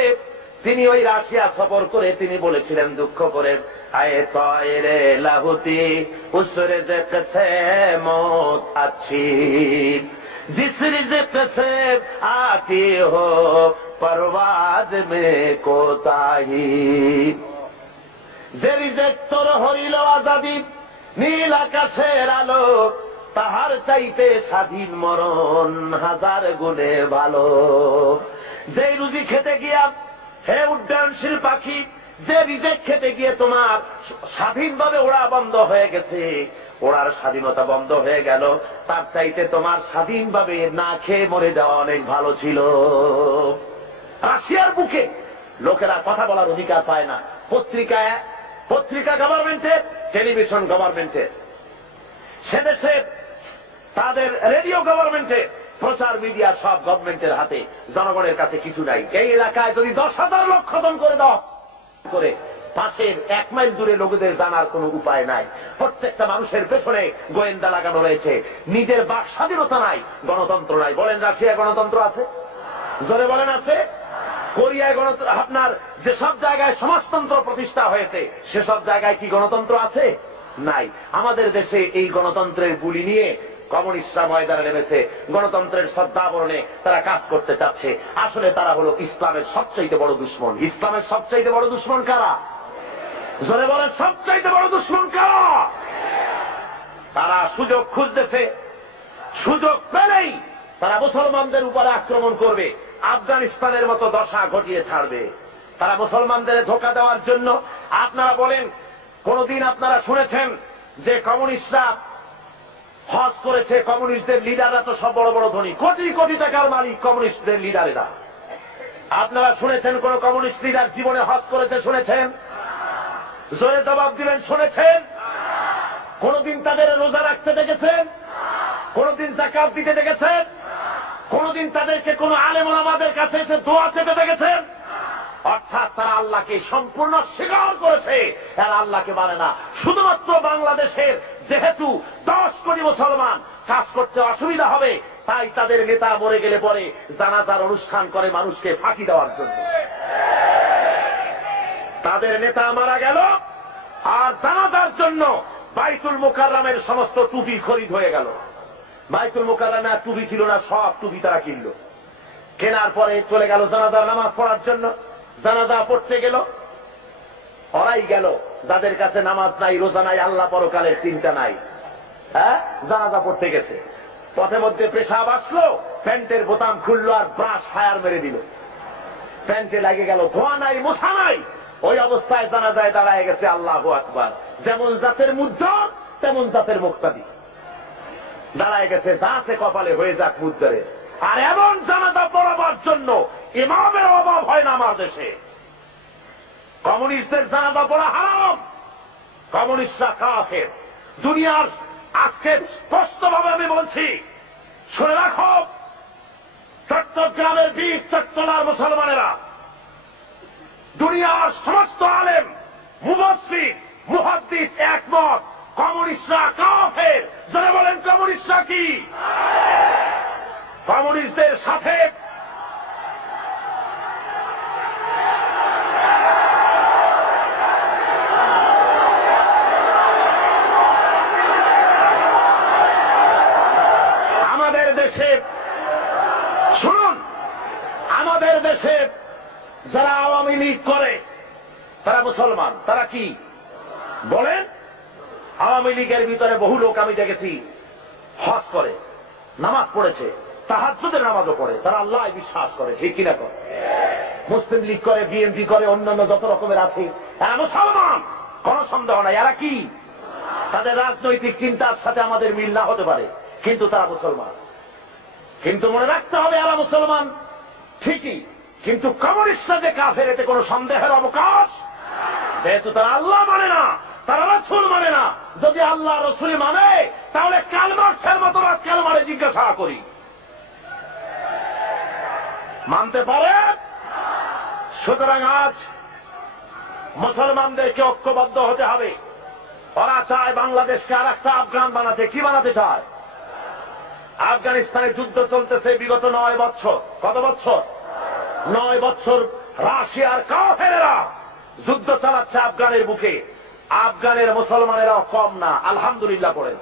তিনি ওই রাশিয়া সফর করে তিনি বলেছিলেন দুঃখ করে, আয়ে তায়রে লাহুতি উসরে দেখছে মত আছি। जिस रिज़्क़ से आती हो परवाज में कोताही। যে রিজেক তোর হইল আজাদি, নীল আকাশের আলো, তাহার চাইতে স্বাধীন মরণ হাজার গুণে ভালো। যে রুজি খেতে গিয়া হে উড্ডয়নশীল পাখি, যে রিজেক খেতে গিয়ে তোমার স্বাধীনভাবে ওড়া বন্ধ হয়ে গেছে, ওড়ার স্বাধীনতা বন্ধ হয়ে গেল, তার চাইতে তোমার স্বাধীনভাবে না খেয়ে মরে যাওয়া অনেক ভালো ছিল। রাশিয়ার বুকে লোকেরা কথা বলার অধিকার পায় না। পত্রিকা গভর্নমেন্টের, টেলিভিশন গভর্নমেন্টের, সে দেশে তাদের রেডিও গভর্নমেন্টের, প্রচার মিডিয়া সব গভর্নমেন্টের হাতে, জনগণের কাছে কিছু নাই। এই এলাকায় যদি 10,000 লোক খতম করে দাও করে, পাশের 1 মাইল দূরে লোকদের জানার কোন উপায় নাই। প্রত্যেকটা মানুষের পেছনে গোয়েন্দা লাগানো রয়েছে। নিজের বাক স্বাধীনতা নাই, গণতন্ত্র নাই। বলেন রাশিয়া গণতন্ত্র আছে? জোরে বলেন আছে? কোরিয়ায় গণতন্ত্র, আপনার যেসব জায়গায় সমাজতন্ত্র প্রতিষ্ঠা হয়েছে সেসব জায়গায় কি গণতন্ত্র আছে? নাই। আমাদের দেশে এই গণতন্ত্রের বুলি নিয়ে কমিউনিস্টরা ময়দানে নেমেছে। গণতন্ত্রের শ্রদ্ধাবরণে তারা কাজ করতে চাচ্ছে। আসলে তারা হলো ইসলামের সবচাইতে বড় দুশ্মন। ইসলামের সবচাইতে বড় দুশ্মন কারা? জোরে বলেন, সবচাইতে বড় দুশ্মন কারা? তারা সুযোগ খুঁজতেছে, সুযোগ পেলেই তারা মুসলমানদের উপরে আক্রমণ করবে, আফগানিস্তানের মতো দশা ঘটিয়ে ছাড়বে। তারা মুসলমানদের ধোঁকা দেওয়ার জন্য। আপনারা বলেন, কোনদিন আপনারা শুনেছেন যে কমিউনিস্টরা হজ করেছে? কমিউনিস্টদের লিডাররা তো সব বড় বড় ধনী, কোটি কোটি টাকার মালিক কমিউনিস্টদের লিডারেরা। আপনারা শুনেছেন কোন কমিউনিস্ট লিডার জীবনে হজ করেছে? শুনেছেন? জোরে জবাব দিবেন, শুনেছেন? কোনদিন তাদের রোজা রাখতে দেখেছেন? কোনদিন যাকাত দিতে দেখেছেন? কোনদিন তাদেরকে কোন আলেম ওলামাদের কাছে এসে দোয়া চেতে দেখেছেন? অর্থাৎ তারা আল্লাহকে সম্পূর্ণ স্বীকার করেছে, এরা আল্লাহকে মানে না। শুধুমাত্র বাংলাদেশের যেহেতু 10 কোটি মুসলমান, কাজ করতে অসুবিধা হবে, তাই তাদের নেতা মরে গেলে পরে জানাজার অনুষ্ঠান করে মানুষকে ফাঁকি দেওয়ার জন্য। তাদের নেতা মারা গেল আর জানাজার জন্য বাইতুল মুকাররমের সমস্ত টুপি খরিদ হয়ে গেল। বাইতুল মুকাররমে আর টুপি ছিল না, সব টুপি তারা কিনল। কেনার পরে চলে গেল জানাজার নামাজ পড়ার জন্য। জানাজা পড়তে গেল, ওরাই গেল যাদের কাছে নামাজ নাই, রোজা নাই, আল্লাহ পরকালের চিন্তা নাই। হ্যাঁ, জানাজা পড়তে গেছে, পথে মধ্যে পেশাব আসলো, প্যান্টের বোতাম খুললো আর ব্রাশ ফায়ার মেরে দিল। প্যান্টে লাগে গেল, ধোয়া নাই, মোছা নাই। ওই অবস্থায় জানাজায় দাঁড়ায় গেছে আল্লাহু আকবার। যেমন জাতের মুদ্দর তেমন জাতের মুক্তাদি দাঁড়ায় গেছে, যাতে কপালে হয়ে যাক মুদ্দারে। আর এমন জানাজা পড়াবার জন্য ইমামের অভাব হয় না আমার দেশে। কমিউনিস্টদের জানাজা পড়া হারাম, কমিউনিস্টরা কাফের। দুনিয়ার আজকে স্পষ্টভাবে আমি বলছি, শুনে রাখো, চট্টগ্রামের 20 চট্টলার মুসলমানেরা, দুনিয়ার সমস্ত আলেম, মুফাসসির, মুহাদ্দিস একমত, কমিউনিস্টরা কাফের। যারা বলেন কমিউনিস্টরা কি? কমিউনিস্টদের সাথে আমাদের দেশে, শুনুন, আমাদের দেশে যারা আওয়ামী লীগ করে তারা মুসলমান। তারা কি বলেন? আওয়ামী লীগের ভিতরে বহু লোক আমি দেখেছি হজ করে, নামাজ পড়েছে, তাহাজ্জুদের নামাজও পড়ে, তারা আল্লাহ বিশ্বাস করে, ঠিক কিনা করে? মুসলিম লীগ করে, বিএনপি করে, অন্যান্য যত রকমের আছে, এরা মুসলমান, কোন সন্দেহ নাই। এরা কি? তাদের রাজনৈতিক চিন্তার সাথে আমাদের মিল না হতে পারে, কিন্তু তারা মুসলমান। কিন্তু মনে রাখতে হবে, এরা মুসলমান ঠিকই, কিন্তু কমিউনিস্টরা যে কাফের এতে কোন সন্দেহের অবকাশ। যেহেতু তারা আল্লাহ মানে না, তারা রাসূল মানে না। যদি আল্লাহ রাসূল মানে, তাহলে কালমার্সের মতো কালমারে জিজ্ঞাসা করি, মানতে পারে? সুতরাং আজ মুসলমানদেরকে ঐক্যবদ্ধ হতে হবে। ওরা চায় বাংলাদেশকে আর একটা আফগান বানাতে। কি বানাতে চায়? আফগানিস্তানে যুদ্ধ চলতেছে বিগত 9 বছর। কত বছর? 9 বছর রাশিয়ার কাফেরেরা যুদ্ধ চালাচ্ছে আফগানের বুকে। আফগানের মুসলমানেরাও কম না, আলহামদুলিল্লাহ পড়েন।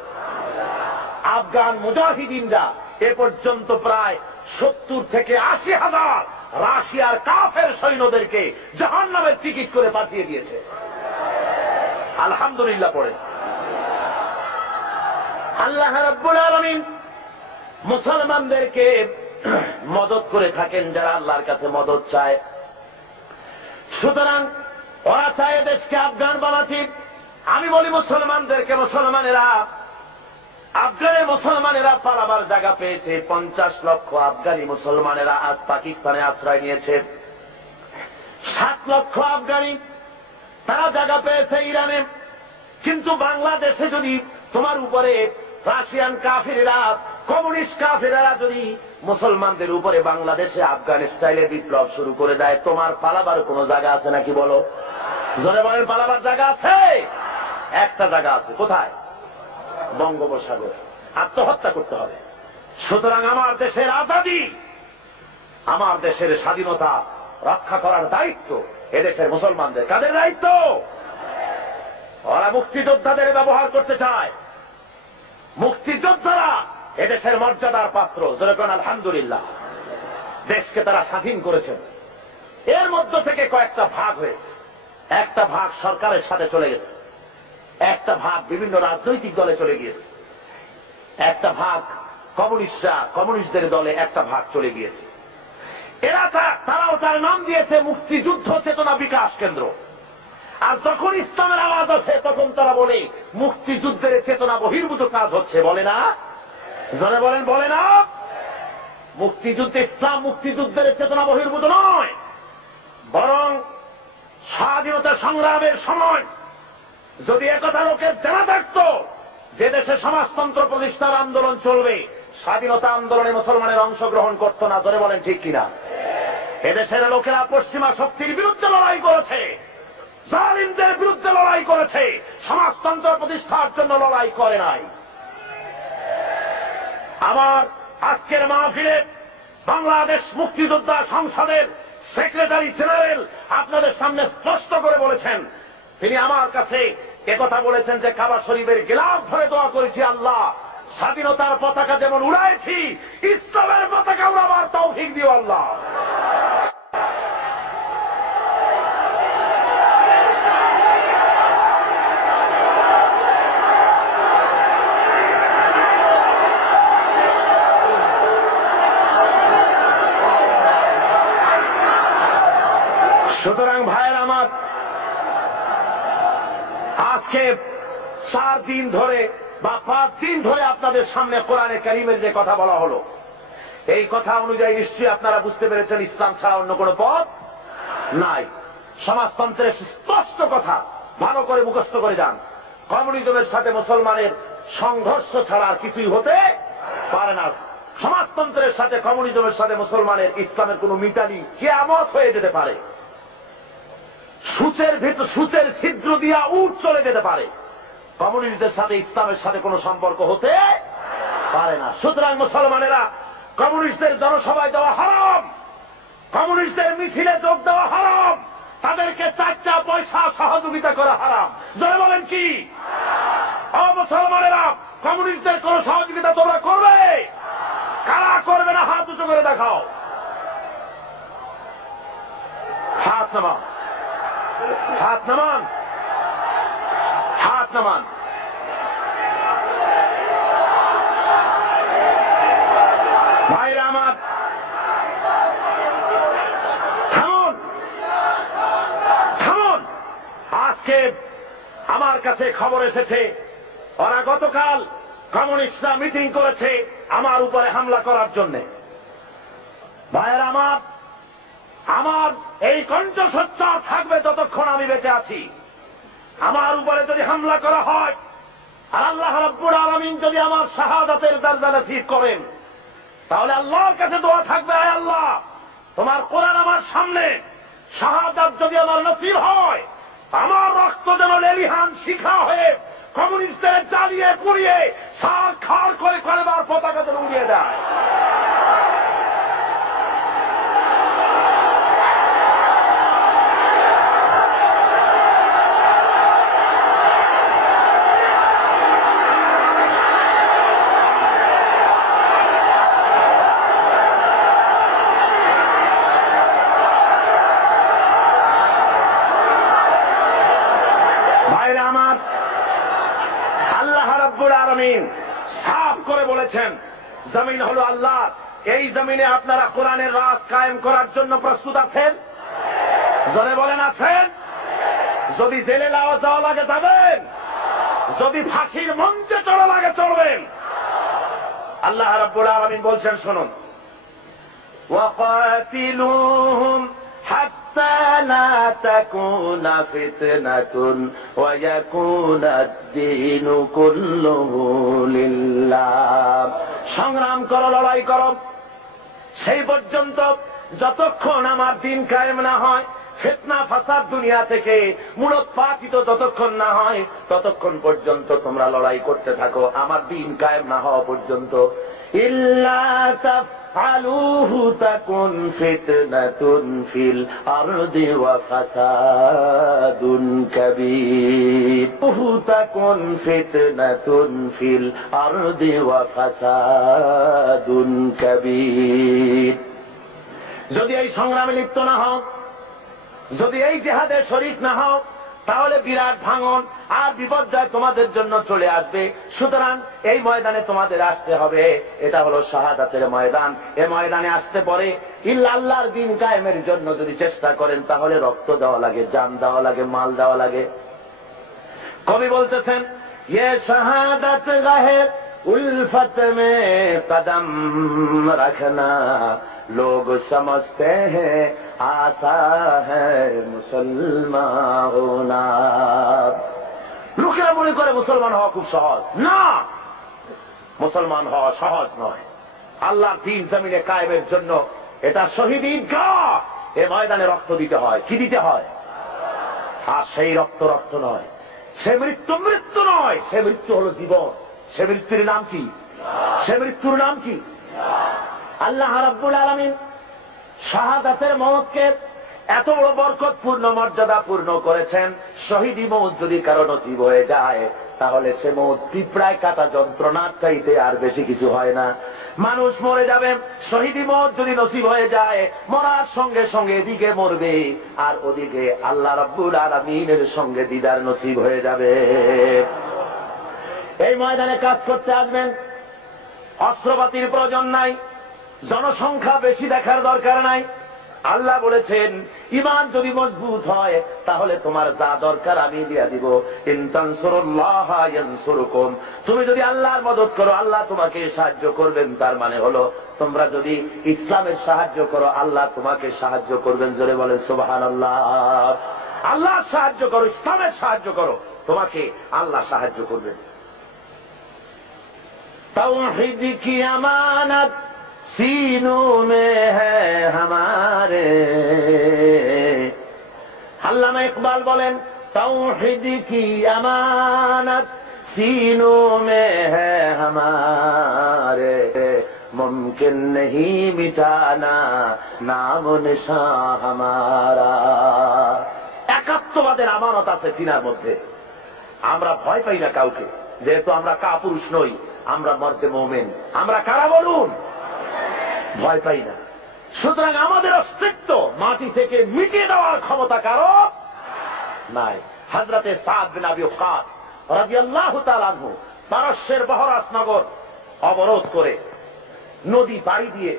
আফগান মুজাহিদিনরা এ পর্যন্ত প্রায় 70 থেকে 80,000 রাশিয়ার কাফের সৈন্যদেরকে জাহান্নামের টিকিট করে পাঠিয়ে দিয়েছে। আলহামদুলিল্লাহ পড়ে। আল্লাহ রাব্বুল আলামিন মুসলমানদেরকে মদত করে থাকেন যারা আল্লাহর কাছে মদত চায়। সুতরাং ওরা চায় দেশকে আফগান বানাতে। আমি বলি মুসলমানদেরকে, মুসলমানেরা আফগানের মুসলমানেরা পালাবার জায়গা পেয়েছে। 50 লক্ষ আফগানি মুসলমানেরা আজ পাকিস্তানে আশ্রয় নিয়েছে। 7 লক্ষ আফগানি তারা জায়গা পেয়েছে ইরানে। কিন্তু বাংলাদেশে যদি তোমার উপরে রাশিয়ান কাফিরেরা, কমিউনিস্ট কাফিরেরা যদি মুসলমানদের উপরে বাংলাদেশে আফগান স্টাইলে বিপ্লব শুরু করে দেয়, তোমার পালাবার কোন জায়গা আছে নাকি বলো? জোরে বলেন, পালাবার জায়গা আছে? একটা জায়গা আছে। কোথায়? বঙ্গোপসাগর। আত্মহত্যা করতে হবে। সুতরাং আমার দেশের আজাদী, আমার দেশের স্বাধীনতা রক্ষা করার দায়িত্ব এদেশের মুসলমানদের। কাদের দায়িত্ব? ওরা মুক্তিযোদ্ধাদের ব্যবহার করতে চায়। মুক্তিযোদ্ধারা এদেশের মর্যাদার পাত্র। যেরকম আলহামদুলিল্লাহ দেশকে তারা স্বাধীন করেছেন। এর মধ্য থেকে কয়েকটা ভাগ হয়েছে। একটা ভাগ সরকারের সাথে চলে গেছে, একটা ভাগ বিভিন্ন রাজনৈতিক দলে চলে গিয়েছে, একটা ভাগ কমিউনিস্টদের দলে একটা ভাগ চলে গিয়েছে। এরা তারাও তার নাম দিয়েছে মুক্তিযুদ্ধ চেতনা বিকাশ কেন্দ্র। আর যখন ইসলামের আওয়াজ আছে তখন তারা বলে মুক্তিযুদ্ধের চেতনা বহির্ভূত কাজ হচ্ছে। বলে না? জোরে বলেন, বলে না? মুক্তিযুদ্ধ, ইসলাম মুক্তিযুদ্ধের চেতনা বহির্ভূত নয়, বরং স্বাধীনতা সংগ্রামের সময় যদি একথা লোকের জানা থাকত যে দেশে সমাজতন্ত্র প্রতিষ্ঠার আন্দোলন চলবে, স্বাধীনতা আন্দোলনে মুসলমানের অংশগ্রহণ করত না। ধরে বলেন ঠিক কিনা? এদেশের লোকেরা পশ্চিমা শক্তির বিরুদ্ধে লড়াই করেছে, জালিমদের বিরুদ্ধে লড়াই করেছে, সমাজতন্ত্র প্রতিষ্ঠার জন্য লড়াই করে নাই। আমার আজকের মাহফিলে বাংলাদেশ মুক্তিযোদ্ধা সংসদের সেক্রেটারি জেনারেল আপনাদের সামনে স্পষ্ট করে বলেছেন, তিনি আমার কাছে একথা বলেছেন যে কাবা শরীফের গিলাফ ধরে দোয়া করেছি, আল্লাহ স্বাধীনতার পতাকা যেমন উড়াইছি, ইসলামের পতাকা উড়াবার তৌফিক দিও আল্লাহ। সুতরাং ভাইয়ের আমার, আজকে 4 দিন ধরে বা 5 দিন ধরে আপনাদের সামনে কোরআনে কারীমের যে কথা বলা হলো, এই কথা অনুযায়ী নিশ্চয়ই আপনারা বুঝতে পেরেছেন ইসলাম ছাড়া অন্য কোন পথ নাই। সমাজতন্ত্রের স্পষ্ট কথা ভালো করে মুখস্থ করে যান। কমিউনিজমের সাথে মুসলমানের সংঘর্ষ ছাড়া আর কিছুই হতে পারে না। সমাজতন্ত্রের সাথে, কমিউনিজমের সাথে মুসলমানের, ইসলামের কোন মিতালি কিয়ামত হয়ে যেতে পারে। সূচের ছিদ্র দিয়া উট চলে যেতে পারে। কমিউনিস্টদের সাথে ইসলামের সাথে কোনো সম্পর্ক হতে পারে না। সুতরাং মুসলমানেরা, কমিউনিস্টদের জনসভায় দেওয়া হারাম, কমিউনিস্টদের মিছিলে যোগ দেওয়া হারাম, তাদেরকে 4টা পয়সা সহযোগিতা করা হারাম। জয় বলেন কি? মুসলমানেরা, কমিউনিস্টদের কোন সহযোগিতা তোমরা করবে? কারা করবে না হাত উঁচু করে দেখাও। হাত নামান, হাত নামান, হাত নামান। ভাইরা আমার, থামুন, থামুন। আজকে আমার কাছে খবর এসেছে ওরা গতকাল কমিউনিস্টরা মিটিং করেছে আমার উপরে হামলা করার জন্য। ভাইরা আমার, আমার এই কণ্ঠস্বর থাকবে যতক্ষণ আমি বেঁচে আছি। আমার উপরে যদি হামলা করা হয় আর আল্লাহ রাব্বুল আলামিন যদি আমার শাহাদাতের দরজা নসিব করেন, তাহলে আল্লাহর কাছে দোয়া থাকবে, আয় আল্লাহ তোমার কোরআন আমার সামনে, শাহাদাত যদি আমার নসিব হয়, আমার রক্ত যেন লেলিহান শিখা হয়ে কমিউনিস্টদের জ্বালিয়ে পুড়িয়ে সার খার করে করবার পতাকা যেন উড়িয়ে দেয়। রাব্বুল আলামিন সাফ করে বলেছেন জমিন হলো আল্লাহ। এই জমিনে আপনারা কোরআনের রাজ কায়েম করার জন্য প্রস্তুত আছেন? জোরে বলেন আছেন? যদি জেলে যাওয়া লাগে যাবেন, যদি ফাঁসির মঞ্চে চড়া লাগে চড়বেন। আল্লাহ রাব্বুল আলামিন বলছেন শুনুন, ওয়াকাতিলুহুম হাত্তা লা তাকুনা ফিতনাতুন ওয়া ইয়াকুনা আদ-দীনু কুল্লুহু লিল্লাহ। সংগ্রাম করো, লড়াই করো সেই পর্যন্ত যতক্ষণ আমার দিন কায়েম না হয়, ফিতনা ফাসাদ দুনিয়া থেকে মূলোৎপাটিত যতক্ষণ না হয় ততক্ষণ পর্যন্ত তোমরা লড়াই করতে থাকো আমার দিন কায়েম না হওয়া পর্যন্ত। ইল্লা তাফআলুহু তাকুন ফিতনাতুন ফিল আরদি ওয়া ফাসাদুন কাবীর। তাকুন ফিতনাতুন ফিল আরদি ওয়া ফাসাদুন কাবীর। যদি এই সংগ্রামে লিপ্ত না হও, যদি এই জিহাদে শরীক না হও, তাহলে বিরাট ভাঙন আর বিপর্যয় তোমাদের জন্য চলে আসবে। সুতরাং এই ময়দানে তোমাদের আসতে হবে। এটা হলো শাহাদাতের ময়দান। এই ময়দানে আসতে পরে আল্লাহর দ্বীন কায়েমের জন্য যদি চেষ্টা করেন তাহলে রক্ত দেওয়া লাগে, জান দেওয়া লাগে, মাল দেওয়া লাগে। কবি বলতেছেন, ये शहादत गहे उल्फत में कदम रखना, लोग समझते हैं आसा है मुसलमान होना। লোকেরা মনে করে মুসলমান হওয়া খুব সহজ। না, মুসলমান হওয়া সহজ নয়। আল্লাহর দ্বীন জমিনে কায়েমের জন্য এটা শহীদ ঈদগাহ। এ ময়দানে রক্ত দিতে হয়। কি দিতে হয়? আর সেই রক্ত রক্ত নয়, সে মৃত্যু মৃত্যু নয়, সে মৃত্যু হলো জীবন। সে মৃত্যুর নাম কি? সে মৃত্যুর নাম কি? আল্লাহ রাব্বুল আলামিন শাহাদাতের মওতকে এত বড় বরকতপূর্ণ মর্যাদাপূর্ণ করেছেন। শহীদি মওত যদি কারো নসিব হয়ে যায় তাহলে সে মওত পিঁপড়ায় কাটা যন্ত্রণার চাইতে আর বেশি কিছু হয় না। মানুষ মরে যাবে, শহীদি মওত যদি নসিব হয়ে যায় মরার সঙ্গে সঙ্গে এদিকে মরবে আর ওদিকে আল্লাহ রাব্বুল আলামিনের সঙ্গে দিদার নসিব হয়ে যাবে। এই ময়দানে কাজ করতে আসবেন, অস্ত্রপাতির প্রয়োজন নাই, জনসংখ্যা বেশি দেখার দরকার নাই। আল্লাহ বলেছেন ঈমান যদি মজবুত হয় তাহলে তোমার যা দরকার আমি দিয়া দিব। ইন তানসুরুল্লাহ ইয়ানসুরকুম, তুমি যদি আল্লাহর মদদ করো আল্লাহ তোমাকে সাহায্য করবেন। তার মানে হলো তোমরা যদি ইসলামের সাহায্য করো আল্লাহ তোমাকে সাহায্য করবেন। জোরে বলেন সুবহানাল্লাহ। আল্লাহর সাহায্য করো, ইসলামের সাহায্য করো, তোমাকে আল্লাহ সাহায্য করবেন। তাওহীদ কি আমানত सीनों में है हमारे। আল্লামা ইকবাল বলেন তাওহীদ কি আমানত सीनों में है हमारे, मुमकिन नहीं मिटाना नाम निशान हमारा। একাত্মবাদের আমানত আছে সিনার মধ্যে। আমরা ভয় পাই না কাউকে, যেহেতু আমরা কাপুরুষ নই, আমরা মর্দে মুমিন। আমরা কারা বলুন? ভয় পাই না। সুতরাং আমাদের অস্তিত্ব মাটি থেকে মিটিয়ে দেওয়ার ক্ষমতা কারো নাই। হযরতে সাদ বিন আবি ওয়াক্কাস রাদিয়াল্লাহু তাআলা আনহু পারস্যের বহরাস নগর অবরোধ করে নদী পাড়ি দিয়ে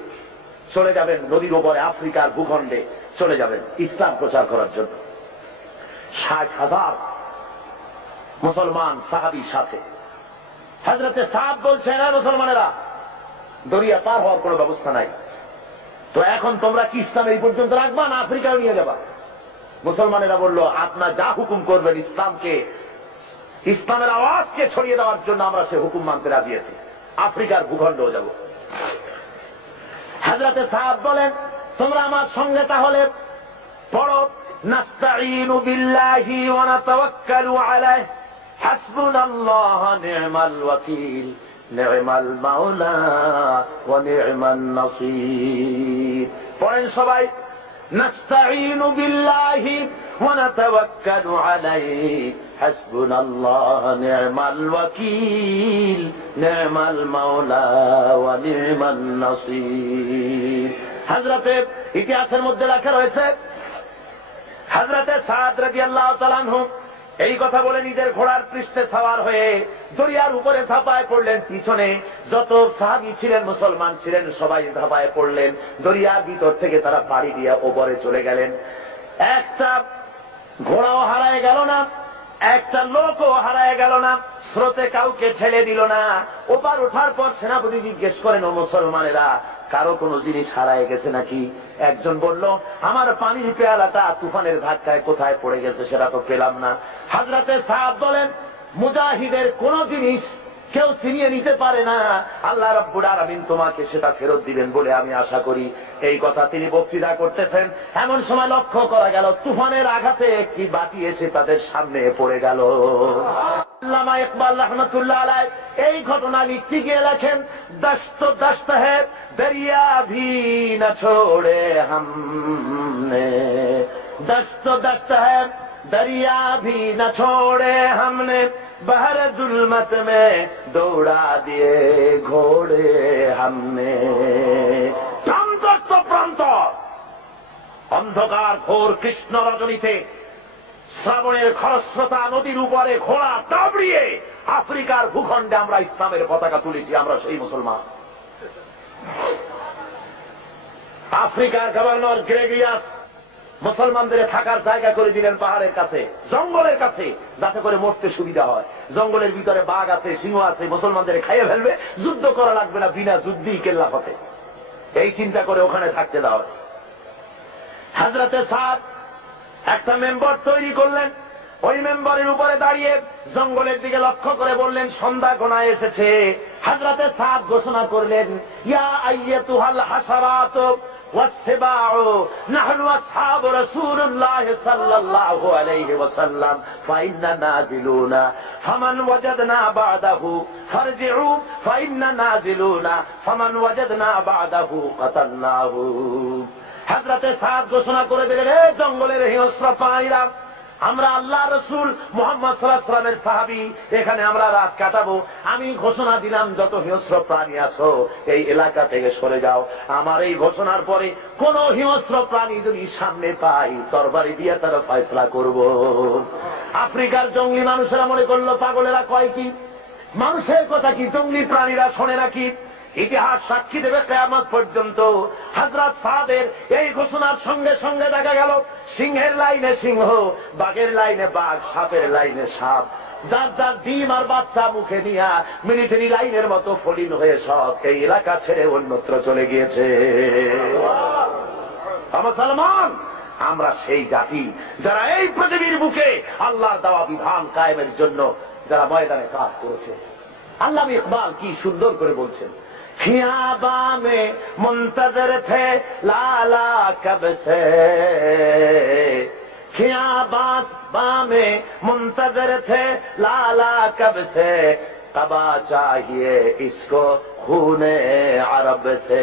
চলে যাবেন, নদীর ওপরে আফ্রিকার ভূখণ্ডে চলে যাবেন ইসলাম প্রচার করার জন্য। 60,000 মুসলমান সাহাবীর সাথে। হযরতে সাদ বলছেন, হে মুসলমানেরা, দরিয়া পার হওয়ার কোন ব্যবস্থা নাই, তো এখন তোমরা কি ইসলাম এই পর্যন্ত রাখবা না আফ্রিকাও নিয়ে যাবা? মুসলমানেরা বলল, আপনার যা হুকুম করবেন ইসলামকে, ইসলামের আওয়াজকে ছড়িয়ে দেওয়ার জন্য আমরা সে হুকুম মানতে রাজি আছি, আফ্রিকার ভূখণ্ডেও যাব। হযরতে সাদ বলেন, তোমরা আমার সঙ্গে তাহলে পড়ো, নাস্তাঈনু বিল্লাহি ওয়া নাতাওয়াক্কালু আলাইহি, হাসবুনাল্লাহু নি'মাল ওয়াকিল, নি'মাল মাওলা ওয়া নি'মান নাসীর। পড়েন সবাই, নাস্তাঈনু বিল্লাহি ওয়া নাতাওয়াক্কালু আলাইহি, হাসবুনাল্লাহু নি'মাল ওয়াকিল, নি'মাল মাওলা ওয়া নি'মান নাসীর। হযরতে ইতিহাসের মধ্যে লেখা রয়েছে, হযরতে সাদ রাদিয়াল্লাহু তাআলা আনহু এই কথা বলে নিজের ঘোড়ার পৃষ্ঠে সাওয়ার হয়ে দরিয়ার উপরে ঝাঁপায় পড়লেন। পিছনে যত সাহাবী ছিলেন, মুসলমান ছিলেন, সবাই ঝাঁপায় পড়লেন। দরিয়ার ভিতর থেকে তারা পাড়ি দিয়ে ওপরে চলে গেলেন। একটা ঘোড়াও হারায় গেল না, একটা লোকও হারায় গেল না, স্রোতে কাউকে ঠেলে দিল না। ওপার ওঠার পর সেনাপতি জিজ্ঞেস করেন, ও মুসলমানেরা, কারো কোনো জিনিস হারায় গেছে নাকি? একজন বলল, আমার পানির পেয়ালাটা তুফানের ধাক্কায় কোথায় পড়ে গেছে সেটা তো পেলাম না। হযরতে সাদ বলেন, মুজাহিদের কোন জিনিস কেউ ছিনিয়ে নিতে পারে না, আল্লাহ রাব্বুল আলামিন তোমাকে সেটা ফেরত দিবেন বলে আমি আশা করি। এই কথা তিনি বক্তৃতা করতেছেন, এমন সময় লক্ষ্য করা গেল তুফানের আঘাতে একটি বাতি এসে তাদের সামনে পড়ে গেল। আল্লামা ইকবাল রহমতুল্লাহ আলাইহি এই ঘটনা লিখতে গিয়ে লেখেন, দস্ত দস্ত है दरिया भी न छोड़े हमने, दस्त दस्त है दरिया भी न छोड़े हमने, बहर जुल्मत में दौड़ा दिए घोड़े हमने। প্রান্ত প্রান্ত অন্ধকার ঘোর কৃষ্ণ রজনীতে শ্রাবণের খরস্রোতা নদীর উপরে ঘোড়া দাবড়িয়ে আফ্রিকার ভূখণ্ডে আমরা ইসলামের পতাকা তুলেছি। আমরা সেই মুসলমান। আফ্রিকার গভর্নর গ্রেগরিয়াস মুসলমানদের থাকার জায়গা করে দিলেন পাহাড়ের কাছে, জঙ্গলের কাছে, যাতে করে মরতে সুবিধা হয়। জঙ্গলের ভিতরে বাঘ আছে, সিংহ আছে, মুসলমানদের খাইয়ে ফেলবে, যুদ্ধ করা লাগবে না, বিনা যুদ্ধেই কেল্লা ফতে। এই চিন্তা করে ওখানে থাকতে দেওয়া। হযরতে সাদ একটা মেম্বার তৈরি করলেন। ওই মেম্বারের উপরে দাঁড়িয়ে জঙ্গলের দিকে লক্ষ্য করে বললেন, সন্ধ্যা গোনায় এসেছে। হযরতে সাদ ঘোষণা করলেন, ইয়া আইয়াতুহাল হাসারাত والسباع نحن أصحاب رسول الله صلى الله عليه وسلم فإننا نازلون فمن وجدنا بعده فارجعوا فإننا نازلون فمن وجدنا بعده قتلناه। হযরতে সাদ ঘোষণা করে দিলেন, এই জঙ্গলের হিংস্র প্রাণীরা, আমরা আল্লাহ রসুল মুহাম্মদ সাল্লাল্লাহু আলাইহি ওয়াসাল্লামের সাহাবী, এখানে আমরা রাত কাটাবো। আমি ঘোষণা দিলাম, যত হিংস্র প্রাণী আছো এই এলাকা থেকে সরে যাও। আমার এই ঘোষণার পরে কোন হিংস্র প্রাণী যদি সামনে পাই, তরবারি দিয়ে তারা ফয়সালা করব। আফ্রিকার জঙ্গলি মানুষেরা মনে করলো, পাগলেরা কয় কি, মানুষের কথা কি জঙ্গলি প্রাণীরা শোনে নাকি? ইতিহাস সাক্ষী দেবে কিয়ামত পর্যন্ত। হযরত সাদের এই ঘোষণার সঙ্গে সঙ্গে দেখা গেল সিংহের লাইনে সিংহ, বাঘের লাইনে বাঘ, সাপের লাইনে সাপ, যার যার ডিম আর বাচ্চা মুখে নিয়ে মিলিটারি লাইনের মতো ফলিন হয়ে সব এই এলাকা ছেড়ে অন্যত্র চলে গিয়েছে। মুসলমান আমরা সেই জাতি যারা এই পৃথিবীর বুকে আল্লাহর দেওয়া বিধান কায়েমের জন্য যারা ময়দানে কাজ করেছে। আল্লামা ইকবাল কি সুন্দর করে বলছেন, खियाबा में मुंतजर थे लाला कब से, खियाबा में मुंतजर थे लाला कब से, कबा चाहिए इसको खूने अरब से।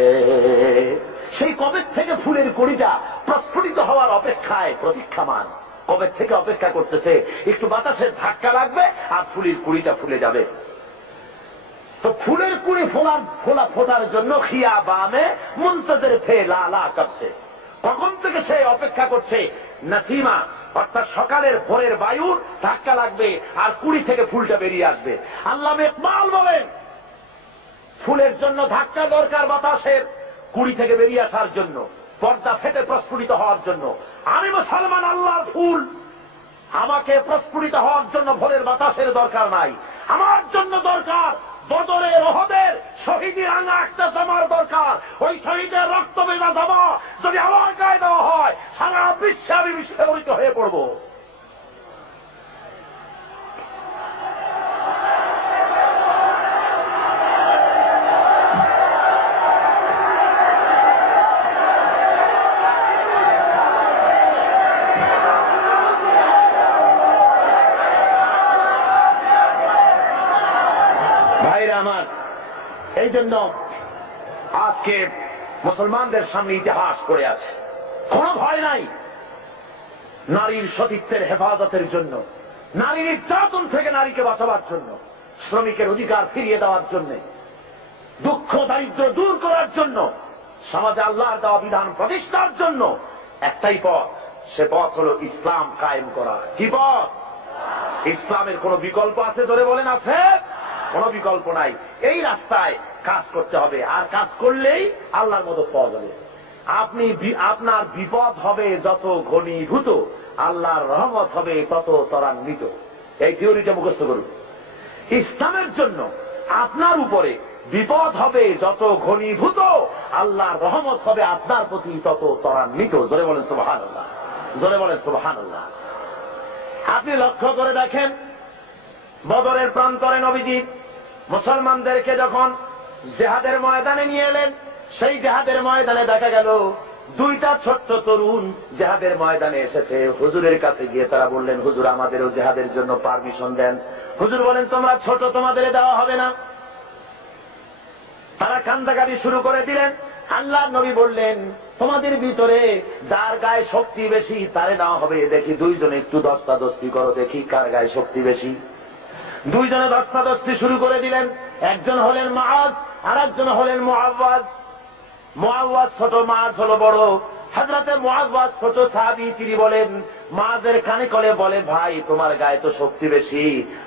সেই কবে থেকে ফুলের কুড়িটা প্রস্ফুটিত হওয়ার অপেক্ষায় প্রতীক্ষামান, কবে থেকে অপেক্ষা করতেছে, একটু বাতাসের ধাক্কা লাগবে আর ফুলের কুড়িটা ফুলে যাবে। তো ফুলের কুড়ি ফোটার জন্য খিয়াবামে মুনতাজির থে লালা কাবসে, কখন থেকে সে অপেক্ষা করছে, নাসিমা অর্থাৎ সকালের ভোরের বায়ুর ধাক্কা লাগবে আর কুড়ি থেকে ফুলটা বেরিয়ে আসবে। আল্লামা ইকবাল বলেন, ফুলের জন্য ধাক্কা দরকার বাতাসের, কুড়ি থেকে বেরিয়ে আসার জন্য, পর্দা ফেটে প্রস্ফুটিত হওয়ার জন্য। আমি মুসলমান আল্লাহর ফুল, আমাকে প্রস্ফুটিত হওয়ার জন্য ভোরের বাতাসের দরকার নাই। আমার জন্য দরকার বদরের, ওহদের শহীদের রাঙা একটা জামার দরকার। ওই শহীদের রক্ত ভেজা জামা যদি আমার গায়ে দেওয়া হয়, সারা বিশ্বে আমি বিস্ফোরিত হয়ে পড়ব। আমার এই জন্য আজকে মুসলমানদের সামনে ইতিহাস পড়ে আছে, কোন ভয় নাই। নারীর সতীত্বের হেফাজতের জন্য, নারীর নির্যাতন থেকে নারীকে বাঁচাবার জন্য, শ্রমিকের অধিকার ফিরিয়ে দেওয়ার জন্য, দুঃখ দারিদ্র দূর করার জন্য, সমাজে আল্লাহর দেওয়া বিধান প্রতিষ্ঠার জন্য একটাই পথ, সে পথ হল ইসলাম কায়েম করা। কি পথ? ইসলামের কোন বিকল্প আছে ধরে বলেন? আছে? কোন বিকল্প নাই। এই রাস্তায় কাজ করতে হবে, আর কাজ করলেই আল্লাহর মদদ পাওয়া যাবে। আপনার বিপদ হবে যত ঘনীভূত, আল্লাহর রহমত হবে তত ত্বরান্বিত। এই থিওরিটা মুখস্থ করুন। ইসলামের জন্য আপনার উপরে বিপদ হবে যত ঘনীভূত, আল্লাহর রহমত হবে আপনার প্রতি তত ত্বরান্বিত। জোরে বলেন সুবহানাল্লাহ, জোরে বলেন সুবহানাল্লাহ। আপনি লক্ষ্য করে দেখেন, বদরের প্রান্তরে নবীজি মুসলমানদেরকে যখন জিহাদের ময়দানে নিয়ে এলেন, সেই জিহাদের ময়দানে দেখা গেল দুইটা ছোট্ট তরুণ জিহাদের ময়দানে এসেছে। হুজুরের কাছে গিয়ে তারা বললেন, হুজুর আমাদেরও জিহাদের জন্য পারমিশন দেন। হুজুর বলেন, তোমরা ছোট, তোমাদের দেওয়া হবে না। তারা কান্দাকাটি শুরু করে দিলেন। আল্লাহ নবী বললেন, তোমাদের ভিতরে যার গায়ে শক্তি বেশি তারে দেওয়া হবে। দেখি দুইজনে একটু দস্তাদস্তি করো, দেখি কার গায়ে শক্তি বেশি। দুইজনে দস্তাদস্তি শুরু করে দিলেন। একজন হলেন মুআজ, আর একজন হলেন মুআওয়াজ। মুআওয়াজ ছোট, মুআজ হলো বড়। হযরতে মুআওয়াজ ছোট সাহাবী, তিনি বলেন, মুআজের কানে কলে বলে, ভাই তোমার গায়ে তো শক্তি বেশি,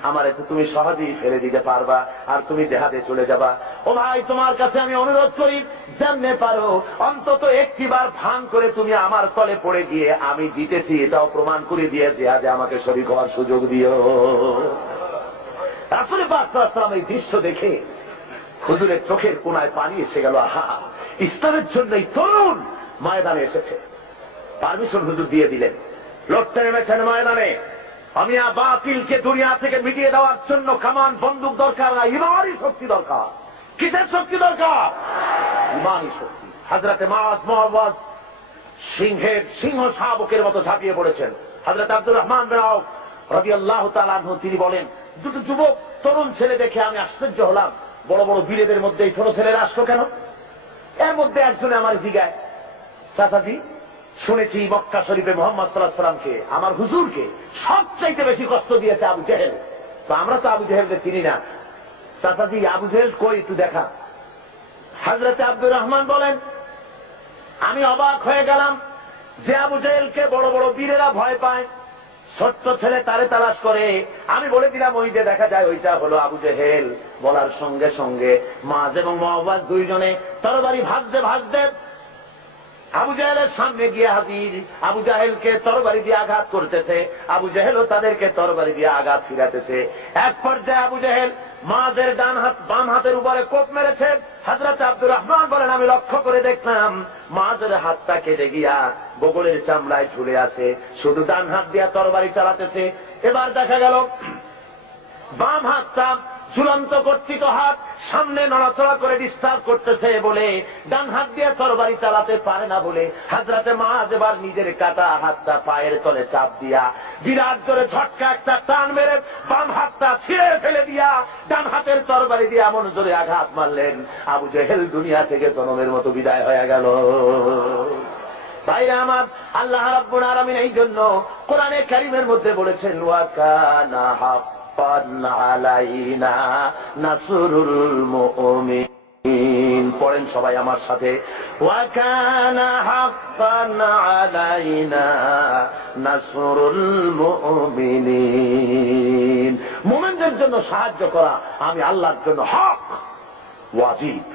আমার তো তুমি সহজেই ফেলে দিতে পারবা, আর তুমি জিহাদে চলে যাবা। ও ভাই, তোমার কাছে আমি অনুরোধ করি, যেমনে পারো অন্তত একটিবার ভান করে তুমি আমার তলে পড়ে গিয়ে আমি জিতেছি এটাও প্রমাণ করে দিয়ে জিহাদে আমাকে শরীক হওয়ার সুযোগ দিও। রাসূল পাক সাল্লাল্লাহু আলাইহি ওয়াসাল্লাম এই দৃশ্য দেখে হুজুরের চোখের কোণায় পানি এসে গেল। আহা, ইসলামের জন্য এই তরুণ ময়দানে এসেছে। পারমিশন হুজুর দিয়ে দিলেন। লড়তে নেমেছেন ময়দানে। আমি বাতিলকে দুনিয়া থেকে মিটিয়ে দেওয়ার জন্য কামান বন্দুক দরকার না, ইমানি শক্তি দরকার। কিসের শক্তি দরকার? ইমানি শক্তি। হযরতে মুআওয়াজ সিংহ শাবকের মতো ঝাঁপিয়ে পড়েছেন। হযরত আব্দুর রহমান বিন আওফ রাদিয়াল্লাহু তাআলা আনহু তিনি বলেন, দুটো যুবক তরুণ ছেলে দেখে আমি আশ্চর্য হলাম। বড় বড় বীরেদের মধ্যে এই ছোট ছেলেরা আসলো কেন? এর মধ্যে একজনে আমার জিগায়, চাচাজি শুনেছি মক্কা শরীফে মুহাম্মদ সাল্লাল্লাহু আলাইহি ওয়াসাল্লামকে, আমার হুজুরকে সবচাইতে বেশি কষ্ট দিয়েছে আবু জেহেল। তো আমরা তো আবু জেহেলকে চিনি না, চাচাজি আবু জেহেল কই একটু দেখা। হযরতে আব্দুর রহমান বলেন, আমি অবাক হয়ে গেলাম যে আবু জেহেলকে বড় বড় বীরেরা ভয় পায়, ছোট্ট ছেলে তারে তালাশ করে। আমি বলে দিলাম, ওই যে দেখা যায় ওইটা হলো আবু জেহেল। বলার সঙ্গে সঙ্গে মুআজ এবং মুআওয়াজ দুইজনে তরবারি ভাজতে ভাজতে আবু জেহেলের সামনে গিয়ে হাজির। আবু জেহেলকে তরবারি দিয়ে আঘাত করতেছে, আবু জেহেলও তাদেরকে তরবারি দিয়ে আঘাত ফিরাতেছে। এক পর্যায়ে আবু জেহেল মুআজের ডান হাত বাম হাতের উপরে কোপ মেরেছে। হযরত আব্দুর রহমান বলেন, আমি লক্ষ্য করে দেখলাম মুআজের হাতটা কেটে গিয়া বগলের চামড়ায় ঝুলে আছে, শুধু ডান হাত দিয়া তরবারি চালাতেছে। এবার দেখা গেল বাম হাতটা ঝুলন্ত কর্তৃত হাত সামনে নড়াচড়া করে ডিস্টার্ব করতেছে বলে ডান হাত দিয়ে তরবারি চালাতে পারে না বলে হযরতে মুআজ এবার নিজের কাটা হাতটা পায়ের তলে চাপ দিয়া বিরাট জোরে ঝটকা একটা টান মেরে বাম হাতটা ছিঁড়ে ফেলে দিয়া ডান হাতের তরবারি দিয়ে এমন জোরে আঘাত মারলেন, আবু জেহেল দুনিয়া থেকে জনমের মতো বিদায় হয়ে গেল। ভাইরা আমার, আল্লাহ রাব্বুল আলামিন এই জন্য কোরআনে কারীমের মধ্যে বলেছেন, ওয়া কানা হাক্কান আলাইনা নাসরুল মুমিনিন। পড়েন সবাই আমার সাথে, ওয়া কানা হাক্কান আলাইনা নাসরুল মুমিনিন। মুমিনদের জন্য সাহায্য করা আমি আল্লাহর জন্য হক, ওয়াজিব।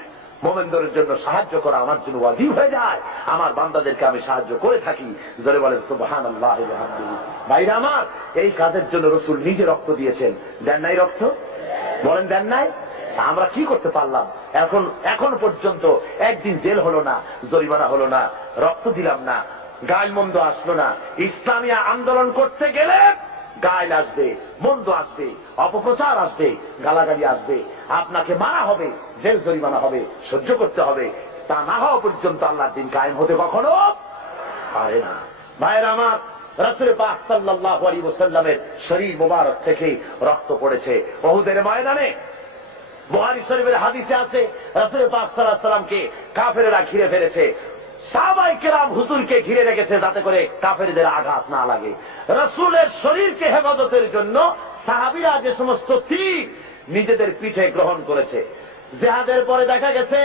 মুমিনদের জন্য সাহায্য করা আমার জন্য ওয়াজিব হয়ে যায়। আমার বান্দাদেরকে আমি সাহায্য করে থাকি। জোরে বলেন সুবহানাল্লাহি ওয়া বিহামদিহি। ভাইরা আমার, এই কাজের জন্য রাসূল নিজে রক্ত দিয়েছেন। দেন নাই রক্ত? বলেন দেন নাই? আমরা কি করতে পারলাম? এখন পর্যন্ত একদিন জেল হলো না, জরিমানা হলো না, রক্ত দিলাম না, গাল মন্দ আসলো না। ইসলামী আন্দোলন করতে গেলে গাইল আসবে, মন্দ আসবে, অপপ্রচার আসবে, গালাগালি আসবে, আপনাকে মারা হবে, জেল জরিমানা হবে, সহ্য করতে হবে। তা না হওয়া পর্যন্ত আল্লাহর দিন কায়েম হতে কখনো পারে না। ভাইয়েরা আমার, রাসূল পাক সাল্লাল্লাহু আলাইহি ওয়াসাল্লামের শরীর মোবারক থেকে রক্ত পড়েছে উহুদের ময়দানে। বুখারী শরীফের হাদিসে আছে, রাসূল পাক সাল্লাল্লাহু আলাইহি ওয়াসাল্লামকে কাফেররা ঘিরে ফেলেছে। সাহাবায়ে কেরাম হুজুরকে ঘিরে রেখেছে যাতে করে কাফেরদের আঘাত না লাগে। রাসূলের শরীরকে হেফাজতের জন্য সাহাবীরা যে সমস্ত তীর নিজেদের পিঠে গ্রহণ করেছে। জিহাদের পরে দেখা গেছে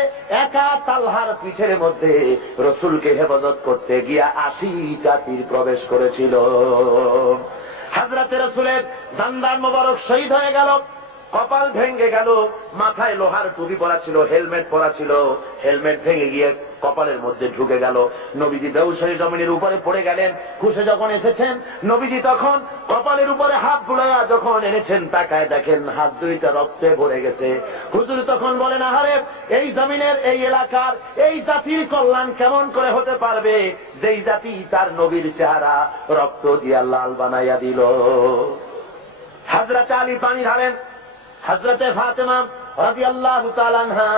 একা তালহার পিঠের মধ্যে রাসূলকে হেফাজত করতে গিয়া 80টা তীর প্রবেশ করেছিল। হযরতে রাসূলের দান্দান মোবারক শহীদ হয়ে গেল, কপাল ভেঙে গেল, মাথায় লোহার টুপি পরা ছিল, হেলমেট পরা ছিল, হেলমেট ভেঙে গিয়ে কপালের মধ্যে ঢুকে গেল। নবীজি বেহুশ হয়ে জমিনের উপরে পড়ে গেলেন। হুঁশে যখন এসেছেন, নবীজি তখন কপালের উপরে হাত বুলাইয়া যখন এনেছেন, তাকায় দেখেন হাত দুইটা রক্তে ভরে গেছে। হুজুর তখন বলেন, আহারে, এই জমিনের, এই এলাকার, এই জাতির কল্যাণ কেমন করে হতে পারবে যেই জাতি তার নবীর চেহারা রক্ত দিয়া লাল বানাইয়া দিল। হযরত আলী পানি ঢালেন, হযরতে ফাতেমা রাদিয়াল্লাহু তাআলা আনহা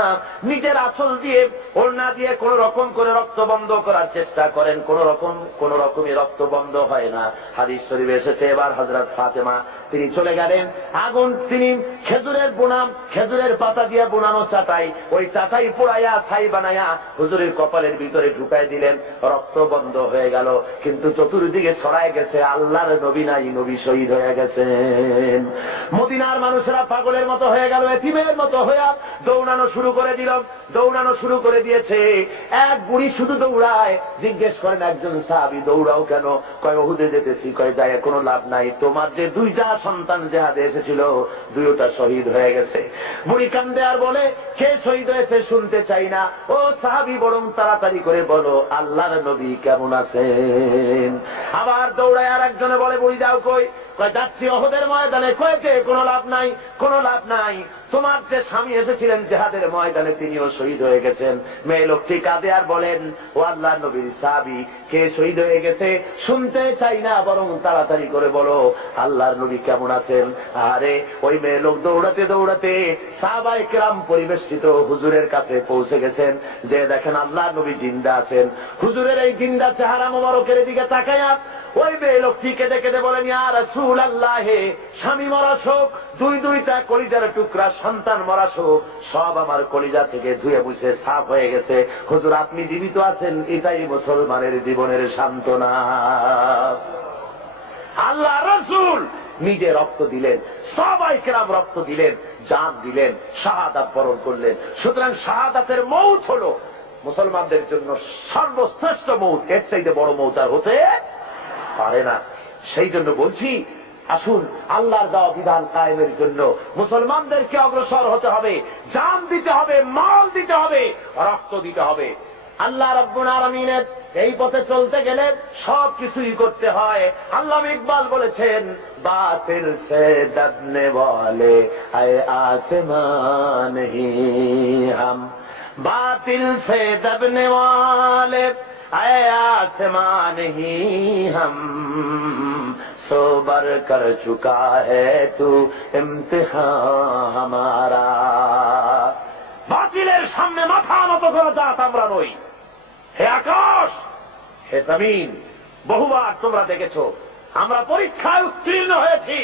নিজের আঁচল দিয়ে, ওড়না দিয়ে কোন রকম করে রক্ত বন্ধ করার চেষ্টা করেন, কোন রকমই রক্ত বন্ধ হয় না। হাদিস শরীফে এসেছে, এবার হযরত ফাতেমা তিনি চলে গেলেন, আগুন তিনি খেজুরের বুনাম, খেজুরের পাতা দিয়ে বুনানো চাটাই, ওই চাটাই পোড়াইয়া ছাই বানাইয়া হুজুরের কপালের ভিতরে ঢুকাই দিলেন, রক্ত বন্ধ হয়ে গেল। কিন্তু চতুর্দিকে ছড়ায় গেছে আল্লাহর নবী নাই, নবী শহীদ হয়ে গেছেন। মদিনার মানুষেরা পাগলের মতো হয়ে গেল, এতিমের মতো হয়ে দৌড়ানো শুরু করে দিল, দৌড়ানো শুরু করে দিয়েছে। এক বুড়ি শুধু দৌড়ায়, জিজ্ঞেস করেন একজন সাহাবী, দৌড়াও কেন? কয় উহুদে যেতেছি। কয় যায় কোনো লাভ নাই, তোমার যে দুইটা সন্তান জেহাদে এসেছিল দুইটা শহীদ হয়ে গেছে। বুড়ি কান্দে আর বলে, কে শহীদ হয়েছে শুনতে চাই না, ও সাহাবী বরং তাড়াতাড়ি করে বলো আল্লাহর নবী কেমন আছেন। আবার দৌড়ায় আর একজনে বলে, বুড়ি যাও কই? কয় যাচ্ছি ওহদের ময়দানে। কয়েকে কোনো লাভ নাই, কোনো লাভ নাই, তোমার যে স্বামী এসেছিলেন জেহাদের ময়দানে তিনিও শহীদ হয়ে গেছেন। মেয়ে লোকটি কাঁদে আর বলেন, ও আল্লাহর নবীর সাহাবী, কে শহীদ হয়ে গেছে শুনতে চাই না, বরং তাড়াতাড়ি করে বলো আল্লাহর নবী কেমন আছেন। আরে ওই মেয়ে লোক দৌড়াতে দৌড়াতে সাহাবায়ে কেরাম পরিবেষ্টিত হুজুরের কাছে পৌঁছে গেছেন, যে দেখেন আল্লাহর নবী জিন্দা আছেন। হুজুরের এই জিন্দা চেহারা মোবারকের দিকে তাকায়া ওই মেয়ে লোকটি কেঁদে কেঁদে বলেন, ইয়া রাসূলুল্লাহ, স্বামী মরা শোক, দুইটা কলিজার টুকরা সন্তান মরা শোক, সব আমার কলিজা থেকে ধুয়ে মুছে সাফ হয়ে গেছে। হুজুর আপনি জীবিত আছেন, এটাই মুসলমানের জীবনের সান্ত্বনা। আল্লাহ রাসূল নিজে রক্ত দিলেন, সাহাবায়ে কেরাম রক্ত দিলেন, জান দিলেন, শাহাদাত বরণ করলেন। সুতরাং শাহাদাতের মউত হলো মুসলমানদের জন্য সর্বশ্রেষ্ঠ মউত, এর চাইতে বড় মউত আর হতে পারে না। সেই জন্য বলছি, আসুন আল্লাহর দেওয়া বিধান কায়েমের জন্য মুসলমানদেরকে অগ্রসর হতে হবে, জান দিতে হবে, মাল দিতে হবে, রক্ত দিতে হবে। আল্লাহ রাব্বুল আলামিনের এই পথে চলতে গেলে সব কিছুই করতে হয়। আল্লামা ইকবাল বলেছেন, বাতিল সে দবনে ওয়ালে আয়ে আসমান হি হাম, বাতিল সে দবনে ওয়ালে आए आसमान ही हम, सोबर कर चुका है तू इम्तिहान हमारा। বাতিলের সামনে মাথা নত করে জাত আমরা নই। হে আকাশ, হে জমিন, বহুবার তোমরা দেখেছ আমরা পরীক্ষায় উত্তীর্ণ হয়েছি,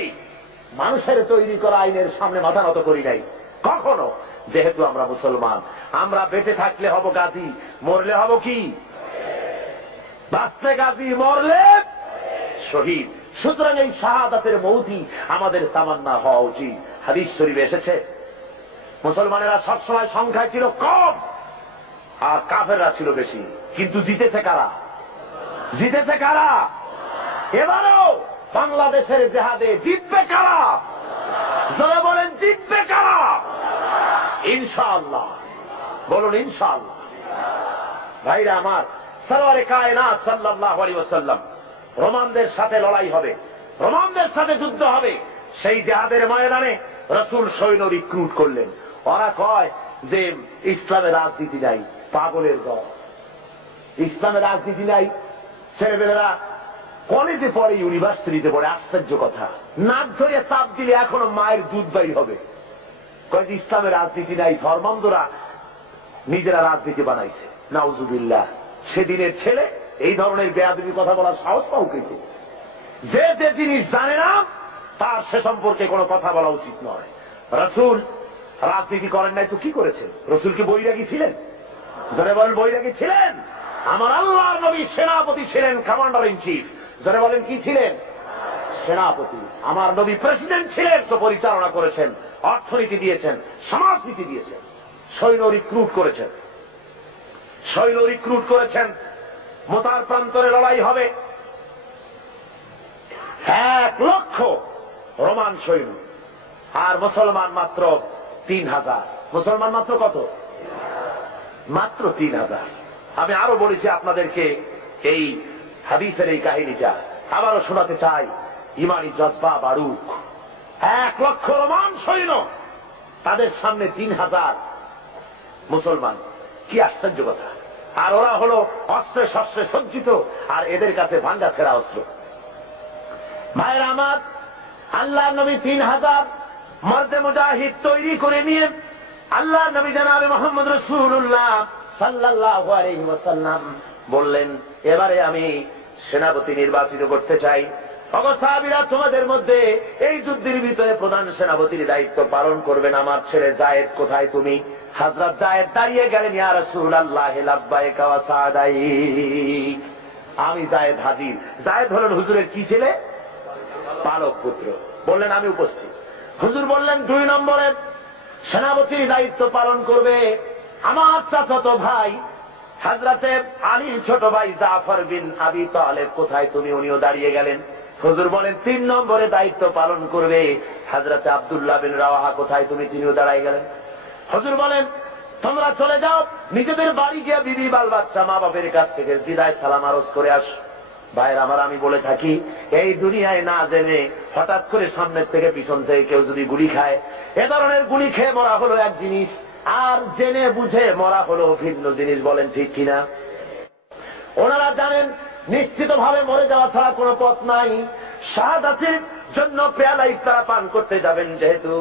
মানুষের তৈরি করা আইনের সামনে মাথা নত করি নাই কখনো। যেহেতু আমরা মুসলমান, আমরা বেঁচে থাকলে হব গাজী, মরলে হব কি? বাঁচতে গাজী, মরলে শহীদ। সুতরাং এই শাহাদাতের মৌতি আমাদের তামান্না হওয়া উচিত। হাদিস শরীফে এসেছে, মুসলমানেরা সবসময় সংখ্যায় ছিল কম আর কাফেররা ছিল বেশি, কিন্তু জিতেছে কারা? জিতেছে কারা? এবারেও বাংলাদেশের জেহাদে জিতবে কারা? যারা বলেন জিতবে কারা? ইনশাআল্লাহ, বলুন ইনশাআল্লাহ। ভাইরা আমার, সরওয়ারে কায়নাত সাল্লাল্লাহু আলাইহি ওয়াসাল্লাম রোমানদের সাথে লড়াই হবে, রোমানদের সাথে যুদ্ধ হবে। সেই জিহাদের ময়দানে রাসূল সৈন্য রিক্রুট করলেন। ওরা কয় যে ইসলামের রাজনীতি নাই, পাগলের দল, ইসলামের রাজনীতি নাই। ছেলেমেয়েরা কলেজে পড়ে, ইউনিভার্সিটিতে পড়ে, আশ্চর্য কথা, নাক ধরে চাপ দিলে এখনো মায়ের দুধ বাইর হবে। কয় যে ইসলামের রাজনীতি নাই, ধর্মান্ধরা নিজেরা রাজনীতি বানাইছে। নাউজুবিল্লাহ। সেদিনের ছেলে এই ধরনের বেয়াদবি কথা বলার সাহস পাও কিন্তু? যে যে জিনিস জানে না তার সে সম্পর্কে কোনো কথা বলা উচিত নয়। রাসূল রাজনীতি করেন নাই তো কি করেছেন? রাসূল কি বৈরাগী ছিলেন? যারা বলেন বৈরাগী ছিলেন? আমার আল্লাহর নবী সেনাপতি ছিলেন, কমান্ডার ইন চিফ। যারা বলেন কি ছিলেন? সেনাপতি। আমার নবী প্রেসিডেন্ট ছিলেন, তো পরিচালনা করেছেন, অর্থনীতি দিয়েছেন, সমাজনীতি দিয়েছেন, সৈন্য রিক্রুট করেছেন, সৈন্য রিক্রুট করেছেন। মোতার প্রান্তরে লড়াই হবে, 1,00,000 রোমান সৈন্য, আর মুসলমান মাত্র 3,000। মুসলমান মাত্র কত? মাত্র 3,000। আমি আরো বলেছি আপনাদেরকে এই হাদিসের এই কাহিনীটা আবারও শোনাতে চাই। ইমানি জজবা বাড়ুক। 1,00,000 রোমান সৈন্য, তাদের সামনে 3,000 মুসলমান। কি আশ্চর্য কথা! আর ওরা হলো অস্ত্রে শস্ত্রে সজ্জিত, আর এদের কাছে ভাঙ্গা ছেঁড়া অস্ত্র। ভাইয়ের আমার, আল্লাহ নবী 3,000 মর্দে মুজাহিদ তৈরি করে নিয়ে আল্লাহ নবী জনাবে মুহাম্মদ রাসূলুল্লাহ সাল্লাল্লাহু আলাইহি ওয়াসাল্লাম বললেন, এবারে আমি সেনাপতি নির্বাচিত করতে চাই। ওগো সাহাবীরা, তোমাদের মধ্যে এই যুদ্ধের ভিতরে প্রধান সেনাপতির দায়িত্ব পালন করবেন আমার ছেলে যায়েদ। কোথায় তুমি? হযরত যায়েদ দাঁড়িয়ে গেলেন, ইয়া রাসূলুল্লাহ লাব্বাইকা ওয়া সাদাই। আমি যায়েদ হাজির। যায়েদ হলেন হুজুরের কি ছেলে? পালক পুত্র। বললেন, আমি উপস্থিত। হুজুর বললেন, 2 নম্বরের সেনাপতির দায়িত্ব পালন করবে আমার চাচাতো ভাই হযরতে আলীর ছোট ভাই জাফর বিন আবি তালেব। কোথায় তুমি? উনিও দাঁড়িয়ে গেলেন। হুজুর বলেন, 3 নম্বরে দায়িত্ব পালন করবে হযরতে আব্দুল্লাহ বিন রাওয়াহা। কোথায় তুমি? তিনিও দাঁড়াই গেলেন। হুজুর বলেন, তোমরা চলে যাও, নিজেদের বাড়ি গিয়ে বিবি বাল বাচ্চা মা বাপের কাছ থেকে বিদায় সালাম আরজ করে আস। ভাইয়ের আমার, আমি বলে থাকি, এই দুনিয়ায় না জেনে হঠাৎ করে সামনের থেকে পিছন থেকে কেউ যদি গুলি খায়, এ ধরনের গুলি খেয়ে মরা হলো এক জিনিস, আর জেনে বুঝে মরা হলো ভিন্ন জিনিস। বলেন ঠিক কিনা? ওনারা জানেন নিশ্চিত ভাবে মরে যাওয়া ছাড়া কোনো পথ নাই। শাহাদাতের জন্য পেয়ালা ইফতারা পান করতে যাবেন। যেহেতু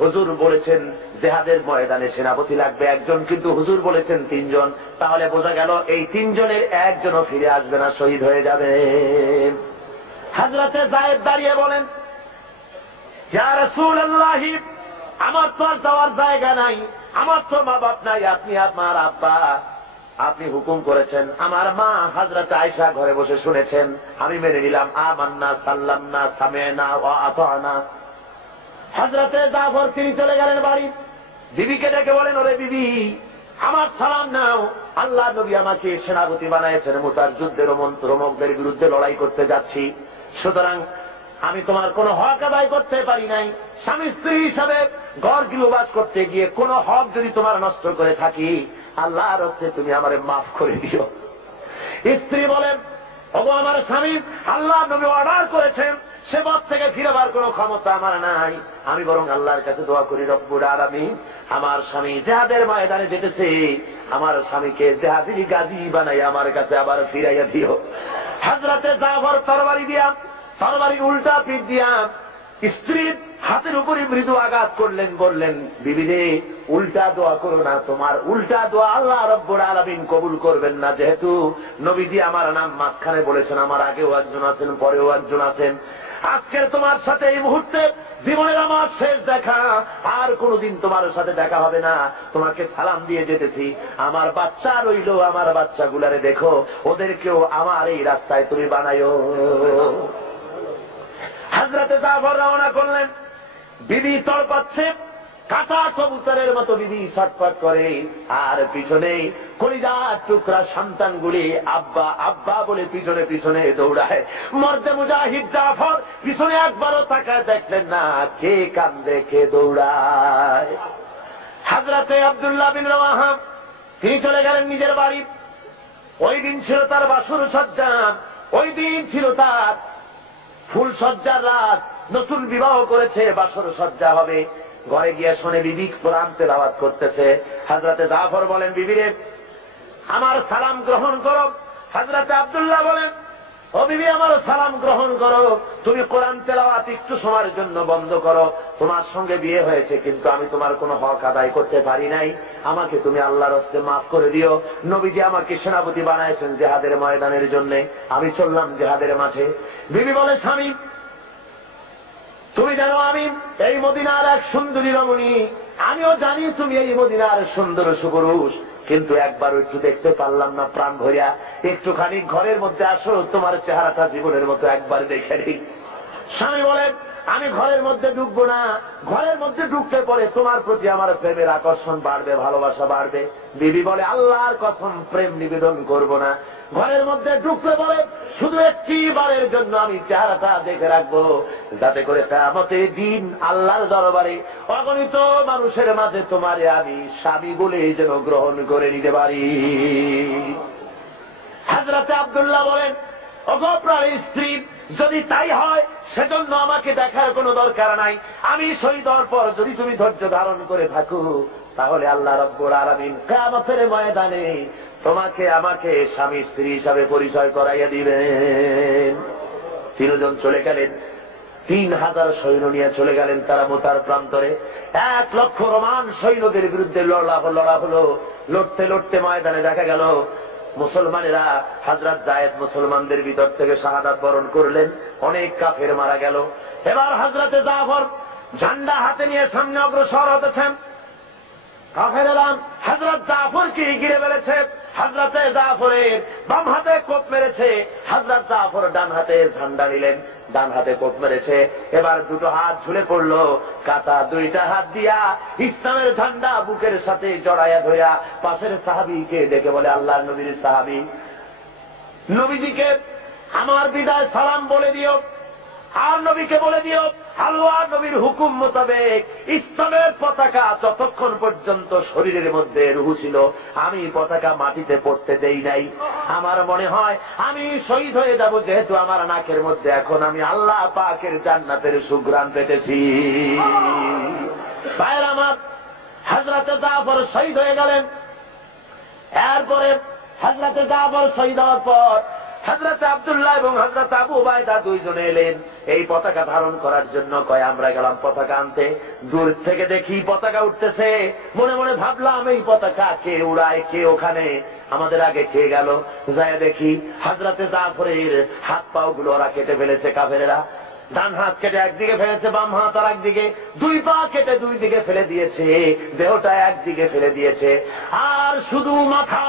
হুজুর বলেছেন জিহাদের ময়দানে সেনাপতি লাগবে একজন, কিন্তু হুজুর বলেছেন 3 জন, তাহলে বোঝা গেল এই 3 জনের একজনও ফিরে আসবে না, শহীদ হয়ে যাবে। হযরতে যায়েদ দাঁড়িয়ে বলেন, ইয়া রাসূলুল্লাহ, আমার তো আর যাওয়ার জায়গা নাই, আমার তো মা বাপ নাই, আপনি আমার আব্বা, আপনি হুকুম করেছেন। আমার মা হযরতে আয়েশা ঘরে বসে শুনেছেন, আমি মেনে নিলাম। আমান্না সাল্লামনা সামি'না ওয়া আতা'না। হযরতে জাফর তিনি চলে গেলেন বাড়ি। বিবিকে ডেকে বলেন, ওরে বিবি, আমার সালাম নাও। আল্লাহ নবী আমাকে সেনাপতি বানাইছেন, মুতার যুদ্ধের রোমকদের বিরুদ্ধে লড়াই করতে যাচ্ছি, সুতরাং আমি তোমার কোনো হক আদায় করতে পারি নাই। স্বামী স্ত্রী হিসাবে ঘর গৃহবাস করতে গিয়ে কোন হক যদি তোমার নষ্ট করে থাকি, আল্লাহর হস্তে তুমি আমারে মাফ করে দিও। স্ত্রী বলেন, ওগো আমার স্বামী, আল্লাহ নবী অর্ডার করেছেন, সে পথ থেকে ফিরবার কোন ক্ষমতা আমার নাই। আমি বরং আল্লাহর কাছে দোয়া করি, রব্বুল আলামিন, আমার স্বামী জিহাদের ময়দানে যেতেছে, আমার স্বামীকে জিহাদি গাজী বানাই আমার কাছে আবার ফিরাইয়া দিও। হযরতে জাফর তরবারি দিয়া, তরবারির উল্টা পিঠ দিয়া স্ত্রীর হাতের উপরে মৃদু আঘাত করলেন। বললেন, বিবি রে, উল্টা দোয়া করো না, তোমার উল্টা দোয়া আল্লাহ রব্বুল আলামিন কবুল করবেন না। যেহেতু নবীজি আমার নাম মাঝখানে বলেছেন, আমার আগেও একজন আছেন, পরেও একজন আছেন, আজকের তোমার সাথে এই মুহূর্তে জীবনের আমার শেষ দেখা, আর কোনদিন তোমার সাথে দেখা হবে না। তোমাকে সালাম দিয়ে যেতেছি, আমার বাচ্চা রইল, আমার বাচ্চাগুলারে দেখো, ওদেরকেও আমার এই রাস্তায় তুমি বানাইও। হযরতে জাফর রওনা করলেন। বিবি তড়পাচ্ছে, কাটা কবুতরের মতো বিবি ছটফট করে, আর পিছনে কলিজার টুকরা সন্তানগুলি আব্বা আব্বা বলে পিছনে পিছনে দৌড়ায়। মর্দে মুজাহিদ জাফর পিছনে একবারও তাকায় দেখলেন না, কে কান্দে কে দৌড়ায়। হযরতে আব্দুল্লাহ বিন রাওয়াহা তিনি চলে গেলেন নিজের বাড়ি। ওই দিন ছিল তার বাসর সজ্জা, ওই দিন ছিল তার ফুল সজ্জার রাত, নতুন বিবাহ করেছে, বাসর সজ্জা হবে। ঘরে গিয়ে শোনে বিবি কোরআন তেলাওয়াত করতেছে। হযরতে জাফর বলেন, বিবি রে, আমার সালাম গ্রহণ করো। হযরতে আব্দুল্লাহ বলেন, ও বিবি, আমার সালাম গ্রহণ করো, তুমি কোরআন তেলাওয়াত একটু সময়ের জন্য বন্ধ করো। তোমার সঙ্গে বিয়ে হয়েছে, কিন্তু আমি তোমার কোনো হক আদায় করতে পারি নাই, আমাকে তুমি আল্লাহর হস্তে মাফ করে দিও। নবীজি আমাকে সেনাপতি বানাইছেন জিহাদের ময়দানের জন্য, আমি চললাম জিহাদের মাঠে। বিবি বলে, স্বামী, তুমি জানো আমি এই মদিনার এক সুন্দরী রমণী, আমিও জানি তুমি এই মদিনার সুন্দর সুপুরুষ, কিন্তু একবার একটু দেখতে পারলাম না প্রাণ ভরিয়া। একটুখানি ঘরের মধ্যে আসো, তোমার চেহারাটা জীবনের মতো একবার দেখে নিই। স্বামী বলেন, আমি ঘরের মধ্যে ঢুকবো না, ঘরের মধ্যে ঢুকতে পরে তোমার প্রতি আমার প্রেমের আকর্ষণ বাড়বে, ভালোবাসা বাড়বে। বিবি বলে, আল্লাহর কসম, প্রেম নিবেদন করব না। ঘরের মধ্যে ঢুকলে বলে শুধু একটি বারের জন্য আমি চেহারাটা দেখে রাখবো, যাতে করে কিয়ামতের দিন আল্লাহর দরবারে অগণিত মানুষের মাঝে তোমারে আমি স্বামী বলে যেন গ্রহণ করে নিতে পারি। হযরত আব্দুল্লাহ বলেন, ওগো প্রাণের স্ত্রী, যদি তাই হয় সেজন্য আমাকে দেখার কোনো দরকার নাই। আমি শহীদ হওয়ার পর যদি তুমি ধৈর্য ধারণ করে থাকো, তাহলে আল্লাহ রাব্বুল আলামিন কিয়ামতের ময়দানে তোমাকে আমাকে স্বামী স্ত্রী হিসাবে পরিচয় করাইয়া দিবেন। তিনজন চলে গেলেন, 3000 সৈন্য নিয়ে চলে গেলেন তারা মোতার প্রান্তরে। 1 লক্ষ রোমান সৈন্যদের বিরুদ্ধে লড়া হলো। লড়তে লড়তে ময়দানে দেখা গেল মুসলমানেরা, হযরত যায়েদ মুসলমানদের ভিতর থেকে শাহাদাত বরণ করলেন, অনেক কাফের মারা গেল। এবার হযরতে জাফর ঝান্ডা হাতে নিয়ে সামনে অগ্রসর হতেছেন। কাফেরেরা হযরত জাফরকে ঘিরে ফেলেছে। হযরতে জাফরের বাম হাতে কোপ মেরেছে, হযরত জাফর ডান হাতে ঝান্ডা নিলেন, ডান হাতে কোপ মেরেছে। এবার দুটো হাত ঝুলে পড়লো, কাটা দুইটা হাত দিয়া ইসলামের ঝান্ডা বুকের সাথে জড়াইয়া ধরিয়া পাশের সাহাবীকে ডেকে বলে, আল্লাহর নবীর সাহাবী, নবীজিকে আমার বিদায় সালাম বলে দিও, আর নবীকে বলে দিও আল্লাহর নবীর হুকুম মোতাবেক ইসলামের পতাকা যতক্ষণ পর্যন্ত শরীরের মধ্যে রুহু ছিল আমি পতাকা মাটিতে পড়তে দেই নাই। আমার মনে হয় আমি শহীদ হয়ে যাব, যেহেতু আমার নাকের মধ্যে এখন আমি আল্লাহ পাকের জান্নাতের সুঘ্রাণ পেতেছি। ভাইয়ের আমার, হযরতে জাফর শহীদ হয়ে গেলেন। এরপরে হযরতে জাফর শহীদ হওয়ার পর হযরতে আব্দুল্লাহ এবং হযরত আবু উবাইদা দুইজনে এলেন এই পতাকা ধারণ করার জন্য। কয় আমরা গেলাম পতাকা আনতে, দূর থেকে দেখি পতাকা উঠতেছে, মনে মনে ভাবলাম এই পতাকা কে উড়ায়, কে ওখানে আমাদের আগে খেয়ে গেল। যায় দেখি হযরতে জাফরের হাত পাও গুলো ওরা কেটে ফেলেছে কাফেরেরা। ডান হাত কেটে একদিকে ফেলেছে, বাম হাত আর একদিকে, 2 পা কেটে 2 দিকে ফেলে দিয়েছে, দেহটা একদিকে ফেলে দিয়েছে, আর শুধু মাথা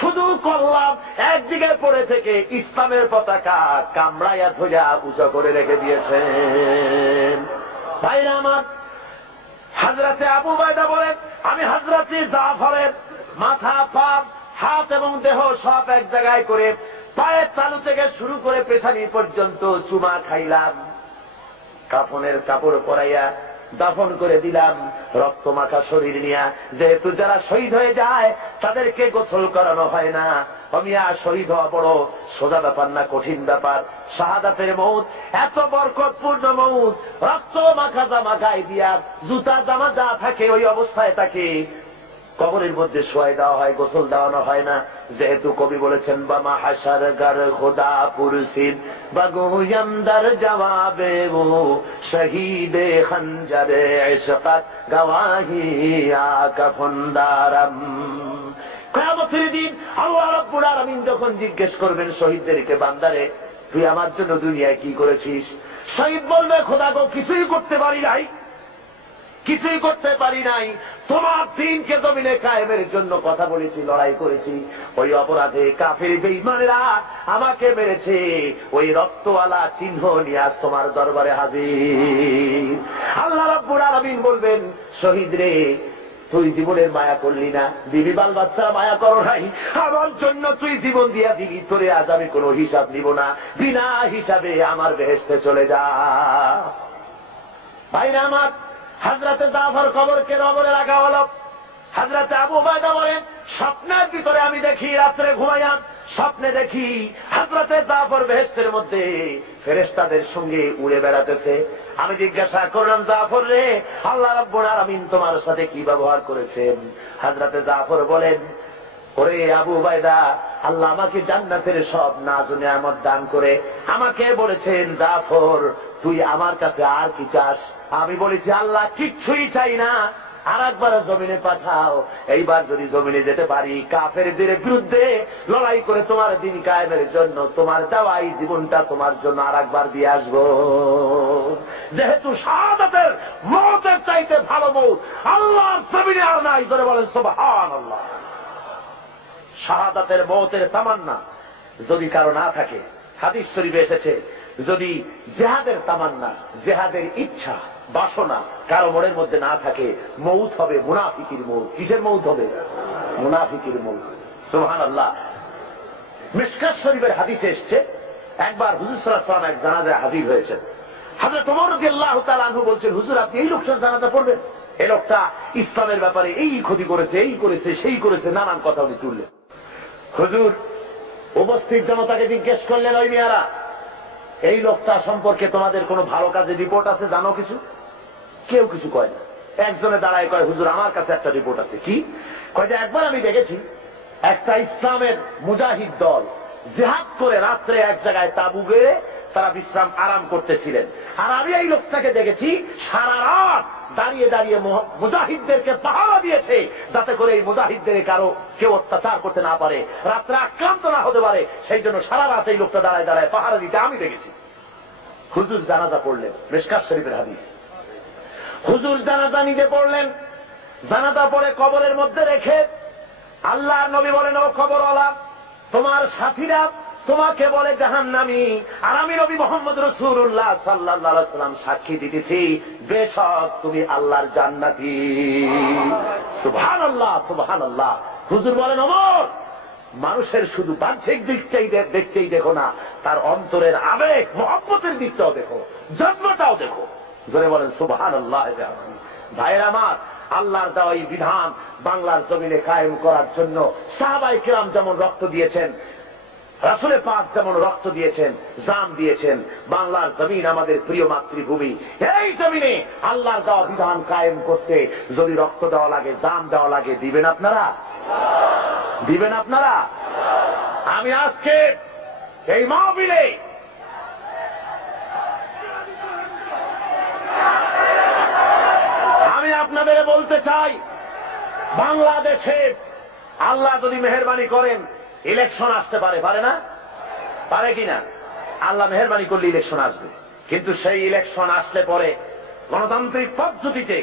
শুধু কল্লাম একদিকে পড়ে থেকে ইসলামের পতাকা কামড়াইয়া ধইরা উঁচু করে রেখে দিয়েছেন। ভাইরা আমার, হযরতে আবু উবাইদা বলেন, আমি হযরতে জাফরের মাথা, পা, হাত এবং দেহ সব এক জায়গায় করে পায়ের তালু থেকে শুরু করে পেছানি পর্যন্ত চুমা খাইলাম, কাফনের কাপড় পরাইয়া দাফন করে দিলাম, রক্ত মাখা শরীর নিয়া। যেহেতু যারা শহীদ হয়ে যায় তাদেরকে গোসল করানো হয় না। অমিয়া শহীদ হওয়া বড় সোজা ব্যাপার না, কঠিন ব্যাপার। শাহাদাতের মউত এত বরকতপূর্ণ মউত, রক্ত মাখা জামা গায়ে দিয়া, জুতা জামা যা থাকে ওই অবস্থায় তাকে কবরের মধ্যে শোয়াই দেওয়া হয়, গোসল দেওয়ানো হয় না। যেহেতু কবি বলেছেন, বামা হাসার গার খোদা পুরসিদ বাগুয়ান্দার জবাবে ও শহীদে খঞ্জরে ইশকাত গওয়াহি আকাফন্দারাম। কিয়ামতের দিন আল্লাহ রাব্বুল আলামিন যখন জিজ্ঞেস করবেন শহীদদেরকে, বান্দারে তুই আমার জন্য দুনিয়ায় কি করেছিস? শহীদ বলবে, খোদা গো কিছুই করতে পারি নাই, কিছুই করতে পারি নাই, তোমার দ্বীনকে জমিনে কায়েমের জন্য কথা বলেছি, লড়াই করেছি, ওই অপরাধে কাফের বেঈমানেরা আমাকে মেরেছে, ওই রক্তওয়ালা চিহ্ন নিয়ে আজ তোমার দরবারে হাজির। আল্লাহ রাব্বুল আলামিন বলবেন, শহীদ রে তুই জীবনের মায়া করলি না, বিবি বাল বাচ্চা মায়া করো নাই, আমার জন্য তুই জীবন দিয়া দিলি, তোরে আজ আমি কোনো হিসাব নিব না, বিনা হিসাবে আমার বেহেশতে চলে যা। ভাইরা আমার, হযরতে জাফর কবরকে কবরে রাখা হল। হযরতে আবু উবাইদা বলেন, স্বপ্নের ভিতরে আমি দেখি, রাত্রে ঘুমাইয়া স্বপ্নে দেখি হযরতে জাফর বেহেশতের মধ্যে ফেরেশতাদের সঙ্গে উড়ে বেড়াতেছে। আমি জিজ্ঞাসা করলাম, জাফর রে, আল্লাহ রাব্বুল আলামিন তোমার সাথে কি ব্যবহার করেছেন? হযরতে জাফর বলেন, ওরে আবু উবাইদা, আল্লাহ আমাকে জান্নাতের সব নাজ ও নিয়ামত দান করে আমাকে বলেছেন, জাফর তুই আমার কাছে আর কি চাস? আমি বলেছি, আল্লাহ কিচ্ছুই চাই না, আর একবার জমিনে পাঠাও। এইবার যদি জমিনে যেতে পারি, কাফেরদের বিরুদ্ধে লড়াই করে তোমার দ্বীন কায়েমের জন্য তোমার দেওয়া এই জীবনটা তোমার জন্য আর একবার দিয়ে আসবো। যেহেতু শাহাদাতের মওতের চাইতে ভালো মওত আল্লাহর জমিনে আর নাই, ধরে বলেন সুবহানাল্লাহ। শাহাদাতের মওতের তামান্না যদি কারো না থাকে, হাদিস শরীফে এসেছে, যদি জিহাদের তামান্না, জিহাদের ইচ্ছা, বাসনা কারো মনের মধ্যে না থাকে, মৌত হবে মুনাফিকির মৌত। কিসের মৌত হবে? মুনাফিকির মৌত। সুবহানাল্লাহ। মিশকাত শরীফের হাদিসে এসছে, একবার হুজুর সাল্লাল্লাহু আলাইহি ওয়াসাল্লাম এক জানাজায় হাজির হয়েছেন। হযরত ওমর রাদিয়াল্লাহু তাআলা আনহু বলছেন, হুজুর আপনি এই লোকটার জানাজা পড়বেন? এই লোকটা ইসলামের ব্যাপারে এই ক্ষতি করেছে, এই করেছে, সেই করেছে, নানান কথা উনি তুললেন। হুজুর উপস্থিত জনতাকে জিজ্ঞেস করলেন, ওই মিয়ারা, এই লোকটা সম্পর্কে তোমাদের কোনো ভালো কাজের রিপোর্ট আছে, জানো কিছু? কেউ কিছু কয় না। একজনে দাঁড়ায় কয়, হুজুর আমার কাছে একটা রিপোর্ট আছে। কি? কয় যে একবার আমি দেখেছি একটা ইসলামের মুজাহিদ দল জিহাদ করে রাত্রে এক জায়গায় তাবু গেড়ে তারা বিশ্রাম আরাম করতেছিলেন, আর আমি এই লোকটাকে দেখেছি সারা রাত দাঁড়িয়ে দাঁড়িয়ে মুজাহিদদেরকে পাহারা দিয়েছে, যাতে করে এই মুজাহিদদের কারো কেউ অত্যাচার করতে না পারে, রাত্রে আক্রান্ত না হতে পারে, সেই জন্য সারা রাত এই লোকটা দাঁড়ায় দাঁড়ায় পাহারা দিতে আমি দেখেছি। হুজুর জানাজা পড়লেন, মিশকাত শরীফের হাদিস। হুজুর জানাজা নিজে পড়লেন, জানাজা পড়ে কবরের মধ্যে রেখে আল্লাহর নবী বলেন, ও কবরওয়ালা, তোমার সাথীরা তোমাকে বলে জাহান্নামী, আর আমি নবী মুহাম্মদ রাসূলুল্লাহ সাল্লাল্লাহু আলাইহি ওয়াসাল্লাম সাক্ষী দিতেছি বেশক তুমি আল্লাহর জান্নাতি। সুবহানাল্লাহ, সুবহানাল্লাহ। হুজুর বলেন, ওমর, মানুষের শুধু বাহ্যিক দিকটাই দেখতেই দেখো না, তার অন্তরের আবেগ মহব্বতের দিকটাও দেখো, জন্মটাও দেখো। জোরে বলেন সুবহানাল্লাহ। ভাইয়েরা আমার, আল্লাহর দেওয়া এই বিধান বাংলার জমিনে কায়েম করার জন্য সাহাবায়ে কেরাম যেমন রক্ত দিয়েছেন, রাসূলে পাক যেমন রক্ত দিয়েছেন, জান দিয়েছেন, বাংলার জমিন আমাদের প্রিয় মাতৃভূমি, এই জমিনে আল্লাহর দেওয়া বিধান কায়েম করতে যদি রক্ত দেওয়া লাগে, জান দেওয়া লাগে, দিবেন আপনারা? দিবেন আপনারা? আমি আজকে এই মাহফিলে আমি আপনাদের বলতে চাই, বাংলাদেশে আল্লাহ যদি মেহেরবানি করেন ইলেকশন আসতে পারে, পারে না? পারে কিনা? আল্লাহ মেহেরবানি করলে ইলেকশন আসবে, কিন্তু সেই ইলেকশন আসলে পরে গণতান্ত্রিক পদ্ধতিতে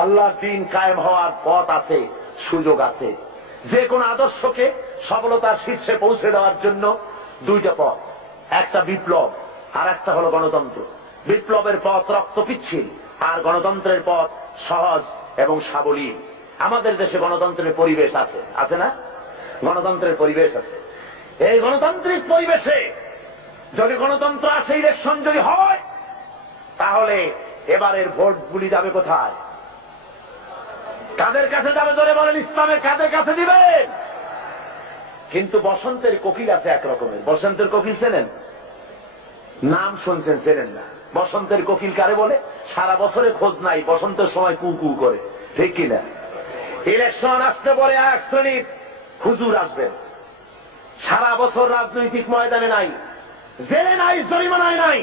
আল্লাহর দ্বীন কায়েম হওয়ার পথ আছে, সুযোগ আছে। যে কোন আদর্শকে সফলতার শীর্ষে পৌঁছে দেওয়ার জন্য দুইটা পথ, একটা বিপ্লব আর একটা হলো গণতন্ত্র। বিপ্লবের পথ রক্ত পিচ্ছিল, আর গণতন্ত্রের পথ সহজ এবং সাবলীল। আমাদের দেশে গণতন্ত্রের পরিবেশ আছে, আছে না? গণতন্ত্রের পরিবেশ আছে। এই গণতান্ত্রিক পরিবেশে যদি গণতন্ত্র আসে, ইলেকশন যদি হয়, তাহলে এবারের ভোটগুলি যাবে কোথায়? কাদের কাছে যাবে? ধরে বলেন, ইসলামের কাদের কাছে দিবেন? কিন্তু বসন্তের কোকিল আছে এক রকমের। বসন্তের কোকিল চেনেন? নাম শুনছেন, চেনেন না। বসন্তের কোকিল কারে বলে? সারা বছরে খোঁজ নাই, বসন্তের সময় কু কু করে, ঠিক কিনা? ইলেকশন আসতে পরে এক শ্রেণীর হুজুর আসবেন, সারা বছর রাজনৈতিক ময়দানে নাই, জেলে নাই, জরিমানায় নাই,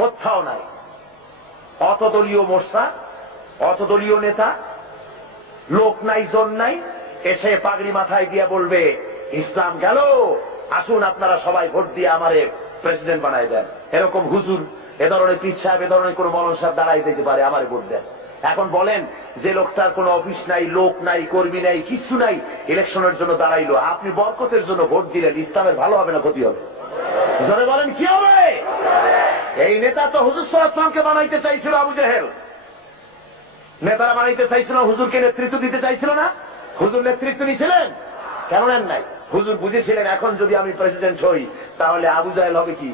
কোথাও নাই। অতদলীয় মোর্চা, অতদলীয় নেতা, লোক নাই, জন নাই, এসে পাগড়ি মাথায় দিয়ে বলবে, ইসলাম গেল, আসুন আপনারা সবাই ভোট দিয়ে আমারে প্রেসিডেন্ট বানাই দেন। এরকম হুজুর, এ ধরনের পীর সাহেব, এ ধরনের কোন মৌলানা সাহেব দাঁড়াই দিতে পারে, আমারে ভোট দেন। এখন বলেন, যে লোকটার কোন অফিস নাই, লোক নাই, কর্মী নাই, কিছু নাই, ইলেকশনের জন্য দাঁড়াইলো, আপনি বরকতের জন্য ভোট দিলেন, ইসলামের ভালো হবে না ক্ষতি হবে? জোরে বলেন, কি হবে? এই নেতা তো হুজুর সাল্লাল্লাহু আলাইহি ওয়াসাল্লামকে বানাইতে চাইছিল আবু জেহেল। নেতারা বানাইতে চাইছিল, হুজুরকে নেতৃত্ব দিতে চাইছিল না? হুজুর নেতৃত্ব নিয়েছিলেন? কেন নেন নাই? হুজুর বুঝেছিলেন, এখন যদি আমি প্রেসিডেন্ট হই, তাহলে আবু জেহেল হবে কি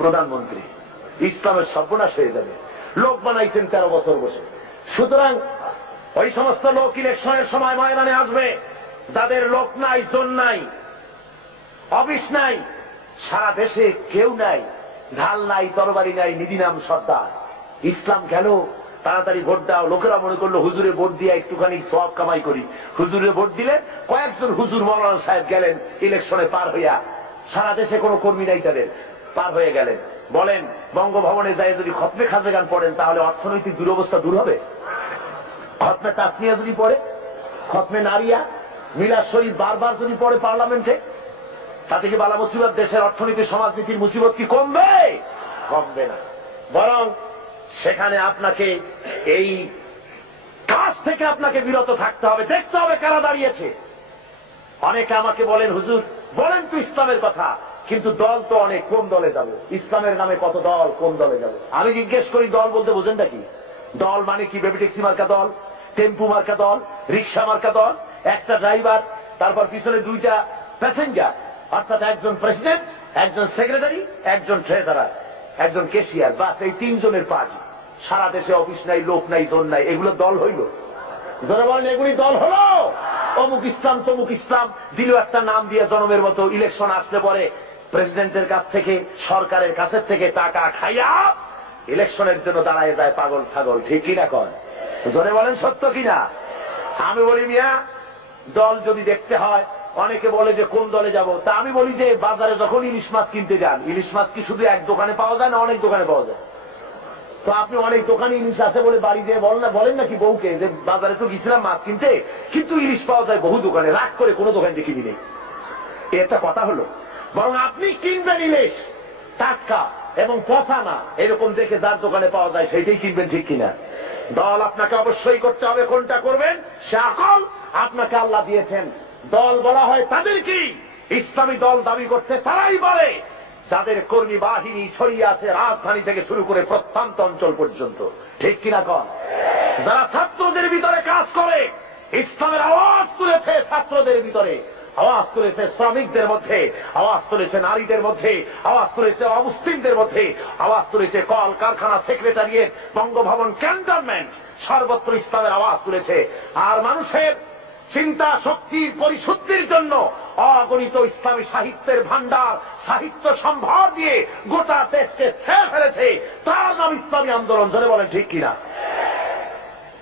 প্রধানমন্ত্রী, ইসলামের সর্বনাশ হয়ে যাবে। লোক বানাইছেন 13 বছর বসে। সুতরাং ওই সমস্ত লোক ইলেকশনের সময় ময়দানে আসবে, যাদের লোক নাই, জন নাই, অফিস নাই, সারা দেশে কেউ নাই, ঢাল নাই, তরবারি নাই, নিদিনাম সর্দার। ইসলাম গেল, তাড়াতাড়ি ভোট দাও। লোকেরা মনে করলো হুজুরে ভোট দিয়ে একটুখানি সওয়াব কামাই করি। হুজুরে ভোট দিলে কয়েকজন হুজুর মৌলানা সাহেব গেলেন ইলেকশনে পার হইয়া, সারা দেশে কোনো কর্মী নাই তাদের, পার হয়ে গেলেন। বলেন, বঙ্গভবনে যাই যদি খতমে খাজে গান পড়েন, তাহলে অর্থনৈতিক দুরবস্থা দূর হবে? খতমে তাসমিয়া যদি পড়ে, খতমে নারিয়া, মিলাদ শরীফ বারবার যদি পড়ে পার্লামেন্টে, তাতে কি বালা মুসিবত, দেশের অর্থনীতি, সমাজনীতির মুসিবত কি কমবে? কমবে না, বরং সেখানে আপনাকে এই কাজ থেকে আপনাকে বিরত থাকতে হবে, দেখতে হবে কারা দাঁড়িয়েছে। অনেকে আমাকে বলেন, হুজুর বলেন তো ইসলামের কথা, কিন্তু দল তো অনেক, কোন দলে যাবো? ইসলামের নামে কত দল, কোন দলে যাবো? আমি জিজ্ঞেস করি, দল বলতে বোঝেনটা কি? দল মানে কি? বেবি ট্যাক্সি মার্কা দল, টেম্পু মার্কা দল, রিক্সা মার্কা দল, একটা ড্রাইভার, তারপর পিছনে 2টা প্যাসেঞ্জার, অর্থাৎ একজন প্রেসিডেন্ট, একজন সেক্রেটারি, একজন ট্রেজারার, একজন ক্যাশিয়ার, বাস এই তিনজনের পাঁচ। সারা দেশে অফিস নাই, লোক নাই, জোন নাই, এগুলো দল হইল? যারা বলেন এগুলি দল হলো, অমুক ইসলাম তমুক ইসলাম দিল একটা নাম দিয়ে জনমের মতো ইলেকশন আসলে পরে প্রেসিডেন্টের কাছ থেকে, সরকারের কাছের থেকে টাকা খাইয়া ইলেকশনের জন্য দাঁড়ায় যায় পাগল ছাগল। ঠিক কিনা কন? জোরে বলেন সত্য কিনা? আমি বলি মিয়া, দল যদি দেখতে হয়, অনেকে বলে যে কোন দলে যাব, তা আমি বলি যে বাজারে যখন ইলিশ মাছ কিনতে যান, ইলিশ মাছ কি শুধু এক দোকানে পাওয়া যায় না অনেক দোকানে পাওয়া যায়? তো আপনি অনেক দোকানে ইলিশ আছে বলে বাড়ি দিয়ে বলেন নাকি বউকে যে বাজারে তো গেছিলাম মাছ কিনতে, কিন্তু ইলিশ পাওয়া যায় বহু দোকানে, রাগ করে কোনো দোকান দিয়ে কিনি নেই। এটা কথা হলো? বরং আপনি কিনবেন ইলিশ টাটকা এবং পচা না, এরকম দেখে যার দোকানে পাওয়া যায় সেইটাই কিনবেন। ঠিক কিনা? দল আপনাকে অবশ্যই করতে হবে। কোনটা করবেন সে আকল আপনাকে আল্লাহ দিয়েছেন। দল বলা হয় তাদেরকে, ইসলামী দল দাবি করতে তারাই বলে যাদের কর্মী বাহিনী ছড়িয়ে আছে রাজধানী থেকে শুরু করে প্রত্যন্ত অঞ্চল পর্যন্ত। ঠিক কিনা কন? যারা ছাত্রদের ভিতরে কাজ করে, ইসলামের আওয়াজ তুলেছে ছাত্রদের ভিতরে, আওয়াজ তুলেছে শ্রমিকদের মধ্যে, আওয়াজ তুলেছে নারীদের মধ্যে, আওয়াজ তুলেছে অমুসলিমদের মধ্যে, আওয়াজ তুলেছে কল কারখানা, সেক্রেটারিয়েট, বঙ্গভবন, ক্যান্টনমেন্ট, সর্বত্র ইসলামের আওয়াজ তুলেছে। আর মানুষের চিন্তা শক্তির পরিশুদ্ধির জন্য অগণিত ইসলামী সাহিত্যের ভান্ডার, সাহিত্য সম্ভার দিয়ে গোটা দেশকে ছেড়ে ফেলেছে। তার নাম ইসলামী আন্দোলন। জোরে বলেন ঠিক কিনা?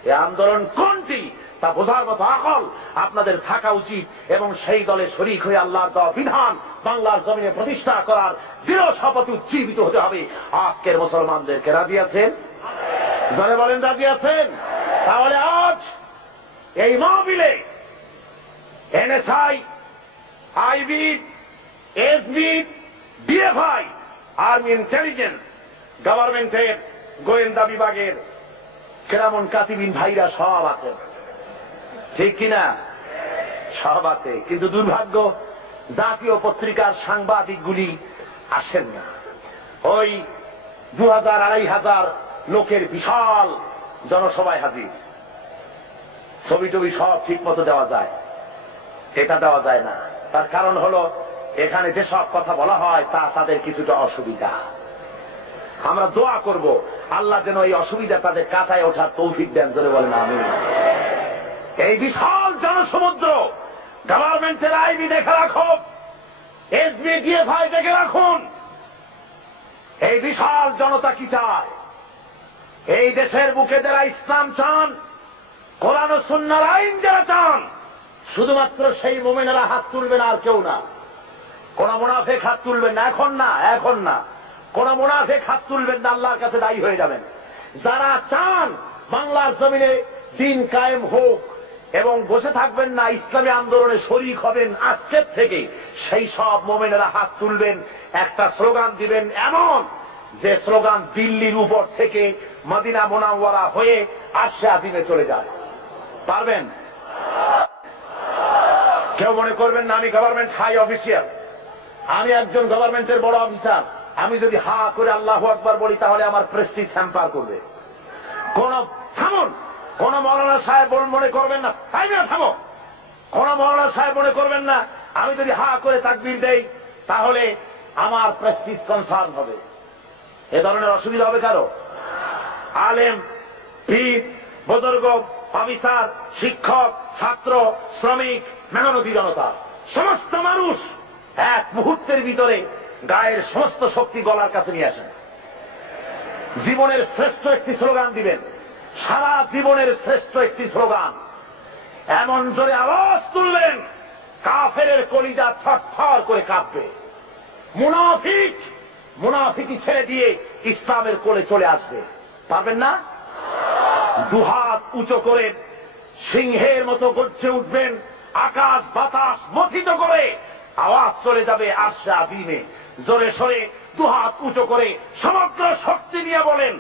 এই আন্দোলন কোনটি তা বোঝার মতো আকল আপনাদের থাকা উচিত, এবং সেই দলে শরীক হয়ে আল্লাহর দেওয়া বিধান বাংলার জমিনে প্রতিষ্ঠা করার দৃঢ় শপথে উজ্জীবিত হতে হবে। আজকের মুসলমানদেরকে রাজি আছেন? জোরে বলেন রাজি আছেন? তাহলে আজ এই মাহফিলে NSI, IB, SB, DFI, army intelligence, গভর্নমেন্টের গোয়েন্দা বিভাগের কেরামন কাতিবিন ভাইরা সব আছেন। ঠিক কিনা? সব আছে। কিন্তু দুর্ভাগ্য, জাতীয় পত্রিকার সাংবাদিকগুলি আসেন না। ওই 2000-2500 লোকের বিশাল জনসভায় হাজির, ছবি টবি সব ঠিক মতো দেওয়া যায়, এটা দেওয়া যায় না। তার কারণ হলো এখানে যেসব কথা বলা হয় তা তাদের কিছুটা অসুবিধা। আমরা দোয়া করব আল্লাহ যেন এই অসুবিধা তাদের কাটায় ওঠার তৌফিক দেন। জোরে বলেন আমিন। এই বিশাল জনসমুদ্র, গভর্নমেন্টের আইবি দেখে রাখো, এসবি, ডিএফআই দেখে রাখুন, এই বিশাল জনতা কি চায়। এই দেশের বুকে যারা ইসলাম চান, কোরআন ও সুন্নাহর আইন যারা চান, শুধুমাত্র সেই মুমিনেরা হাত তুলবেন, আর কেউ না। কোন মুনাফিক হাত তুলবেন না, এখন না, এখন না। কোন মুনাফিক হাত তুলবেন না, আল্লাহর কাছে দায়ী হয়ে যাবেন। যারা চান বাংলার জমিনে দিন কায়েম হোক এবং বসে থাকবেন না, ইসলামী আন্দোলনে শরীক হবেন আজকের থেকে, সেই সব মুমিনেরা হাত তুলবেন, একটা স্লোগান দিবেন, এমন যে স্লোগান দিল্লির উপর থেকে মদিনা মুনাওয়ারা হয়ে আরশে আজিমে চলে যায়। পারবেন? কেউ মনে করবেন না আমি গভর্নমেন্ট হাই অফিসিয়াল, আমি একজন গভর্নমেন্টের বড় অফিসার, আমি যদি হা করে আল্লাহু আকবার বলি তাহলে আমার প্রেস্টিজ হ্যাম্পার করবে। থামুন, কোন মৌলানা সাহেব মনে করবেন না, তাই না? থামো। কোন মৌলানা সাহেব মনে করবেন না আমি যদি হা করে তাকবীর দেই তাহলে আমার প্রেস্টিজ কনসার্ন হবে। এ ধরনের অসুবিধা হবে কারো? আলেম, পীর, বুজুর্গ, অফিসার, শিক্ষক, ছাত্র, শ্রমিক, মেহনতি জনতা, সমস্ত মানুষ এক মুহূর্তের ভিতরে গায়ের সমস্ত শক্তি গলার কাছে নিয়ে আসেন। জীবনের শ্রেষ্ঠ একটি স্লোগান দিবেন, সারা জীবনের শ্রেষ্ঠ একটি স্লোগান, এমন জোরে আওয়াজ তুললেন কাফেরের কলিজা থরথর করে কাঁপবে। মুনাফিকি ছেড়ে দিয়ে ইসলামের কোলে চলে আসবে। পারবেন না? দুহাত উঁচু করে সিংহের মতো গর্জে উঠবেন, আকাশ বাতাস মথিত করে আওয়াজ চলে যাবে আরশে আজিমে। জোরে সরে দুহাত উঁচু করে সমগ্র শক্তি নিয়ে বলেন